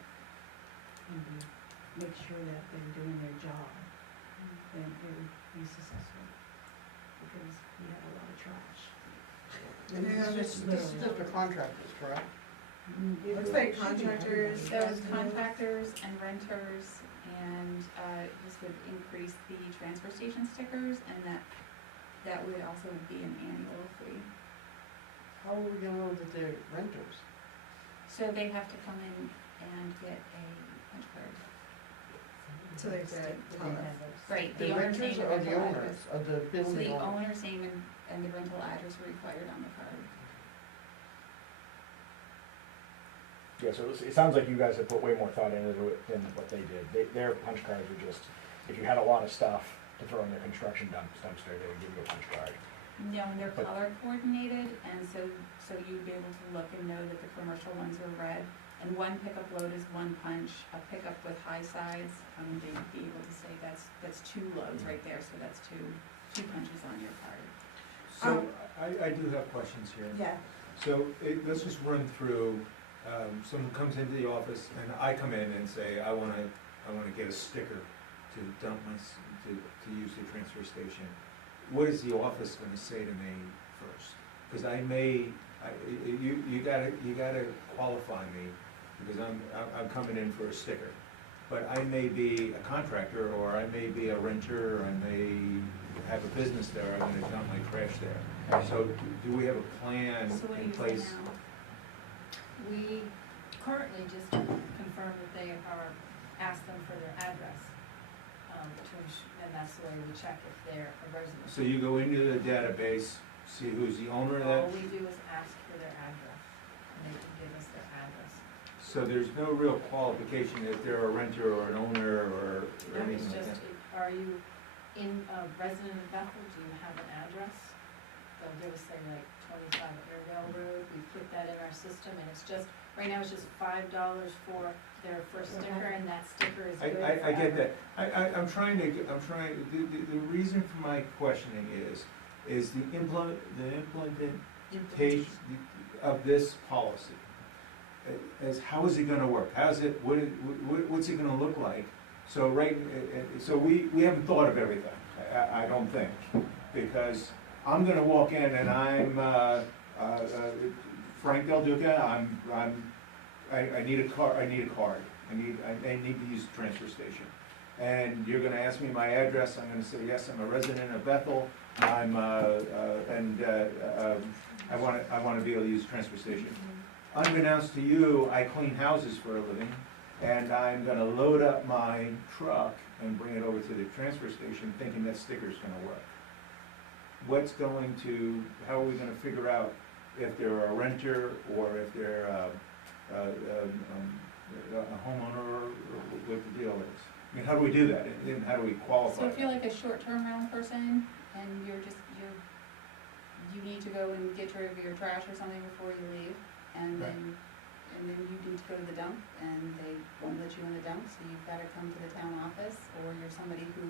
maybe make sure that they're doing their job, then it would be successful. Because we have a lot of trash. And this is just for contractors, correct? Looks like contractors. Those contractors and renters, and this would increase the transfer station stickers, and that would also be an annual fee. How are we gonna know that they're renters? So they have to come in and get a punch card. So there's a, Right, The the owner's renters name or and the rental owners, address. or the So building the owner? owner's name and the rental address are required on the card. Yeah, so it sounds like you guys have put way more thought into it than what they did. Their punch cards were just, if you had a lot of stuff to throw in their construction dumpster, they would give you a punch card. No, and they're But- color coordinated, and so you'd be able to look and know that the commercial ones are red. And one pickup load is one punch, a pickup with high sides, they'd be able to say that's two loads right there, so that's two punches on your card. So, I do have questions here. yeah, So, let's just run through, someone comes into the office and I come in and say, I wanna get a sticker to dump to use the transfer station. What is the office gonna say to me first? Cause you gotta qualify me, because I'm coming in for a sticker. But I may be a contractor, or I may be a renter, or I may have a business there, I'm gonna dump my trash there. So do we have a plan So what do in you say place? now? We currently just confirm that they are, ask them for their address, and that's the way we check if they're a resident. So you go into the database, see who's the owner of All that, we do is ask for their address, and they can give us their address. so there's no real qualification if they're a renter or an owner or No, anything it's like just, that? are you a resident of Bethel, do you have an address? They'll give us, say, like 25 Airvale Road, we put that in our system, and it's just, right now it's just $5 for their first sticker, and that sticker is good I get forever. that. I'm trying, the reason for my questioning is the implementation of this policy. How is it gonna work? How's it, what's it gonna look like? So so we haven't thought of everything, I don't think, because I'm gonna walk in and I'm, Frank Del Duca, I need a card, I need to use the transfer station. And you're gonna ask me my address, I'm gonna say, yes, I'm a resident of Bethel, I wanna be able to use the transfer station. Unbeknownst to you, I clean houses for a living, and I'm gonna load up my truck and bring it over to the transfer station thinking that sticker's gonna work. How are we gonna figure out if they're a renter or if they're a homeowner, or what the deal is? I mean, how do we do that, and how do we qualify? So if you're like a short-term rental person, and you need to go and get rid of your trash or something before you leave, and Right. then you need to go to the dump, and they won't let you in the dump, so you've gotta come to the town office, or you're somebody who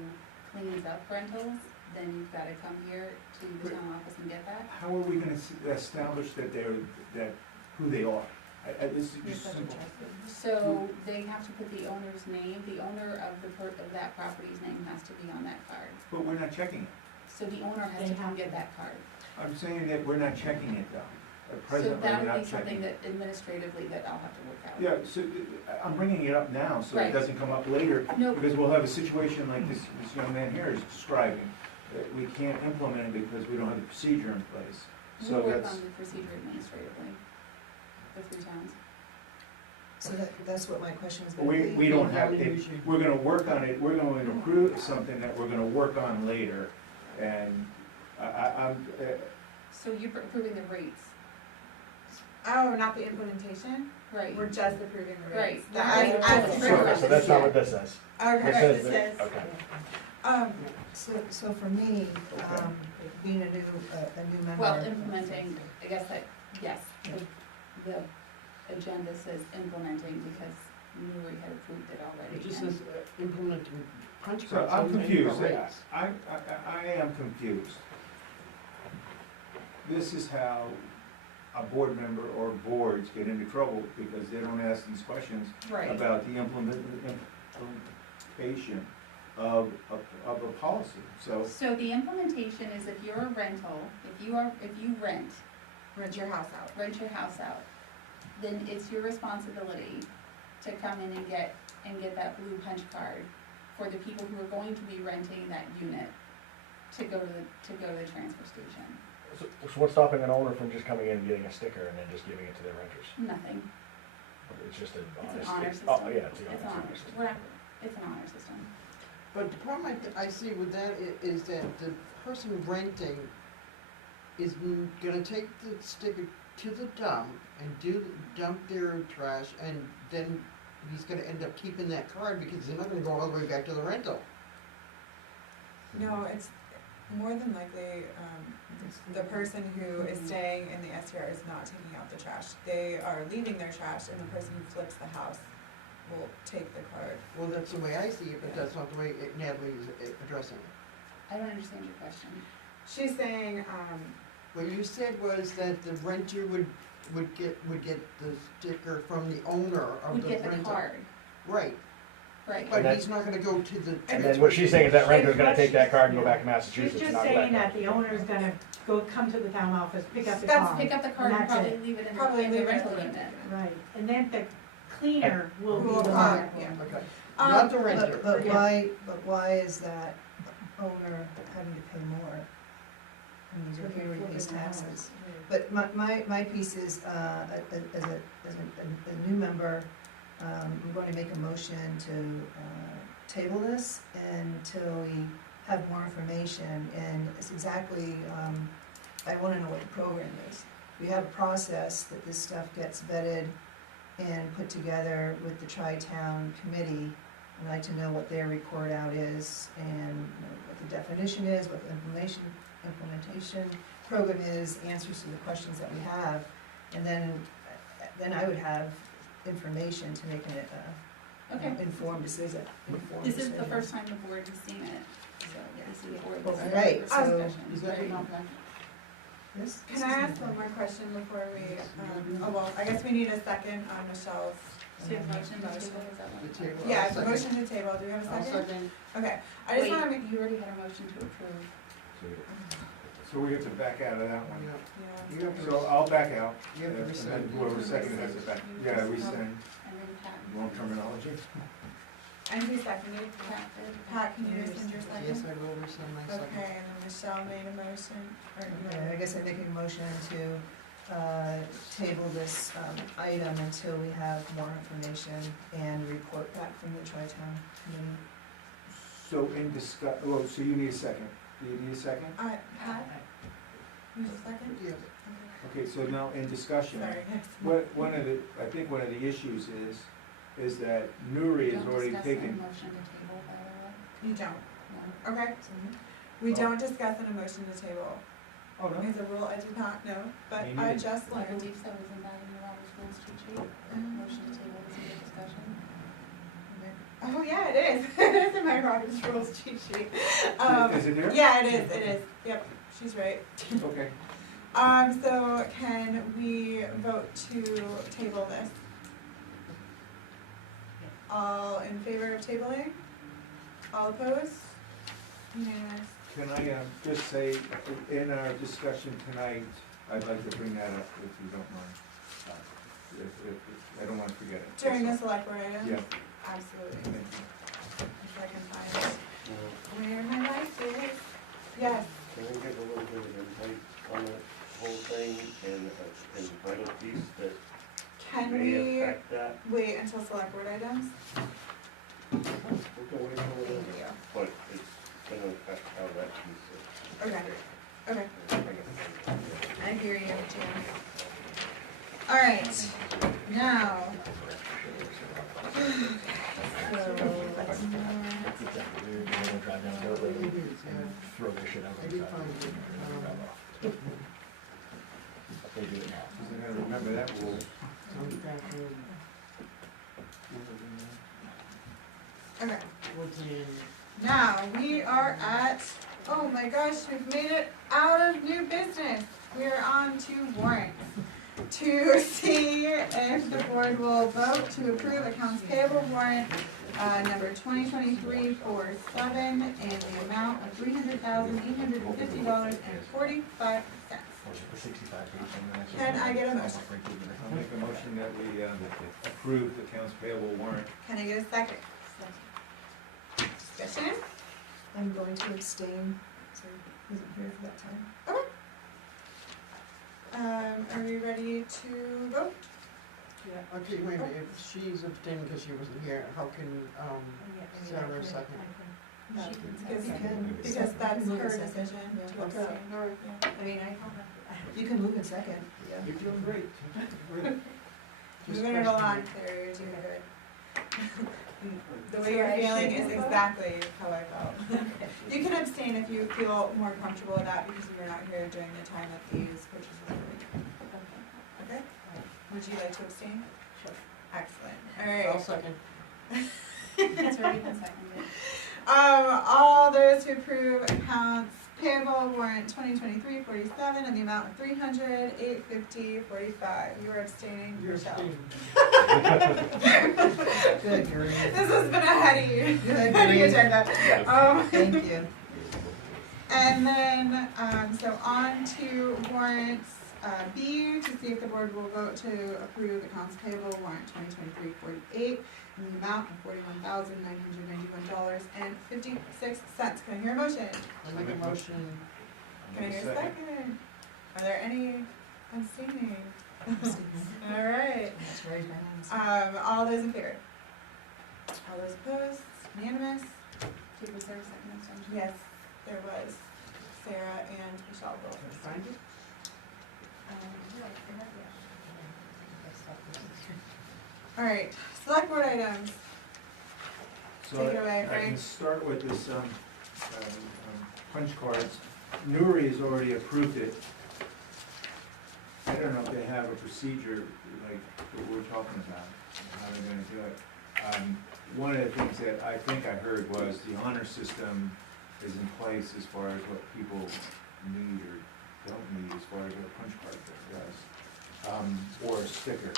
cleans up rentals, then you've gotta come here to the town office and get that. How are we gonna establish that who they are? This is You're just such a simple. trusted. So they have to put the owner's name, the owner of that property's name has to be on that card. But we're not checking it. So the owner has to come get that card. I'm saying that we're not checking it though. So presently, we're that would not be something checking. that administratively that I'll have to work out. Yeah, so I'm bringing it up now, so it Right. doesn't come up later, No. because we'll have a situation like this young man here is describing. That we can't implement it because we don't have the procedure in place. So We'll work that's, on the procedure administratively, the 3 towns. So that's what my question was gonna be. we don't have, Yeah, we it. usually- We're gonna work on it, we're going to approve something that we're gonna work on later. And I'm, So you're approving the rates, Oh, not the implementation? right? We're just approving the Right. rates. As So that's not what this says. Okay, This this says, is, okay. So for me, being a new member. Well, implementing, I guess that, yes, the agenda says implementing because Newry had approved it already. It just and- says implementing punch so cards. I'm and confused, rates. I am confused. This is how a board member or boards get into trouble because they don't ask these questions Right, about the implementation of a policy, so. so the implementation is if you're a rental, if you rent rent your house out. out, then it's your responsibility to come in and get that blue punch card for the people who are going to be renting that unit to go to the transfer station. So what's stopping an owner from just coming in and getting a sticker and then just giving it to their renters? Nothing. It's just an It's honor. an honor system. Oh, yeah, it's an It's honor honor, system. it's an honor system. But the problem I see with that is that the person renting is gonna take the sticker to the dump and dump their trash, and then he's gonna end up keeping that card because they're not gonna go all the way back to the rental. No, it's more than likely, the person who is staying in the STR is not taking out the trash. They are leaving their trash and the person who flips the house will take the card. Well, that's the way I see it, but that's not the way Natalie is addressing it. I don't understand your question. She's saying, What you said was that the renter would get the sticker from the owner of Would the get rental. the card, Right, right. but And he's not gonna go to the. And then what she's saying is that renter's gonna take that card and go back to She's Massachusetts and just not go back. saying that the owner's gonna come to the town office, pick up the That's card. Pick up the card and That's probably it. leave it in Probably the leave it rental in the unit. Right, and then the cleaner will be Will the come, one. yeah. Okay, not the But renter. but why is that owner having to pay more? I mean, you're here with these taxes. But my piece is, as a new member, I'm going to make a motion to table this until we have more information, and it's exactly, I wanna know what the program is. We have a process that this stuff gets vetted and put together with the Tri-Town Committee. I'd like to know what their report out is, and what the definition is, what the implementation program is, answers to the questions that we have, and then I would have information to make an Okay. informed decision. This is the first time the board has seen it, so this is the board. Well, that's- right, that's so- discussion. Is that- This can I ask one more question before we, well, I guess we need a second on Michelle's. So you have a motion to table, is that The one? table. Yeah, I'll it's a second. motion to table, do we have a I'll second? second. Okay, I just Wait, wanna make, you already had a motion to approve. So we have to back out of that one. Yeah. yeah. You have to So I'll back out, You have to and rescind. then whoever seconded has to back, yeah, rescind, And then Pat. wrong terminology. And who seconded? Pat did. Pat, can you rescind your second? Yes, I will rescind my second. Okay, and then Michelle made a motion, or you Okay, I guess I'm making a motion to table this item until we have more information and report back from the Tri-Town Committee. So so you need a second, do you need a second? Pat, who's the second? Yes. Okay, so now in discussion, Sorry. one of the issues is that Newry has Don't already discuss taken, any motion to table, by the way. You don't, No. okay. We Oh. don't discuss an emotion to table. oh, no? As a rule, I did not know, but Me I neither. just I learned. believe so, isn't that in your Robert's rules cheat sheet? Motion to table is a discussion. Oh, yeah, it is. It is in my Robert's Rules cheat sheet. Is it there? Yeah, it is. Yep, she's right. Okay, So can we vote to table this? All in favor of tabling? All opposed? Unanimous. can I just say, in our discussion tonight, I'd like to bring that up if you don't mind. I don't want to forget it. During the select board item? Yeah. Absolutely. Thank you. If I can find where my life is. Yes. Can we give a little bit of insight on the whole thing and a vital piece that Can may we affect that? wait until select board items? We can wait for it, Thank you. but it's gonna affect how that piece is. Okay, okay. I I hear you, Jan. All right, now. Throw their shit out I on did the find side. it, But they do it now. I gotta remember that rule. Okay, what's in, now we are at, oh my gosh, we've made it out of new business. We are on to warrants. To see if the board will vote to approve accounts payable warrant, number 2023-47 in the amount of $300,850.45. The 65 page thing. Can I get a motion? I'll make a motion that we approve the accounts payable warrant. Can I get a second? Discussion? I'm going to abstain, so I wasn't here for that time. Are we ready to vote? yeah, okay, wait a minute, if she's abstaining because she wasn't here, how can, Sarah second? Because that's her decision to Yeah, abstain. okay. Yeah. I mean, you can move in second, yeah. You're doing great. Moving it along, Claire, you're doing good. The way you're feeling is exactly how I felt. You can abstain if you feel more comfortable with that because you were not here during the time that these purchases were made. Okay? Would you like to abstain? Sure. Excellent, I'll alright. second. It's already been seconded. All those who approve accounts payable warrant 2023-47 in the amount of $300,850.45. You are abstaining, You're Michelle. abstaining. Good, Gary. This has been a heady Good, heady Gary. agenda. Thank you. And then, so on to warrants, B, to see if the board will vote to approve accounts payable warrant 2023-48 in the amount of $41,991.56. Can I hear a motion? I make a motion, Can I hear a second? Are there any abstaining? All right. That's very bad. All those in favor? All those opposed? Unanimous? Was there a second abstention? Yes, there was. Sarah and Michelle both. find it? All right, select board items. So Take it away, I can Frank. start with this, punch cards. Newry has already approved it. I don't know if they have a procedure like what we're talking about, how they're gonna do it. One of the things that I think I heard was the honor system is in place as far as what people need or don't need as far as what a punch card does, or a sticker.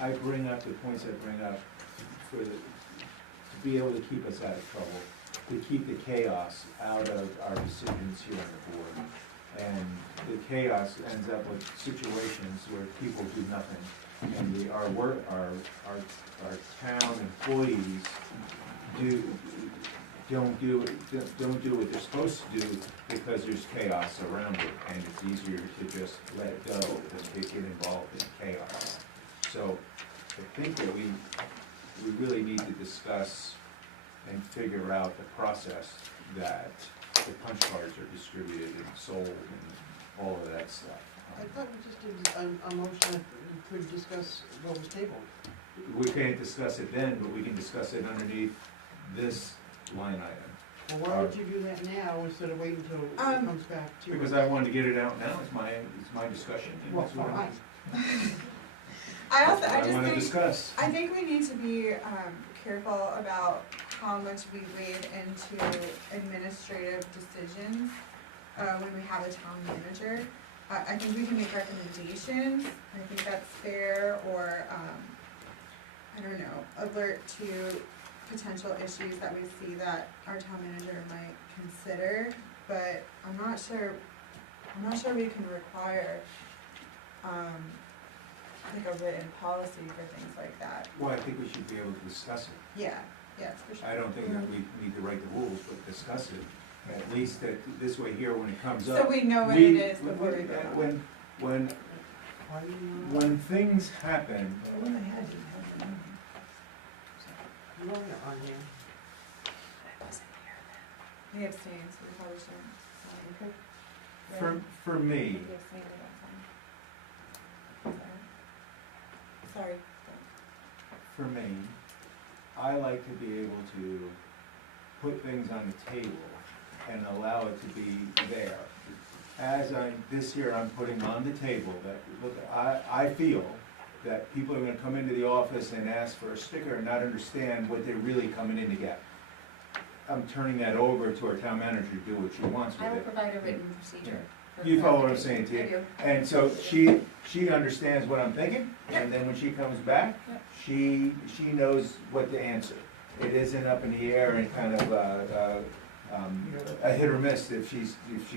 I bring up the points I bring up to be able to keep us out of trouble, to keep the chaos out of our decisions here on the board. And the chaos ends up with situations where people do nothing. And our town employees don't do what they're supposed to do because there's chaos around it, and it's easier to just let it go than to get involved in chaos. So I think that we really need to discuss and figure out the process that the punch cards are distributed and sold and all of that stuff. I thought we just did a motion that we could discuss what was tabled. We can't discuss it then, but we can discuss it underneath this line item. Well, why would you do that now instead of waiting until it comes back to? Because I wanted to get it out now, it's my discussion. And Well, that's what fine. I wanna just discuss. think, I think we need to be, careful about how much we wade into administrative decisions, when we have a town manager. I think we can make recommendations, I think that's fair, or, I don't know, alert to potential issues that we see that our town manager might consider. but I'm not sure we can require, like a written policy for things like that. Well, I think we should be able to discuss it. Yeah, yes, for sure. I don't think that we need to write the rules, but discuss it. At least that, this way here, when it comes So up. we know what it is before we vote on it. When things happen, The one I had didn't have the name. You want it on here? He abstains, so we probably shouldn't. for me, He abstained, we don't sign. Sorry. for me, I like to be able to put things on the table and allow it to be there. This year, I'm putting on the table that, look, I feel that people are gonna come into the office and ask for a sticker and not understand what they're really coming in to get. I'm turning that over to our town manager to do what she wants I will with it. provide a written procedure. for You follow what I'm clarification. saying to you? I do. And so she understands what I'm thinking, and then when she comes back, Yep. she knows what to answer. It isn't up in the air and kind of a hit or miss if she's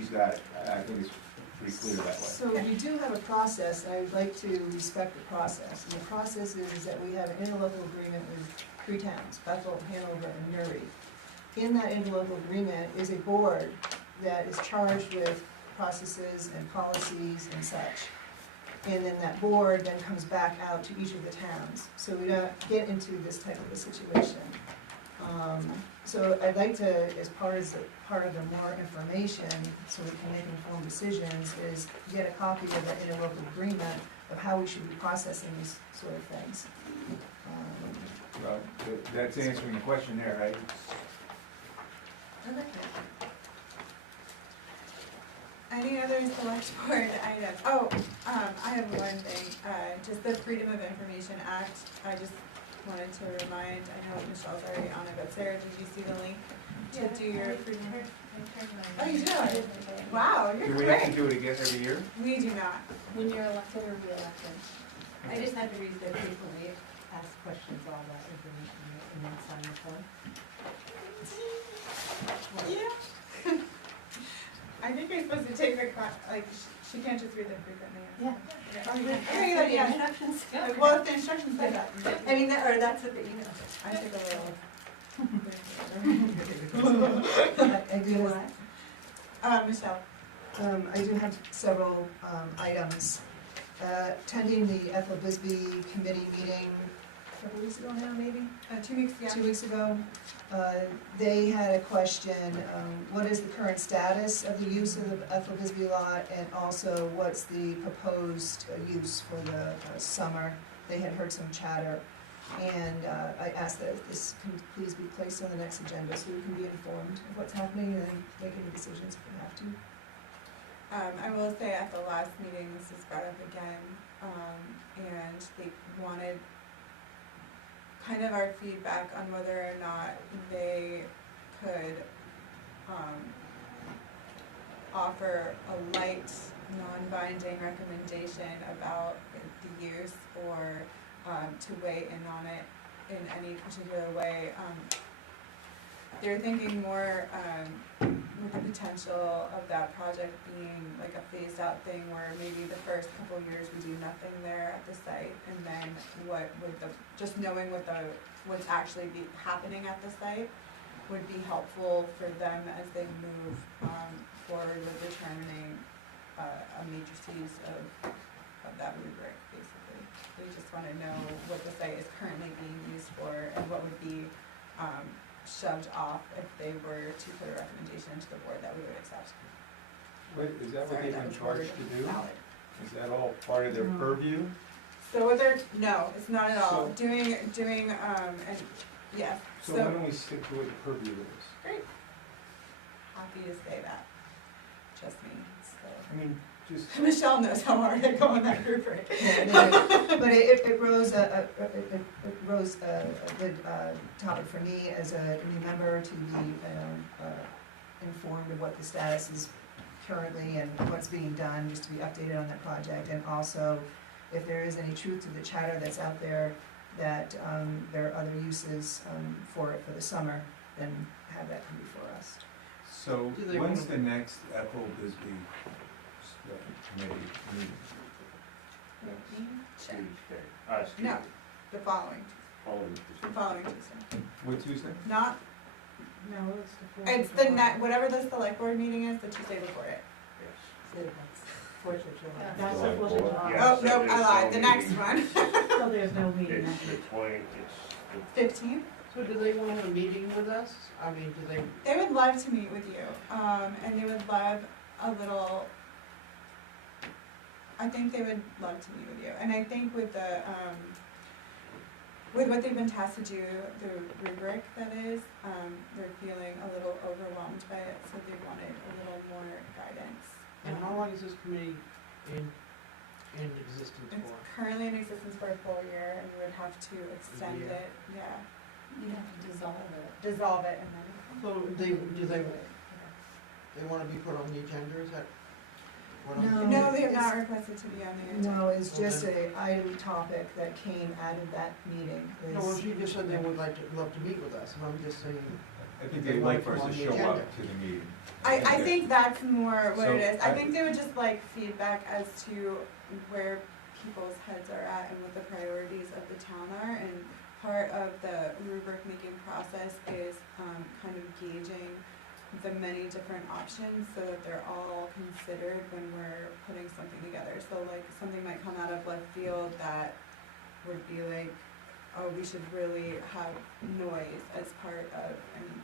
got it. I think it's pretty clear that way. So we do have a process, and I would like to respect the process. And the process is that we have an interlocal agreement with 3 towns, Bethel, Hanover, and Newry. In that interlocal agreement is a board that is charged with processes and policies and such. And then that board then comes back out to each of the towns. So we don't get into this type of a situation. So I'd like to, as part of the more information, so we can make informed decisions, is get a copy of the interlocal agreement of how we should be processing these sort of things. Well, that's answering the question there, right? Okay. Any other select board items? Oh, I have one thing, just the Freedom of Information Act, I just wanted to remind, I know Michelle's already on it, but Sarah, did you see the link to do your freedom? Oh, you do? Wow, Do you're we have to great. do it again every year? We do not. When you're elected or re-elected. I just had to read the frequently asked questions, all that information, and then sign the form. Yeah. I think you're supposed to take the class, like, she can't just read them frequently. Yeah. Oh, yeah. Instructions. Well, if the instructions say that. I mean, or that's what, you know. I took a little. I do, Michelle. I do have several items. Attending the Ethel Bisbee committee meeting a couple weeks ago now, maybe? 2 weeks ago. 2 weeks ago, they had a question, what is the current status of the use of the Ethel Bisbee lot, and also what's the proposed use for the summer? They had heard some chatter, and I asked that this can please be placed on the next agenda so we can be informed of what's happening and then make any decisions if we have to. I will say at the last meeting, this was brought up again, and they wanted kind of our feedback on whether or not they could offer a light, non-binding recommendation about the use, or to weigh in on it in any particular way. They're thinking more with the potential of that project being like a phased out thing where maybe the first couple years we do nothing there at the site, and then just knowing what's actually happening at the site would be helpful for them as they move forward with determining a matrices of that rubric, basically. They just wanna know what the site is currently being used for and what would be shoved off if they were to put a recommendation to the board that we would accept. Wait, is that what Sorry, they've that been was charged to do? valid. Is that all part of their purview? So what no, it's not at all. Doing, and, yeah, So why don't we stick to what the purview is? great. Happy to say that. Just me, so. I mean, just, Michelle knows how hard I go on that rubric. But it rose a good topic for me as a new member to be informed of what the status is currently and what's being done, just to be updated on that project. And also, if there is any truth to the chatter that's out there, that there are other uses for it for the summer, then have that come before us. So Do they when's wanna- the next Ethel Bisbee committee meeting? Check. Tuesday, No, the following, following the Tuesday. following Tuesday. What Tuesday? Not, No, it's the fourth. it's the whatever the select board meeting is, the Tuesday before it. Yes. So that's Fourth of July. That's July the Fourth of fourth. July. Yeah, Oh, so nope, I there's lied, no the next meeting. one. So there's no meeting It's that the week. 20, it's 15th. So do they want a meeting with us? I mean, do they, They would love to meet with you, and they would love a little, I think they would love to meet with you. And I think with the, with what they've been tasked to do, the rubric that is, they're feeling a little overwhelmed by it, so they wanted a little more guidance. and how long is this committee in existence It's for? currently in existence for a full year, and you would have to extend year? it, yeah, You have to dissolve it. dissolve it and then. So do they wanna be put on the agenda, is that what I'm? No, they have not requested to be on the agenda. No, it's just a item topic that came out of that meeting. No, well, she just said they would love to meet with us, and I'm just saying, I think they'd like for us to show up to the meeting. I think that's more what it So, is. I think they would just like feedback as to where people's heads are at and what the priorities of the town are. And part of the rubric making process is kind of gauging the many different options so that they're all considered when we're putting something together. So like something might come out of left field that would be like, oh, we should really have noise as part of, I mean,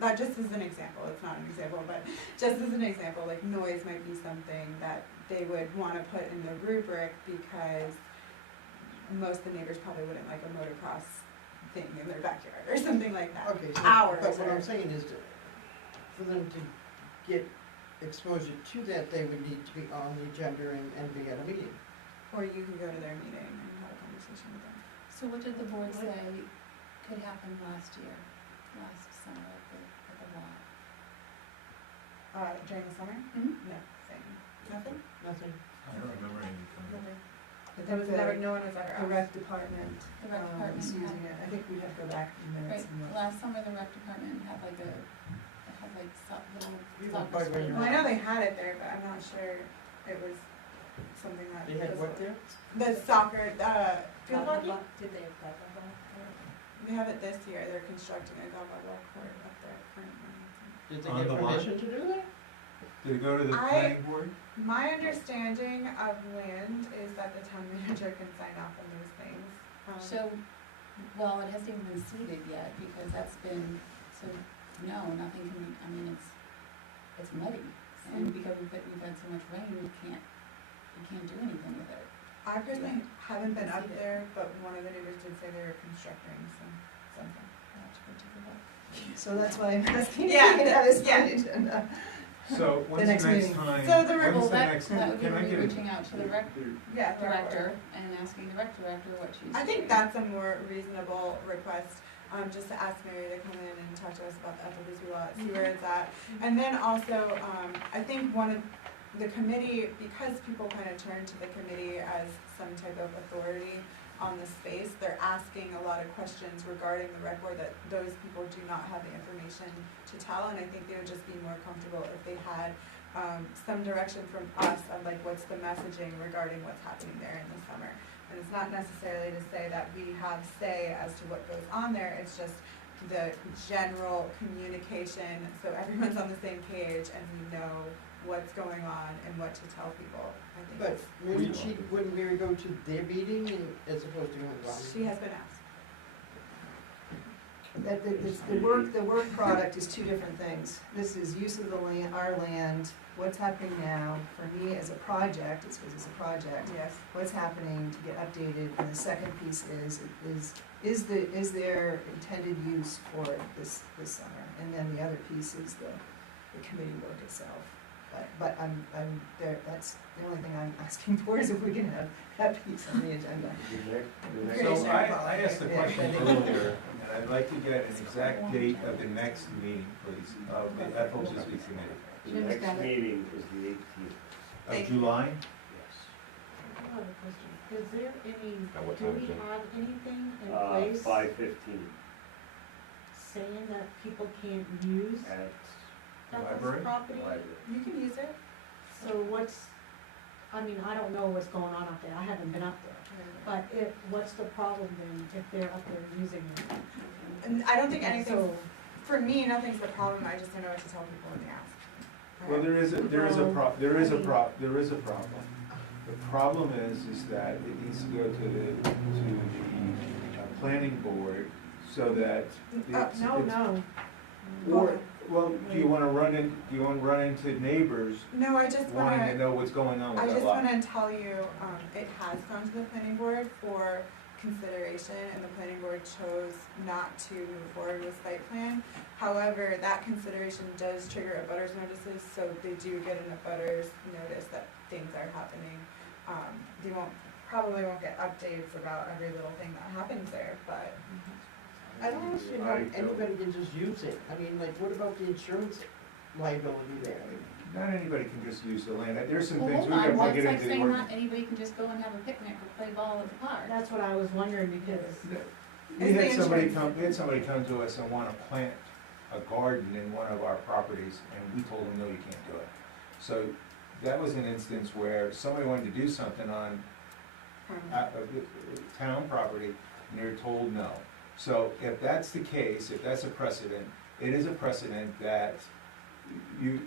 that just as an example, it's not an example, but just as an example, like noise might be something that they would wanna put in the rubric because most of the neighbors probably wouldn't like a motocross thing in their backyard or something like that. okay, so, Hours but what or- I'm saying is that for them to get exposure to that, they would need to be on the agenda and be at a meeting. Or you can go to their meeting and have a conversation with them. So what did the board say could happen last summer at the lot? During the summer? Mhm. Nothing. Nothing? Nothing. I don't remember any comment. Nothing. But There was never, no one was ever The asked. rec department, The rec department is using had, it. I think we'd have to go back in minutes right, and look. last summer the rec department had like little You soccer might bring field. your- Well, I know they had it there, but I'm not sure it was something that. They had was- what there? The soccer, field hockey? Did they have that one? They have it this year, they're constructing a ball court up there currently. Did they On get the line? permission to do that? Did it go to the I- planning board? My understanding of land is that the town manager can sign off on those things. So, well, it hasn't even been seeded yet because that's been, so, no, nothing can, I mean, it's muddy. And because we've had so much rain, you can't do anything with it. I personally haven't been up there, but one of the neighbors did say they were constructing something. I'll have to go take a look. So that's why I'm asking if Yeah, we can have this yeah. on the agenda. So when's the next next meeting. time? So the when's Well, the that, next- that would be can I get a- reaching out to the rec Yeah, director and asking the rec director what she's I think doing. that's a more reasonable request, just to ask Mary to come in and talk to us about the Ethel Bisbee lot, see where it's at. And then also, I think one of the committee, because people kind of turn to the committee as some type of authority on the space, they're asking a lot of questions regarding the rec board that those people do not have the information to tell, and I think they would just be more comfortable if they had some direction from us of like what's the messaging regarding what's happening there in the summer. And it's not necessarily to say that we have say as to what goes on there, it's just the general communication, so everyone's on the same page and we know what's going on and what to tell people. I think But it's- wouldn't Mary go to their meeting as opposed to going to she has been asked. That the work product is two different things. This is use of the land, our land, what's happening now, for me as a project, it's because it's a project. Yes. What's happening to get updated, and the second piece is there intended use for this summer? And then the other piece is the committee work itself. But I'm there, that's the only thing I'm asking for is if we can have that piece on the agenda. So I asked the question earlier, and I'd like to get an exact date of the next meeting, please, of the Ethel Bisbee Committee. The next meeting is the 18th. Of July? Yes. I have a question. Is there any, At what do time, we Jim? have anything in place? 5:15. saying that people can't use At Bethel's Library? property? You can use it. So what's, I mean, I don't know what's going on up there, I haven't been up there. But what's the problem then if they're up there using it? And I don't think anything, So, for me, nothing's the problem, I just don't know what to tell people when they ask. Well, there is a problem. The problem is that it needs to go to the planning board so that it's. no. Or, well, do you wanna run into neighbors No, I just wanting to wanna, know what's going on I with that just lot? wanna tell you, it has gone to the planning board for consideration, and the planning board chose not to move forward with site plan. However, that consideration does trigger abutters notices, so they do get an abutters notice that things are happening. They probably won't get updates about every little thing that happens there, but I don't understand how anybody can just use it. I mean, like, what about the insurance liability there? Not anybody can just use the land. There's some Well, things hold we on, gotta well, get it's like into the saying ordinance. not anybody can just go and have a picnic or play ball at the park. That's what I was wondering because, We Is the had somebody insurance- come to us and wanna plant a garden in one of our properties, and we told them, no, you can't do it. So that was an instance where somebody wanted to do something on town property, and they were told no. So if that's the case, if that's a precedent, it is a precedent that you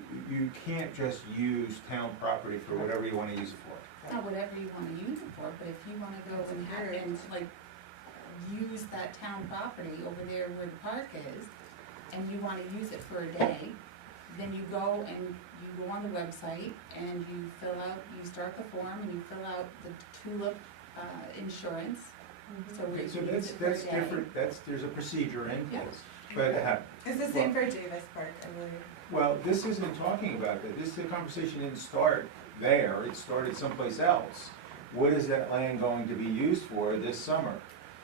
can't just use town property for whatever you wanna use it for. Not whatever you wanna use it for, but if you wanna go and have, and like, use that town property over there where the park is, and you wanna use it for a day, then you go and you go on the website and you fill out, you start the form and you fill out the tulip, insurance, so we Okay, so can use it for a that's day. different, there's a procedure in Yeah. place. But, it's the same for Davis Park, I believe. well, this isn't talking about that, the conversation didn't start there, it started someplace else. What is that land going to be used for this summer?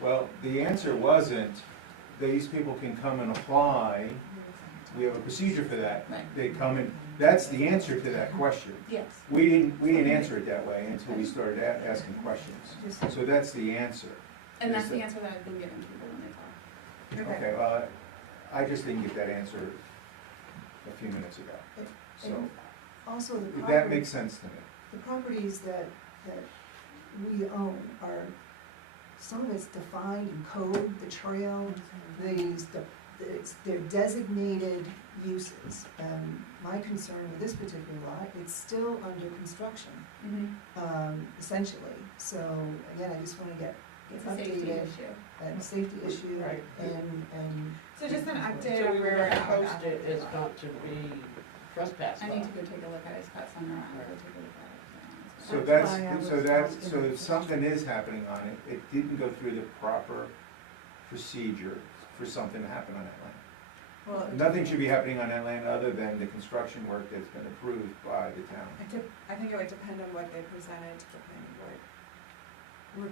Well, the answer wasn't, these people can come and apply, we have a procedure for that. Right. They come and, that's the answer to that question. Yes. We didn't answer it that way until we started asking questions. So that's the answer. And that's Is the that- answer that I've been giving people when they talk. Okay, well, I just didn't get that answer a few minutes ago. So, Also, the that makes sense to me. the properties that we own are, some of it's defined in code, the trail, they're designated uses. And my concern with this particular lot, it's still under construction, essentially. So, again, I just wanna get It's a safety updated, issue. that safety issue, Right. and. So just an update So of we were where we're gonna at with post that. it as not to be trespassed I on. need to go take a look at it, it's got some around, I'll go take a look at it. So That's that's, why I was so asking. if something is happening on it, it didn't go through the proper procedure for something to happen on that land. Well, Nothing should be happening on that land other than the construction work that's been approved by the town. I think it would depend on what they presented to the planning board.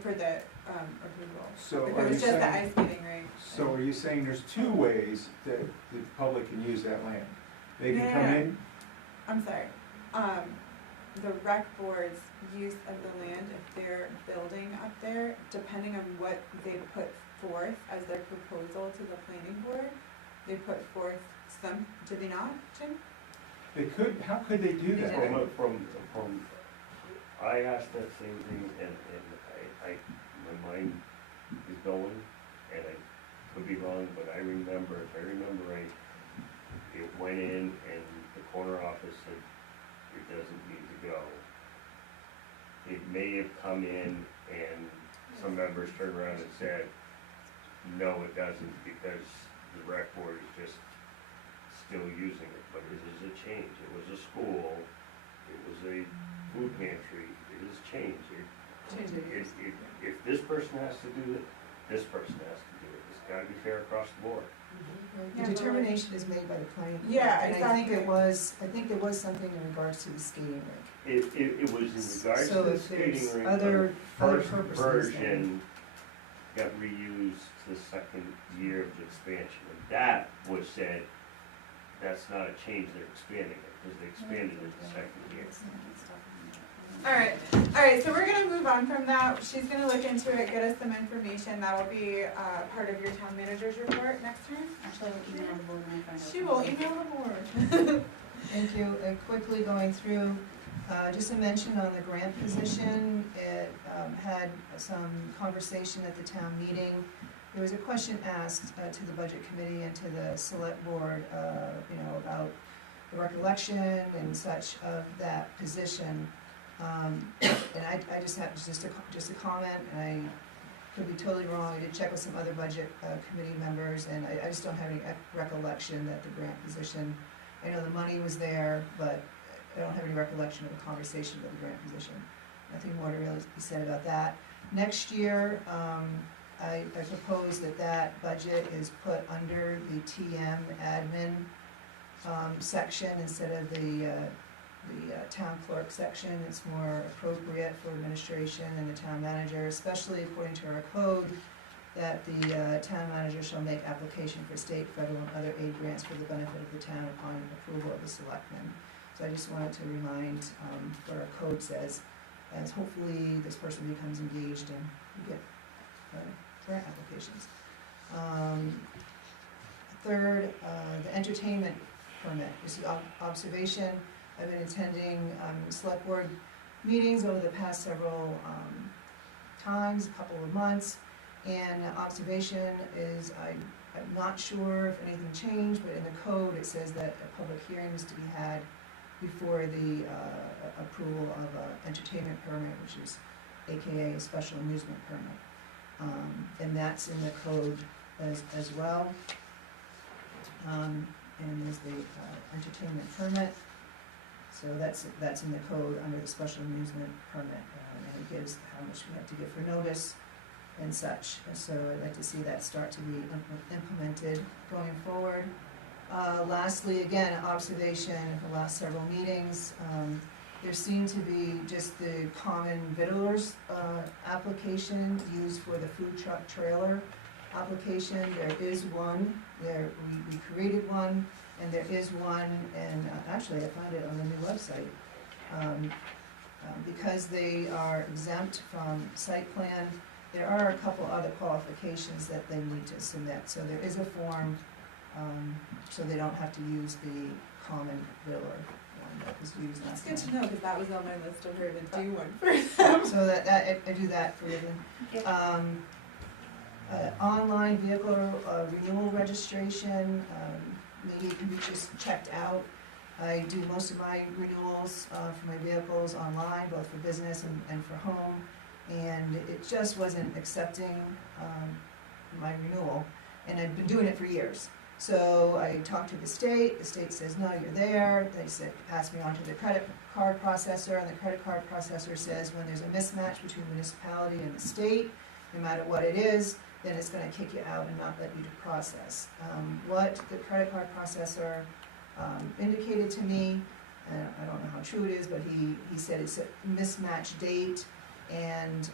For the, approval. So If are it you was just the saying, ice skating rink. so are you saying there's two ways that the public can use that land? They can come No. in, I'm sorry, the rec board's use of the land, if they're building up there, depending on what they put forth as their proposal to the planning board, they put forth some, do they not, Jim? they could, how could they do that? From, I asked that same thing, and my mind is going, and I could be wrong, but I remember, if I remember right, it went in and the corner office said, it doesn't need to go. It may have come in and some members turned around and said, no, it doesn't, because the rec board is just still using it, but it is a change. It was a school, it was a food pantry, it is change. If this person has to do it, this person has to do it. It's gotta be fair across the board. The determination is made by the planning board. Yeah, And I think exactly. there was something in regards to the skating rink. It was in regards So to the if there's skating rink, other the first purposes, version got reused the second year of the expansion. And that was said, that's not a change, they're expanding it, because they expanded it the second year. Alright, so we're gonna move on from that. She's gonna look into it, get us some information. That'll be, part of your town manager's report next time. Actually, I'll email the board when I find out. She will email the board. Thank you. Quickly going through, just a mention on the grant position. It had some conversation at the town meeting. There was a question asked to the budget committee and to the select board, about the recollection and such of that position. And I just have just a comment, and I could be totally wrong. I did check with some other budget committee members, and I just don't have any recollection that the grant position, I know the money was there, but I don't have any recollection of a conversation about the grant position. Nothing more to really be said about that. Next year, I propose that budget is put under the TM admin section instead of the town clerk section. It's more appropriate for administration and the town manager, especially according to our code, that the town manager shall make application for state, federal, and other aid grants for the benefit of the town upon approval of the selectmen. So I just wanted to remind what our code says, as hopefully this person becomes engaged and we get grant applications. Third, the entertainment permit is the observation. I've been attending select board meetings over the past several times, a couple of months, and observation is, I'm not sure if anything changed, but in the code it says that a public hearing is to be had before the approval of an entertainment permit, which is AKA a special amusement permit. And that's in the code as well. And there's the entertainment permit. So that's in the code under the special amusement permit, and it gives how much we have to give for notice and such. So I'd like to see that start to be implemented going forward. Lastly, again, observation for the last several meetings, there seemed to be just the common victualers application used for the food truck trailer application. There is one, we created one, and there is one, and actually I found it on the new website. Because they are exempt from site plan, there are a couple other qualifications that they need to submit. So there is a form, so they don't have to use the common biller one that was used That's last good time. to know, because that was on my list of her to do one for them. So I do that for them. Online vehicle renewal registration, maybe it can be just checked out. I do most of my renewals for my vehicles online, both for business and for home, and it just wasn't accepting my renewal, and I've been doing it for years. So I talked to the state says, no, you're there. They said, pass me on to the credit card processor, and the credit card processor says when there's a mismatch between the municipality and the state, no matter what it is, then it's gonna kick you out and not let you to process. What the credit card processor indicated to me, and I don't know how true it is, but he said it's a mismatch date, and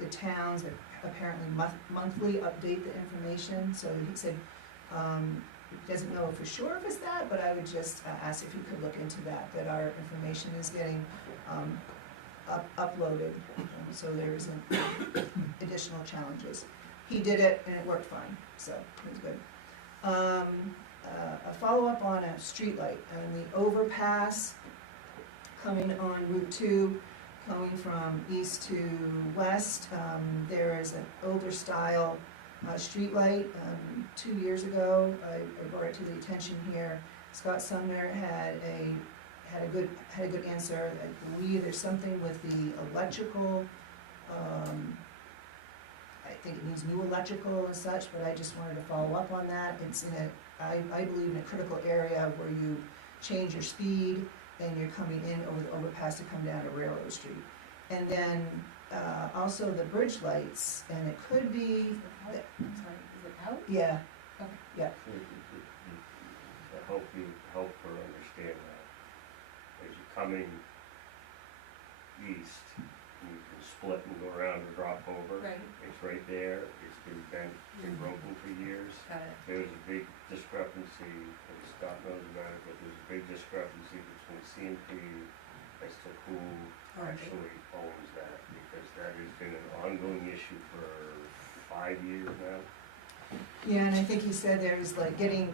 the towns apparently monthly update the information. So he said, doesn't know for sure if it's that, but I would just ask if you could look into that our information is getting uploaded, so there isn't additional challenges. He did it and it worked fine, so it was good. A follow-up on a streetlight, and the overpass coming on Route 2, coming from east to west. There is an older style streetlight. 2 years ago, I brought it to the attention here. Scott Sumner had a good answer. I believe there's something with the electrical. I think it needs new electrical and such, but I just wanted to follow up on that. It's in I believe in a critical area where you change your speed and you're coming in over the overpass to come down to Railroad Street. And then also the bridge lights, and it could be, Sorry, is it out? yeah, Okay. yeah. To help her understand that, as you're coming east, you can split and go around and drop over. Right. It's right there, it's been bent, been broken for years. Got it. There's a big discrepancy, and Scott knows about it, but there's a big discrepancy between CMP as to who actually owns that, because that has been an ongoing issue for 5 years now. Yeah, and I think he said there's like getting,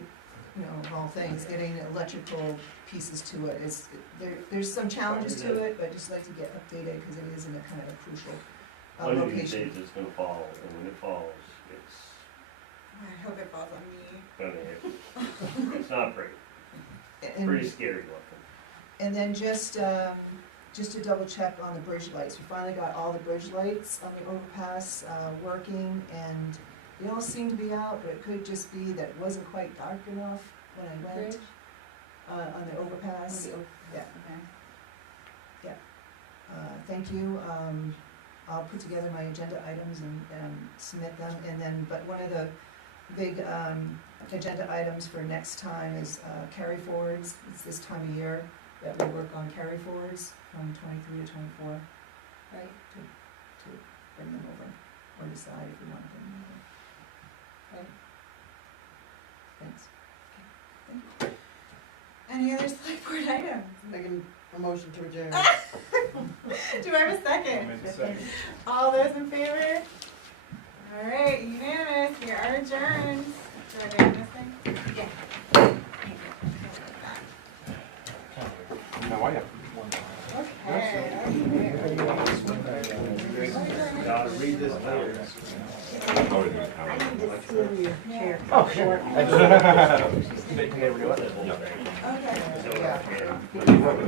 you know, of all things, getting electrical pieces to it. There's some challenges to it, but I'd just like to get updated because it is in a kind of a crucial One of these location. days it's gonna fall, and when it falls, it's I hope it falls on me. gonna hit. It's not pretty, And- pretty scary looking. And then just to double check on the bridge lights, we finally got all the bridge lights on the overpass, working, and they all seem to be out, but it could just be that it wasn't quite dark enough when I went, Bridge? on the overpass. Yeah. Okay. Thank you, I'll put together my agenda items and submit them, and then, but one of the big, agenda items for next time is, carry forwards. It's this time of year that we work on carry forwards from 23 to 24, right, to bring them over, or decide if we want to bring them over. Right? Thanks. Any other select board items? Making a motion to adjourn. Do I have a second? All those in favor? All right, unanimous, we are adjourned. Do I get this thing? No, I have. Okay. Gotta read this later. I need to steal your chair. Oh, sure. Can they redo it? Okay. So, Yeah. yeah.